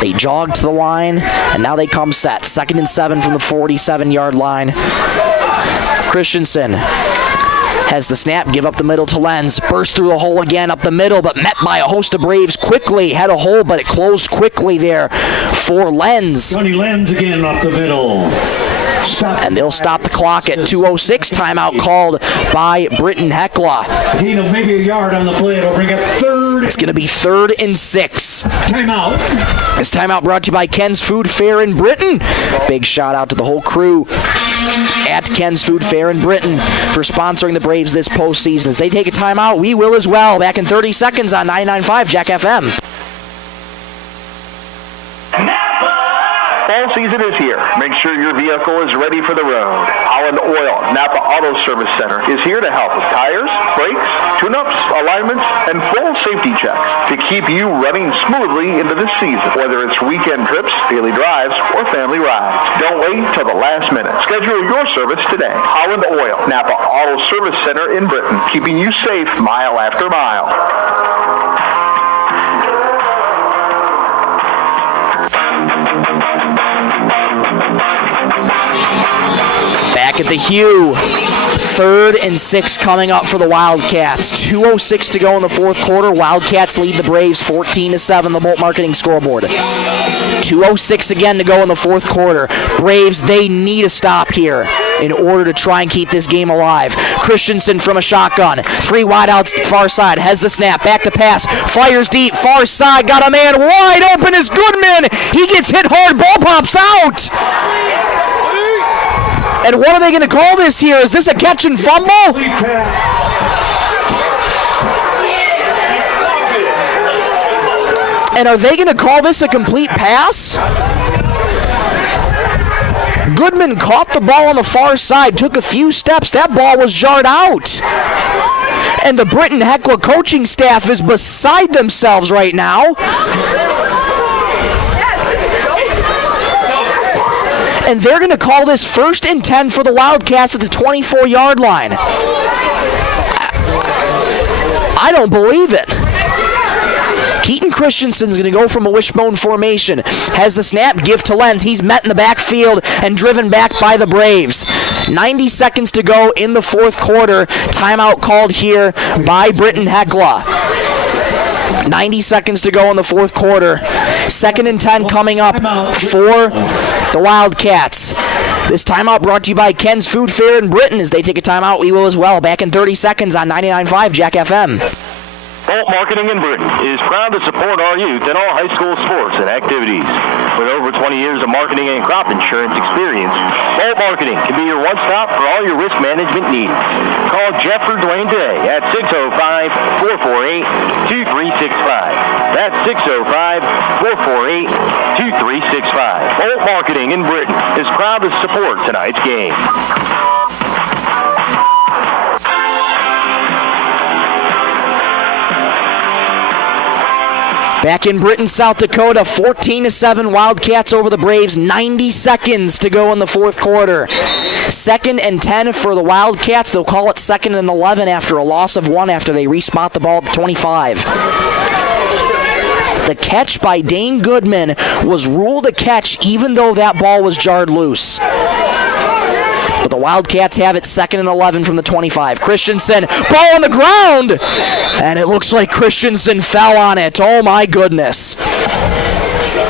They jog to the line, and now they come set. 2nd and 7 from the 47-yard line. Christensen has the snap, give up the middle to Lenz, burst through the hole again up the middle, but met by a host of Braves quickly. Had a hole, but it closed quickly there for Lenz. Johnny Lenz again up the middle. And they'll stop the clock at 2:06. Timeout called by Britton-Hecla. Gain of maybe a yard on the play. It'll bring up 3rd. It's going to be 3rd and 6. Timeout. This timeout brought to you by Ken's Food Fair in Britton. Big shout out to the whole crew at Ken's Food Fair in Britton for sponsoring the Braves this postseason. As they take a timeout, we will as well. Back in 30 seconds on 99.5 Jack FM. Fall season is here. Make sure your vehicle is ready for the road. Holland Oil Napa Auto Service Center is here to help with tires, brakes, tune-ups, alignments, and full safety checks to keep you running smoothly into this season, whether it's weekend trips, daily drives, or family rides. Don't wait till the last minute. Schedule your service today. Holland Oil Napa Auto Service Center in Britton, keeping you safe mile after mile. Back at the Hugh. 3rd and 6 coming up for the Wildcats. 2:06 to go in the fourth quarter. Wildcats lead the Braves 14-7, the Bolt Marketing scoreboard. 2:06 again to go in the fourth quarter. Braves, they need a stop here in order to try and keep this game alive. Christensen from a shotgun. 3 wide outs far side. Has the snap. Back to pass. Fires deep. Far side. Got a man wide open is Goodman. He gets hit hard. Ball pops out. And what are they going to call this here? Is this a catch and fumble? And are they going to call this a complete pass? Goodman caught the ball on the far side, took a few steps. That ball was jarred out. And the Britton-Hecla coaching staff is beside themselves right now. And they're going to call this 1st and 10 for the Wildcats at the 24-yard line. I don't believe it. Keaton Christensen's going to go from a wishbone formation. Has the snap, give to Lenz. He's met in the backfield and driven back by the Braves. 90 seconds to go in the fourth quarter. Timeout called here by Britton-Hecla. 90 seconds to go in the fourth quarter. 2nd and 10 coming up for the Wildcats. This timeout brought to you by Ken's Food Fair in Britton. As they take a timeout, we will as well. Back in 30 seconds on 99.5 Jack FM. Bolt Marketing in Britton is proud to support our youth in all high school sports and activities. With over 20 years of marketing and crop insurance experience, Bolt Marketing can be your one-stop for all your risk management needs. Call Jeff or Dwayne today at 605-448-2365. That's 605-448-2365. Bolt Marketing in Britton is proud to support tonight's game. Back in Britton, South Dakota, 14-7 Wildcats over the Braves. 90 seconds to go in the fourth quarter. 2nd and 10 for the Wildcats. They'll call it 2nd and 11 after a loss of 1 after they respot the ball at the 25. The catch by Dane Goodman was ruled a catch even though that ball was jarred loose. But the Wildcats have it 2nd and 11 from the 25. Christensen, ball on the ground! And it looks like Christensen fell on it. Oh my goodness.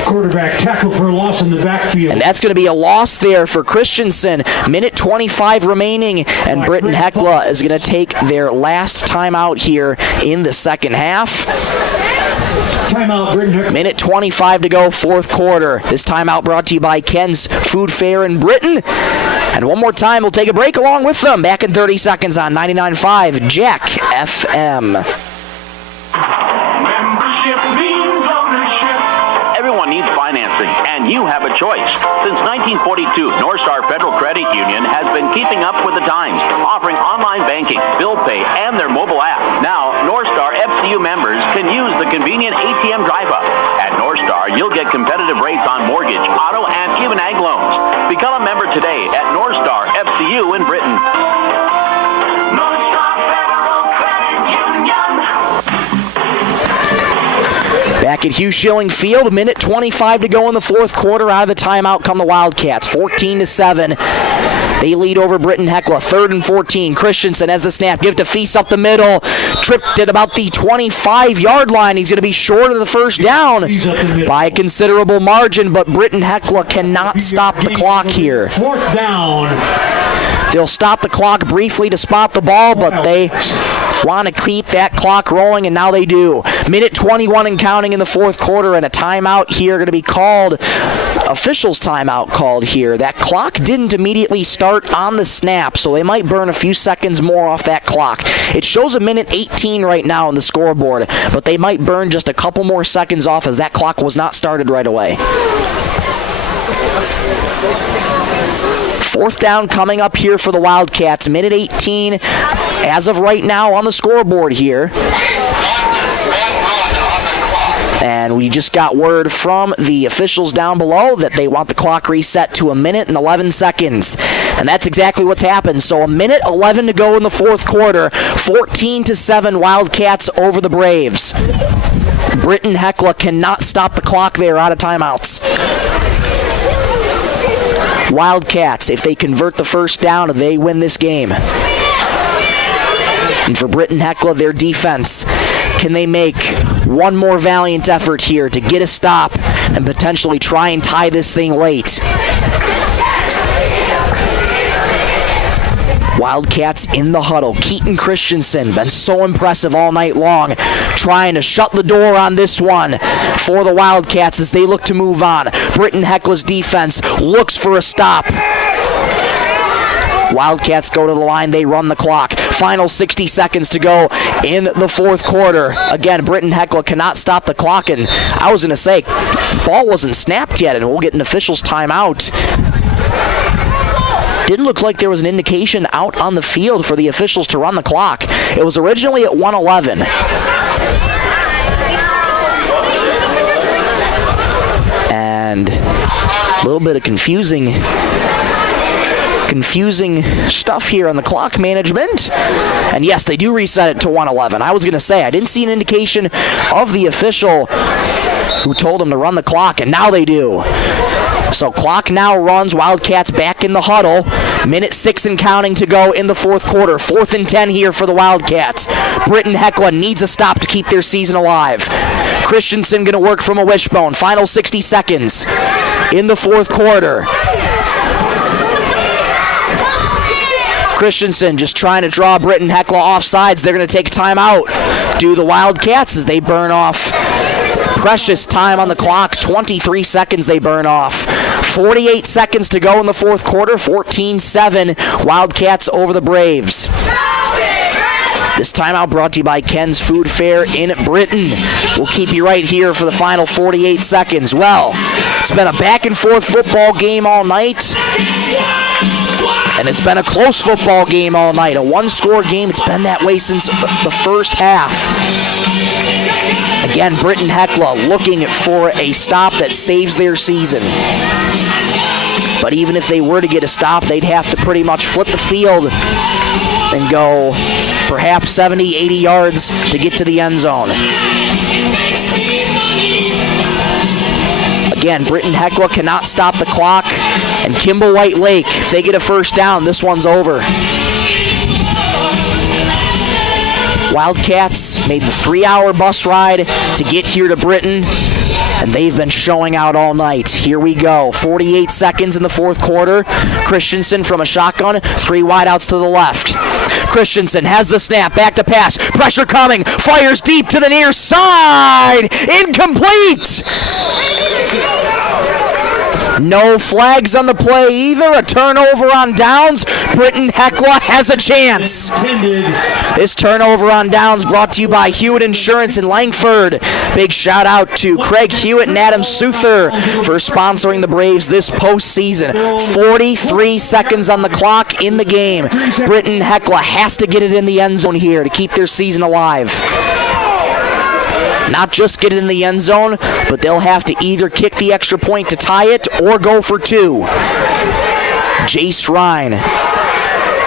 Quarterback tackle for a loss in the backfield. And that's going to be a loss there for Christensen. Minute 25 remaining, and Britton-Hecla is going to take their last timeout here in the second half. Timeout, Britton-Hecla. Minute 25 to go, fourth quarter. This timeout brought to you by Ken's Food Fair in Britton. And one more time, we'll take a break along with them. Back in 30 seconds on 99.5 Jack FM. Membership means ownership. Everyone needs financing, and you have a choice. Since 1942, North Star Federal Credit Union has been keeping up with the times, offering online banking, bill pay, and their mobile app. Now, North Star FCU members can use the convenient ATM drive-up. At North Star, you'll get competitive rates on mortgage, auto, and even ag loans. Become a member today at North Star FCU in Britton. North Star Federal Credit Union. Back at Hugh Schilling Field, minute 25 to go in the fourth quarter. Out of the timeout come the Wildcats, 14-7. They lead over Britton-Hecla, 3rd and 14. Christensen has the snap, give to Feast up the middle. Tripped at about the 25-yard line. He's going to be short of the first down by a considerable margin, but Britton-Hecla cannot stop the clock here. 4th down. They'll stop the clock briefly to spot the ball, but they want to keep that clock rolling, and now they do. Minute 21 and counting in the fourth quarter, and a timeout here going to be called. Officials timeout called here. That clock didn't immediately start on the snap, so they might burn a few seconds more off that clock. It shows a minute 18 right now on the scoreboard, but they might burn just a couple more seconds off as that clock was not started right away. 4th down coming up here for the Wildcats. Minute 18 as of right now on the scoreboard here. And we just got word from the officials down below that they want the clock reset to a minute and 11 seconds. And that's exactly what's happened. So a minute 11 to go in the fourth quarter. 14-7 Wildcats over the Braves. Britton-Hecla cannot stop the clock there out of timeouts. Wildcats, if they convert the first down, they win this game. And for Britton-Hecla, their defense, can they make one more valiant effort here to get a stop and potentially try and tie this thing late? Wildcats in the huddle. Keaton Christensen, been so impressive all night long, trying to shut the door on this one for the Wildcats as they look to move on. Britton-Hecla's defense looks for a stop. Wildcats go to the line, they run the clock. Final 60 seconds to go in the fourth quarter. Again, Britton-Hecla cannot stop the clock, and I was going to say, ball wasn't snapped yet, and we'll get an official's timeout. Didn't look like there was an indication out on the field for the officials to run the clock. It was originally at 1:11. And a little bit of confusing stuff here on the clock management. And yes, they do reset it to 1:11. I was going to say, I didn't see an indication of the official who told them to run the clock, and now they do. So clock now runs, Wildcats back in the huddle. Minute 6 and counting to go in the fourth quarter. 4th and 10 here for the Wildcats. Britton-Hecla needs a stop to keep their season alive. Christensen going to work from a wishbone. Final 60 seconds in the fourth quarter. Christensen just trying to draw Britton-Hecla off sides. They're going to take a timeout. Do the Wildcats as they burn off precious time on the clock. 23 seconds they burn off. 48 seconds to go in the fourth quarter. 14-7. Wildcats over the Braves. This timeout brought to you by Ken's Food Fair in Britton. We'll keep you right here for the final 48 seconds. Well, it's been a back-and-forth football game all night. And it's been a close football game all night. A one-score game. It's been that way since the first half. Again, Britton-Hecla looking for a stop that saves their season. But even if they were to get a stop, they'd have to pretty much flip the field and go perhaps 70, 80 yards to get to the end zone. Again, Britton-Hecla cannot stop the clock, and Kimball White Lake, if they get a first down, this one's over. Wildcats made the 3-hour bus ride to get here to Britton, and they've been showing out all night. Here we go. 48 seconds in the fourth quarter. Christensen from a shotgun, 3 wideouts to the left. Christensen has the snap, back to pass, pressure coming, fires deep to the near side, incomplete! No flags on the play either, a turnover on downs. Britton-Hecla has a chance. This turnover on downs brought to you by Hewitt Insurance in Langford. Big shout out to Craig Hewitt and Adam Souther for sponsoring the Braves this postseason. 43 seconds on the clock in the game. Britton-Hecla has to get it in the end zone here to keep their season alive. Not just get it in the end zone, but they'll have to either kick the extra point to tie it or go for 2. Jace Ryan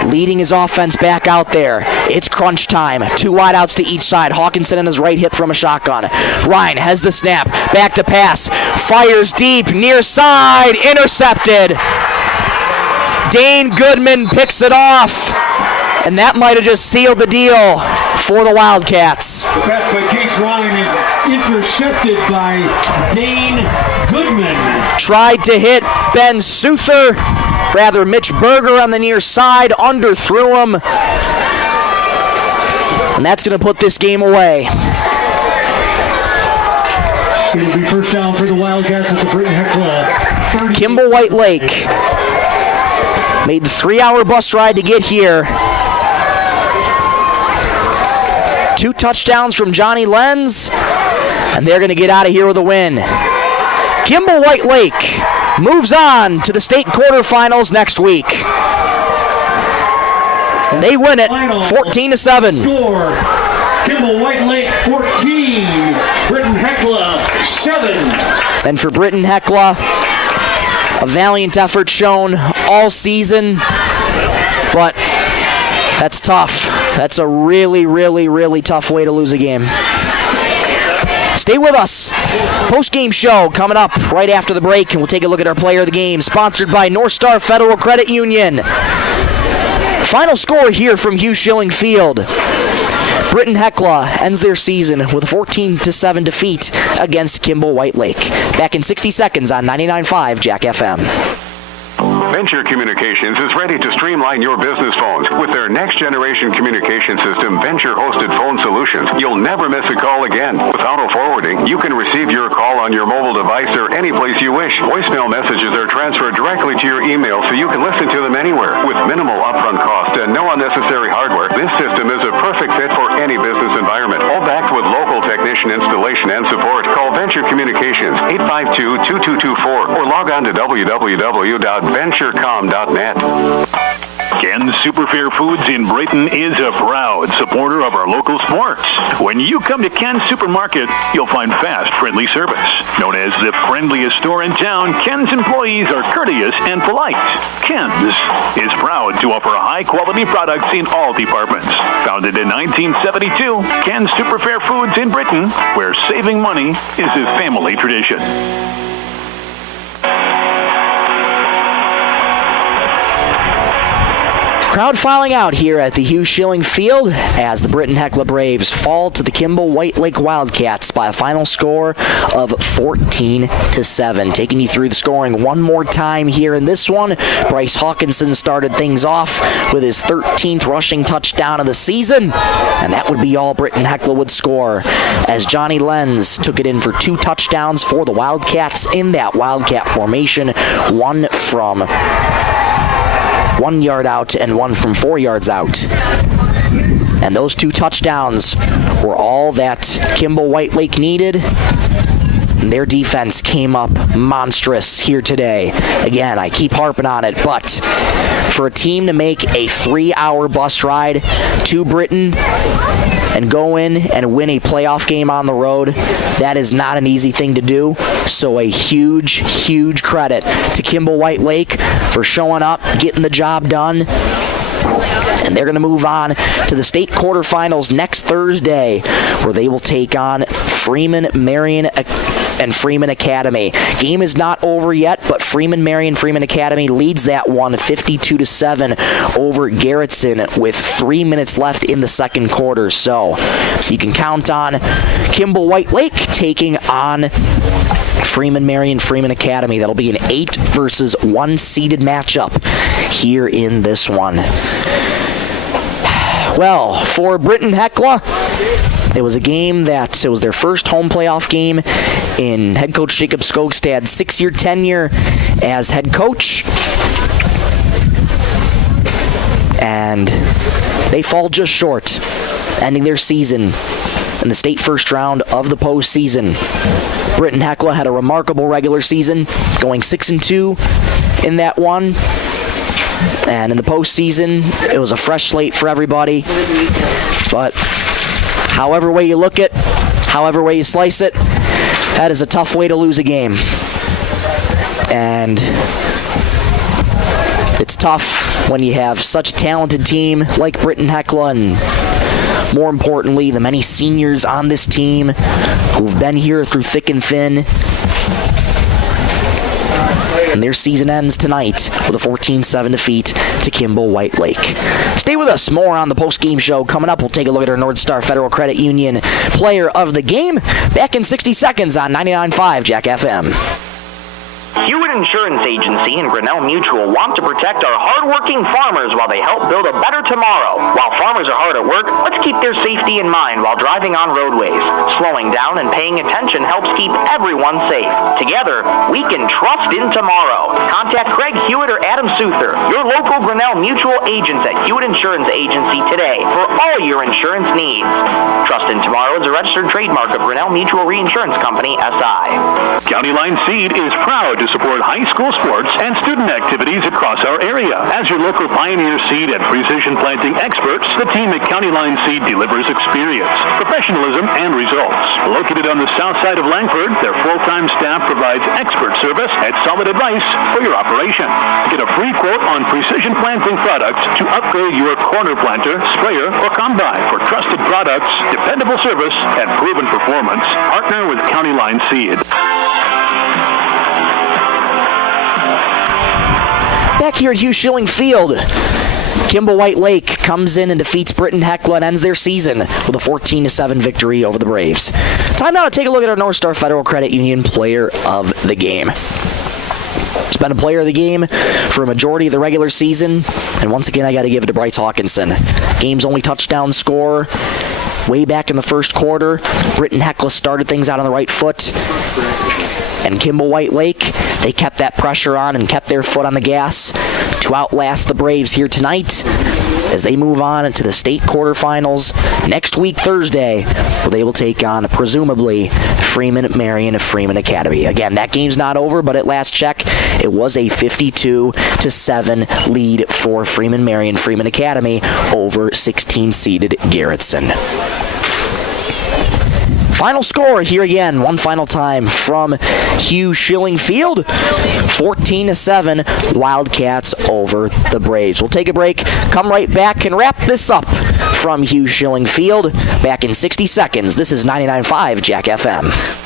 leading his offense back out there. It's crunch time. 2 wideouts to each side. Hawkinson on his right hip from a shotgun. Ryan has the snap. Back to pass. Fires deep. Near side. Intercepted. Dane Goodman picks it off. And that might have just sealed the deal for the Wildcats. The pass by Jace Ryan intercepted by Dane Goodman. Tried to hit Ben Souther, Mitch Berger on the near side, underthrew him. And that's going to put this game away. It'll be first down for the Wildcats at the Britton-Hecla. Kimball White Lake made the 3-hour bus ride to get here. 2 touchdowns from Johnny Lenz, and they're going to get out of here with a win. Kimball White Lake moves on to the state quarterfinals next week. And they win it 14-7. Score, Kimball White Lake 14, Britton-Hecla 7. And for Britton-Hecla, a valiant effort shown all season, but that's tough. That's a really, really, really tough way to lose a game. Stay with us. Post-game show coming up right after the break, and we'll take a look at our player of the game, sponsored by North Star Federal Credit Union. Final score here from Hugh Schilling Field. Britton-Hecla ends their season with a 14-7 defeat against Kimball White Lake. Back in 60 seconds on 99.5 Jack FM. Venture Communications is ready to streamline your business phones. With their next-generation communication system, Venture Hosted Phone Solutions, you'll never miss a call again. With auto-forwarding, you can receive your call on your mobile device or any place you wish. Voicemail messages are transferred directly to your email so you can listen to them anywhere. With minimal upfront cost and no unnecessary hardware, this system is a perfect fit for any business environment. All backed with local technician installation and support. Call Venture Communications, 852-2224, or log on to www.venturecom.net. Ken's Superfair Foods in Britton is a proud supporter of our local sports. When you come to Ken's Supermarket, you'll find fast, friendly service. Known as the friendliest store in town, Ken's employees are courteous and polite. Ken's is proud to offer high-quality products in all departments. Founded in 1972, Ken's Superfair Foods in Britton, where saving money is a family tradition. Crowd filing out here at the Hugh Schilling Field as the Britton-Hecla Braves fall to the Kimball White Lake Wildcats by a final score of 14-7. Taking you through the scoring one more time here in this one. Bryce Hawkinson started things off with his 13th rushing touchdown of the season, and that would be all Britton-Hecla would score as Johnny Lenz took it in for 2 touchdowns for the Wildcats in that Wildcat formation, one from 1 yard out and one from 4 yards out. And those 2 touchdowns were all that Kimball White Lake needed. And their defense came up monstrous here today. Again, I keep harping on it, but for a team to make a 3-hour bus ride to Britton and go in and win a playoff game on the road, that is not an easy thing to do. So a huge, huge credit to Kimball White Lake for showing up, getting the job done. And they're going to move on to the state quarterfinals next Thursday, where they will take on Freeman, Marion, and Freeman Academy. Game is not over yet, but Freeman, Marion, Freeman Academy leads that one 52-7 over Garrettson with 3 minutes left in the second quarter. So you can count on Kimball White Lake taking on Freeman, Marion, Freeman Academy. That'll be an 8 versus 1 seeded matchup here in this one. Well, for Britton-Hecla, it was a game that it was their first home playoff game in head coach Jacob Skogstad's 6-year tenure as head coach. And they fall just short, ending their season in the state first round of the postseason. Britton-Hecla had a remarkable regular season, going 6-2 in that one. And in the postseason, it was a fresh slate for everybody. But however way you look at, however way you slice it, that is a tough way to lose a game. And it's tough when you have such a talented team like Britton-Hecla, and more importantly, the many seniors on this team who've been here through thick and thin. And their season ends tonight with a 14-7 defeat to Kimball White Lake. Stay with us. More on the post-game show coming up. We'll take a look at our North Star Federal Credit Union player of the game. Back in 60 seconds on 99.5 Jack FM. Hewitt Insurance Agency and Grinnell Mutual want to protect our hardworking farmers while they help build a better tomorrow. While farmers are hard at work, let's keep their safety in mind while driving on roadways. Slowing down and paying attention helps keep everyone safe. Together, we can trust in tomorrow. Contact Craig Hewitt or Adam Souther, your local Grinnell Mutual agents at Hewitt Insurance Agency today for all your insurance needs. Trust in Tomorrow is a registered trademark of Grinnell Mutual Reinsurance Company, SI. County Line Seed is proud to to support high school sports and student activities across our area. As your local Pioneer seed and precision planting experts, the team at County Line Seed delivers experience, professionalism, and results. Located on the south side of Langford, their full-time staff provides expert service and solid advice for your operation. Get a free quote on precision planting products to upgrade your corner planter, sprayer, or combine. For trusted products, dependable service, and proven performance, partner with County Line Seed. Back here at Hugh Schilling Field, Kimball White Lake comes in and defeats Britton-Hecla and ends their season with a 14-7 victory over the Braves. Time now to take a look at our North Star Federal Credit Union Player of the Game. He's been a player of the game for a majority of the regular season, and once again I got to give it to Bryce Hawkinson. Game's only touchdown scorer. Way back in the first quarter, Britton-Hecla started things out on the right foot. And Kimball White Lake, they kept that pressure on and kept their foot on the gas to outlast the Braves here tonight as they move on into the state quarterfinals next week, Thursday, where they will take on, presumably, Freeman Marion of Freeman Academy. Again, that game's not over, but at last check, it was a 52-7 lead for Freeman Marion, Freeman Academy over 16-seeded Garrettson. Final score here again, one final time from Hugh Schilling Field. 14-7, Wildcats over the Braves. We'll take a break, come right back, and wrap this up from Hugh Schilling Field. Back in 60 seconds, this is 99.5 Jack FM.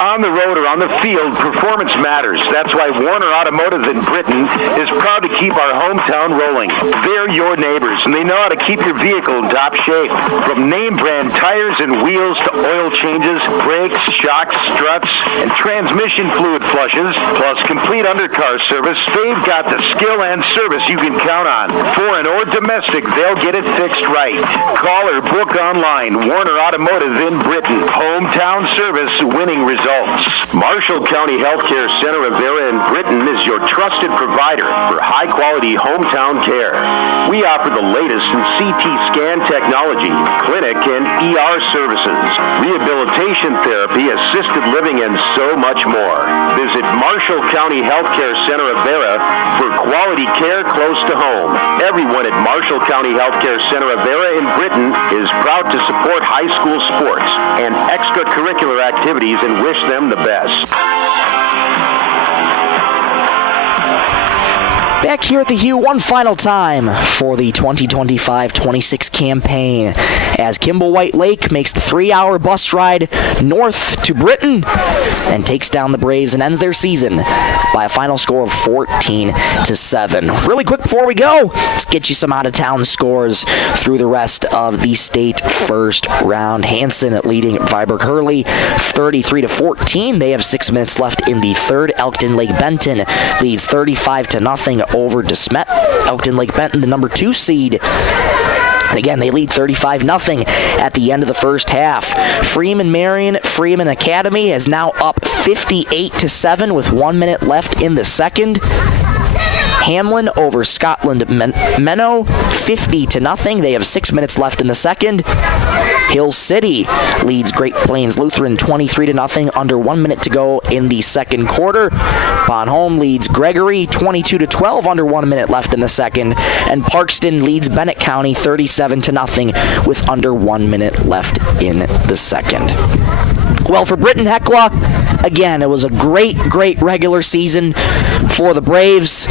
On the road or on the field, performance matters. That's why Warner Automotive in Britton is proud to keep our hometown rolling. They're your neighbors, and they know how to keep your vehicle in top shape. From name brand tires and wheels to oil changes, brakes, shocks, struts, and transmission fluid flushes, plus complete undercar service, they've got the skill and service you can count on. Foreign or domestic, they'll get it fixed right. Call or book online. Warner Automotive in Britton. Hometown service, winning results. Marshall County Healthcare Center Rivera in Britton is your trusted provider for high-quality hometown care. We offer the latest in CT scan technology, clinic and ER services, rehabilitation therapy, assisted living, and so much more. Visit Marshall County Healthcare Center Rivera for quality care close to home. Everyone at Marshall County Healthcare Center Rivera in Britton is proud to support high school sports and extracurricular activities and wish them the best. Back here at the Hugh one final time for the 2025-26 campaign as Kimball White Lake makes the 3-hour bus ride north to Britton and takes down the Braves and ends their season by a final score of 14-7. Really quick before we go, let's get you some out-of-town scores through the rest of the state first round. Hanson leading Viborg Hurley 33-14. They have 6 minutes left in the third. Elkton Lake Benton leads 35-0 over DeSmet. Elkton Lake Benton, the number 2 seed. And again, they lead 35-0 at the end of the first half. Freeman Marion, Freeman Academy is now up 58-7 with 1 minute left in the second. Hamlin over Scotland Menno, 50-0. They have 6 minutes left in the second. Hill City leads Great Plains Lutheran 23-0, under 1 minute to go in the second quarter. Bonhomme leads Gregory 22-12, under 1 minute left in the second. And Parkston leads Bennett County 37-0 with under 1 minute left in the second. Well, for Britton-Hecla, again, it was a great regular season for the Braves.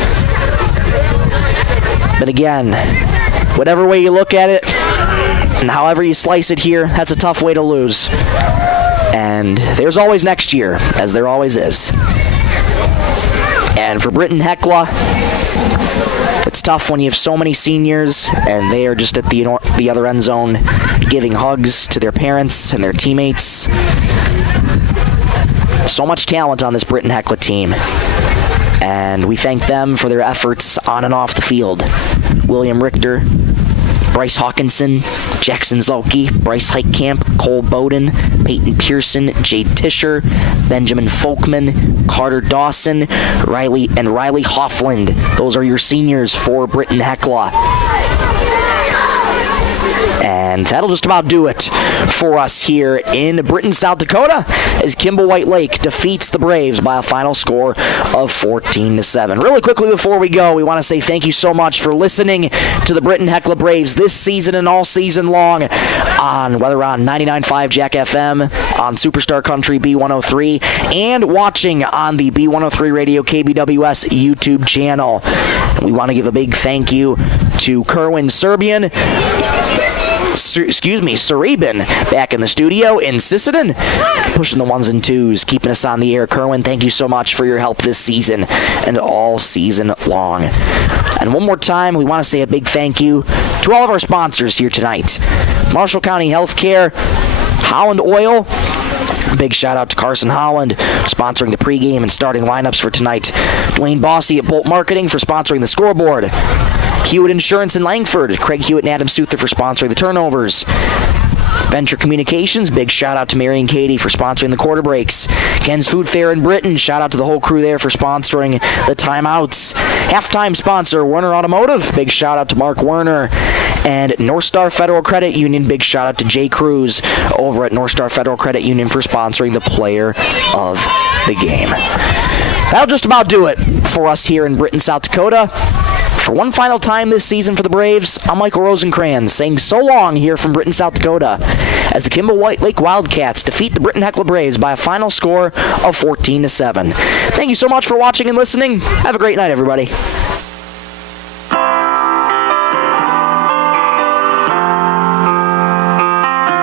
But again, whatever way you look at it, and however you slice it here, that's a tough way to lose. And there's always next year, as there always is. And for Britton-Hecla, it's tough when you have so many seniors, and they are just at the other end zone giving hugs to their parents and their teammates. So much talent on this Britton-Hecla team. And we thank them for their efforts on and off the field. William Richter, Bryce Hawkinson, Jackson Zolke, Bryce Heitkamp, Cole Bowden, Peyton Pearson, Jade Tischer, Benjamin Folkman, Carter Dawson, Riley Hoffland. Those are your seniors for Britton-Hecla. And And that'll just about do it for us here in Britton, South Dakota, as Kimball White Lake defeats the Braves by a final score of 14-7. Really quickly before we go, we want to say thank you so much for listening to the Britton-Hecla Braves this season and all season long on 99.5 Jack FM, on Superstar Country B103, and watching on the B103 Radio KBWS YouTube channel. And we want to give a big thank you to Kerwin Serbian, Cerebin, back in the studio in Sisseton, pushing the ones and twos, keeping us on the air. Kerwin, thank you so much for your help this season and all season long. And one more time, we want to say a big thank you to all of our sponsors here tonight. Marshall County Healthcare, Holland Oil, big shout out to Carson Holland sponsoring the pregame and starting lineups for tonight. Dwayne Bossy at Bolt Marketing for sponsoring the scoreboard. Hewitt Insurance in Langford, Craig Hewitt and Adam Souther for sponsoring the turnovers. Venture Communications, big shout out to Mary and Katie for sponsoring the quarter breaks. Ken's Food Fair in Britton, shout out to the whole crew there for sponsoring the timeouts. Halftime sponsor, Werner Automotive, big shout out to Mark Werner. And North Star Federal Credit Union, big shout out to Jay Cruz over at North Star Federal Credit Union for sponsoring the player of the game. That'll just about do it for us here in Britton, South Dakota. For one final time this season for the Braves, I'm Michael Rosencrans saying so long here from Britton, South Dakota, as the Kimball White Lake Wildcats defeat the Britton-Hecla Braves by a final score of 14-7. Thank you so much for watching and listening. Have a great night, everybody.